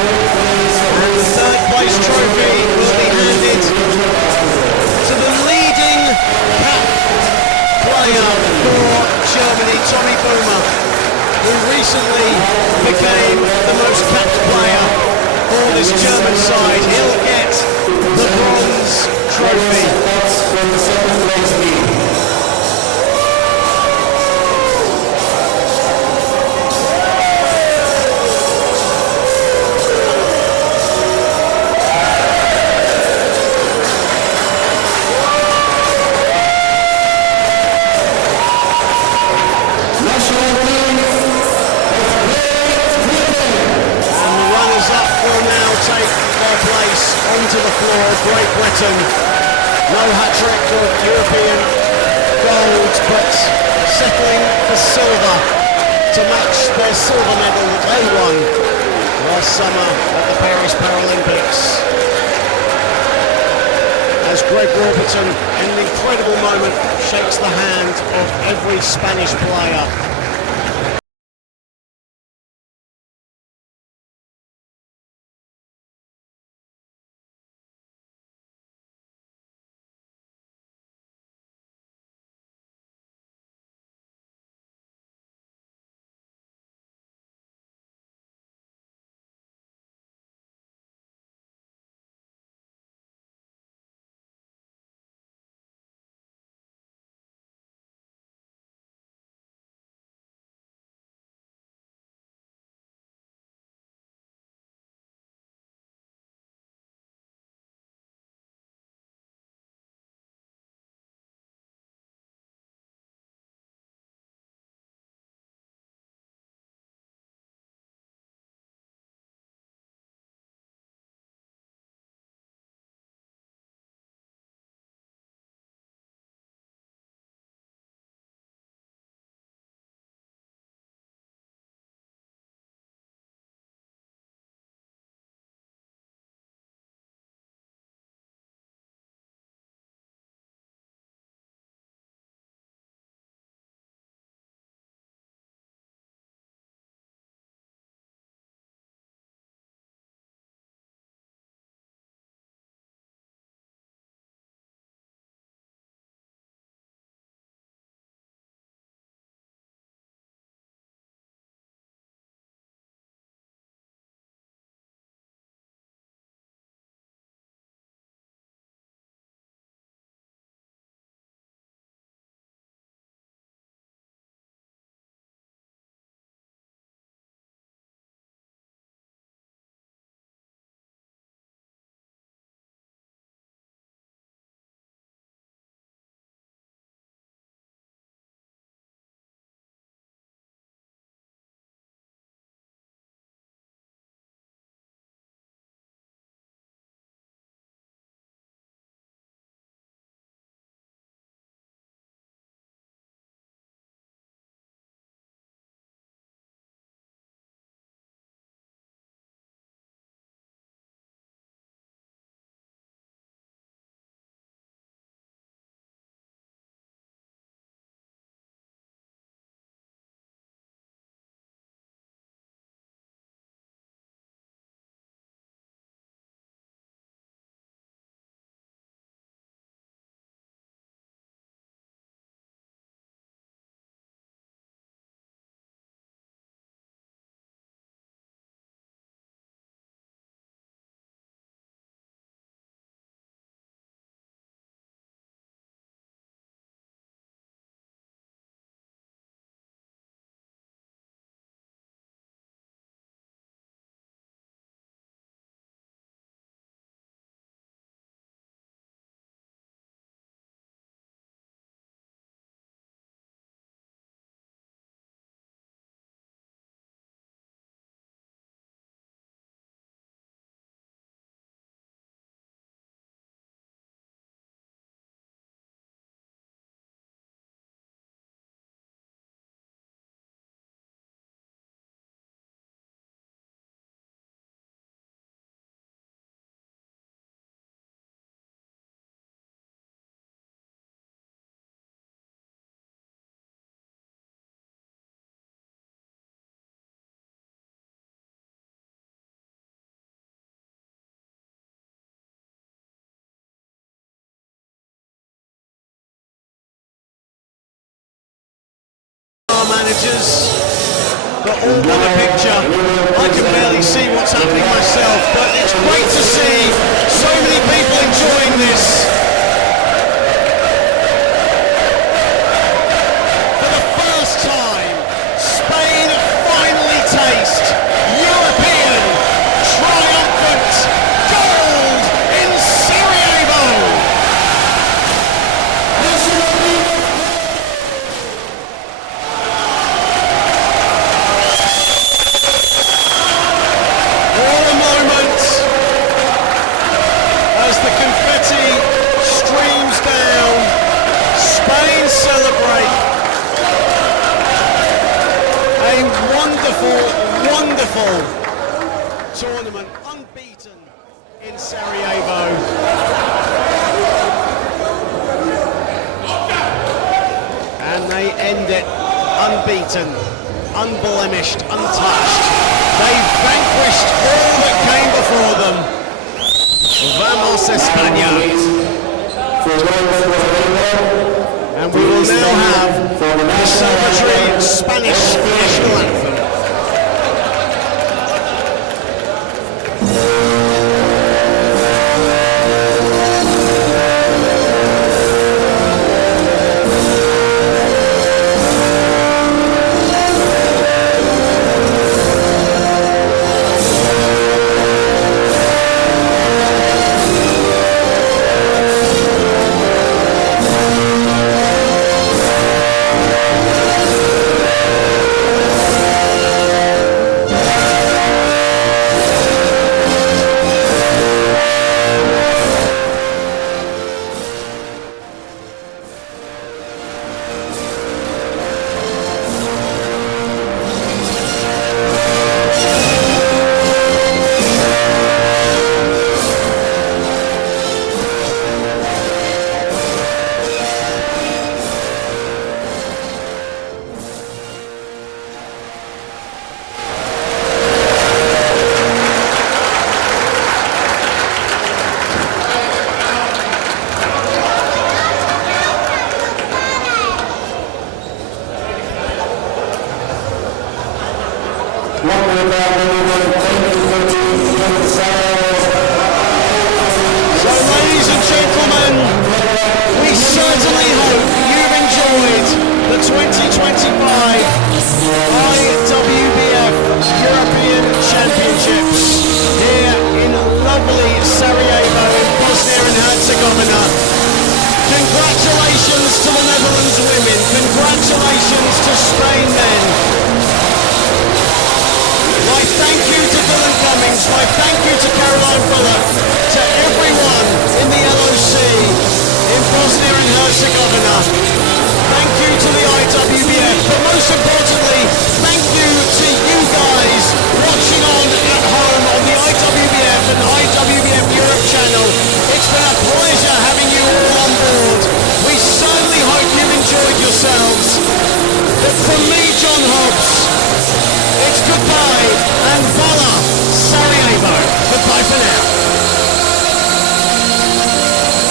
And the third place trophy will be handed to the leading cap player for Germany, Tommy Boomer, who recently became the most capped player for this German side. He'll get the bronze trophy. Onto the floor, Great Britain. No hat-trick of European gold, but settling for silver to match their silver medal that they won last summer at the Paris Paralympics. As Greg Warburton, in an incredible moment, shakes the hand of every Spanish player. managers that all want a picture. I can barely see what's happening myself, but it's great to see so many people enjoying this. For the first time, Spain finally taste European triumphant gold in Sarajevo. What a moment as the confetti streams down. Spain celebrate. A wonderful, wonderful tournament, unbeaten in Sarajevo. And they end it unbeaten, unblemished, untouched. They vanquished all that came before them. Vamos España. And we will now have the celebratory Spanish national anthem. So, ladies and gentlemen, we certainly hope you've enjoyed the 2025 IWBF European Championships here in lovely Sarajevo in Bosnia and Herzegovina. Congratulations to the Netherlands women, congratulations to Spain men. My thank you to Dylan Cummings, my thank you to Caroline Bullock, to everyone in the LOC in Bosnia and Herzegovina. Thank you to the IWBF, but most importantly, thank you to you guys watching on at home on the IWBF and IWBF Europe channel. It's been a pleasure having you all on board. We certainly hope you've enjoyed yourselves. But for me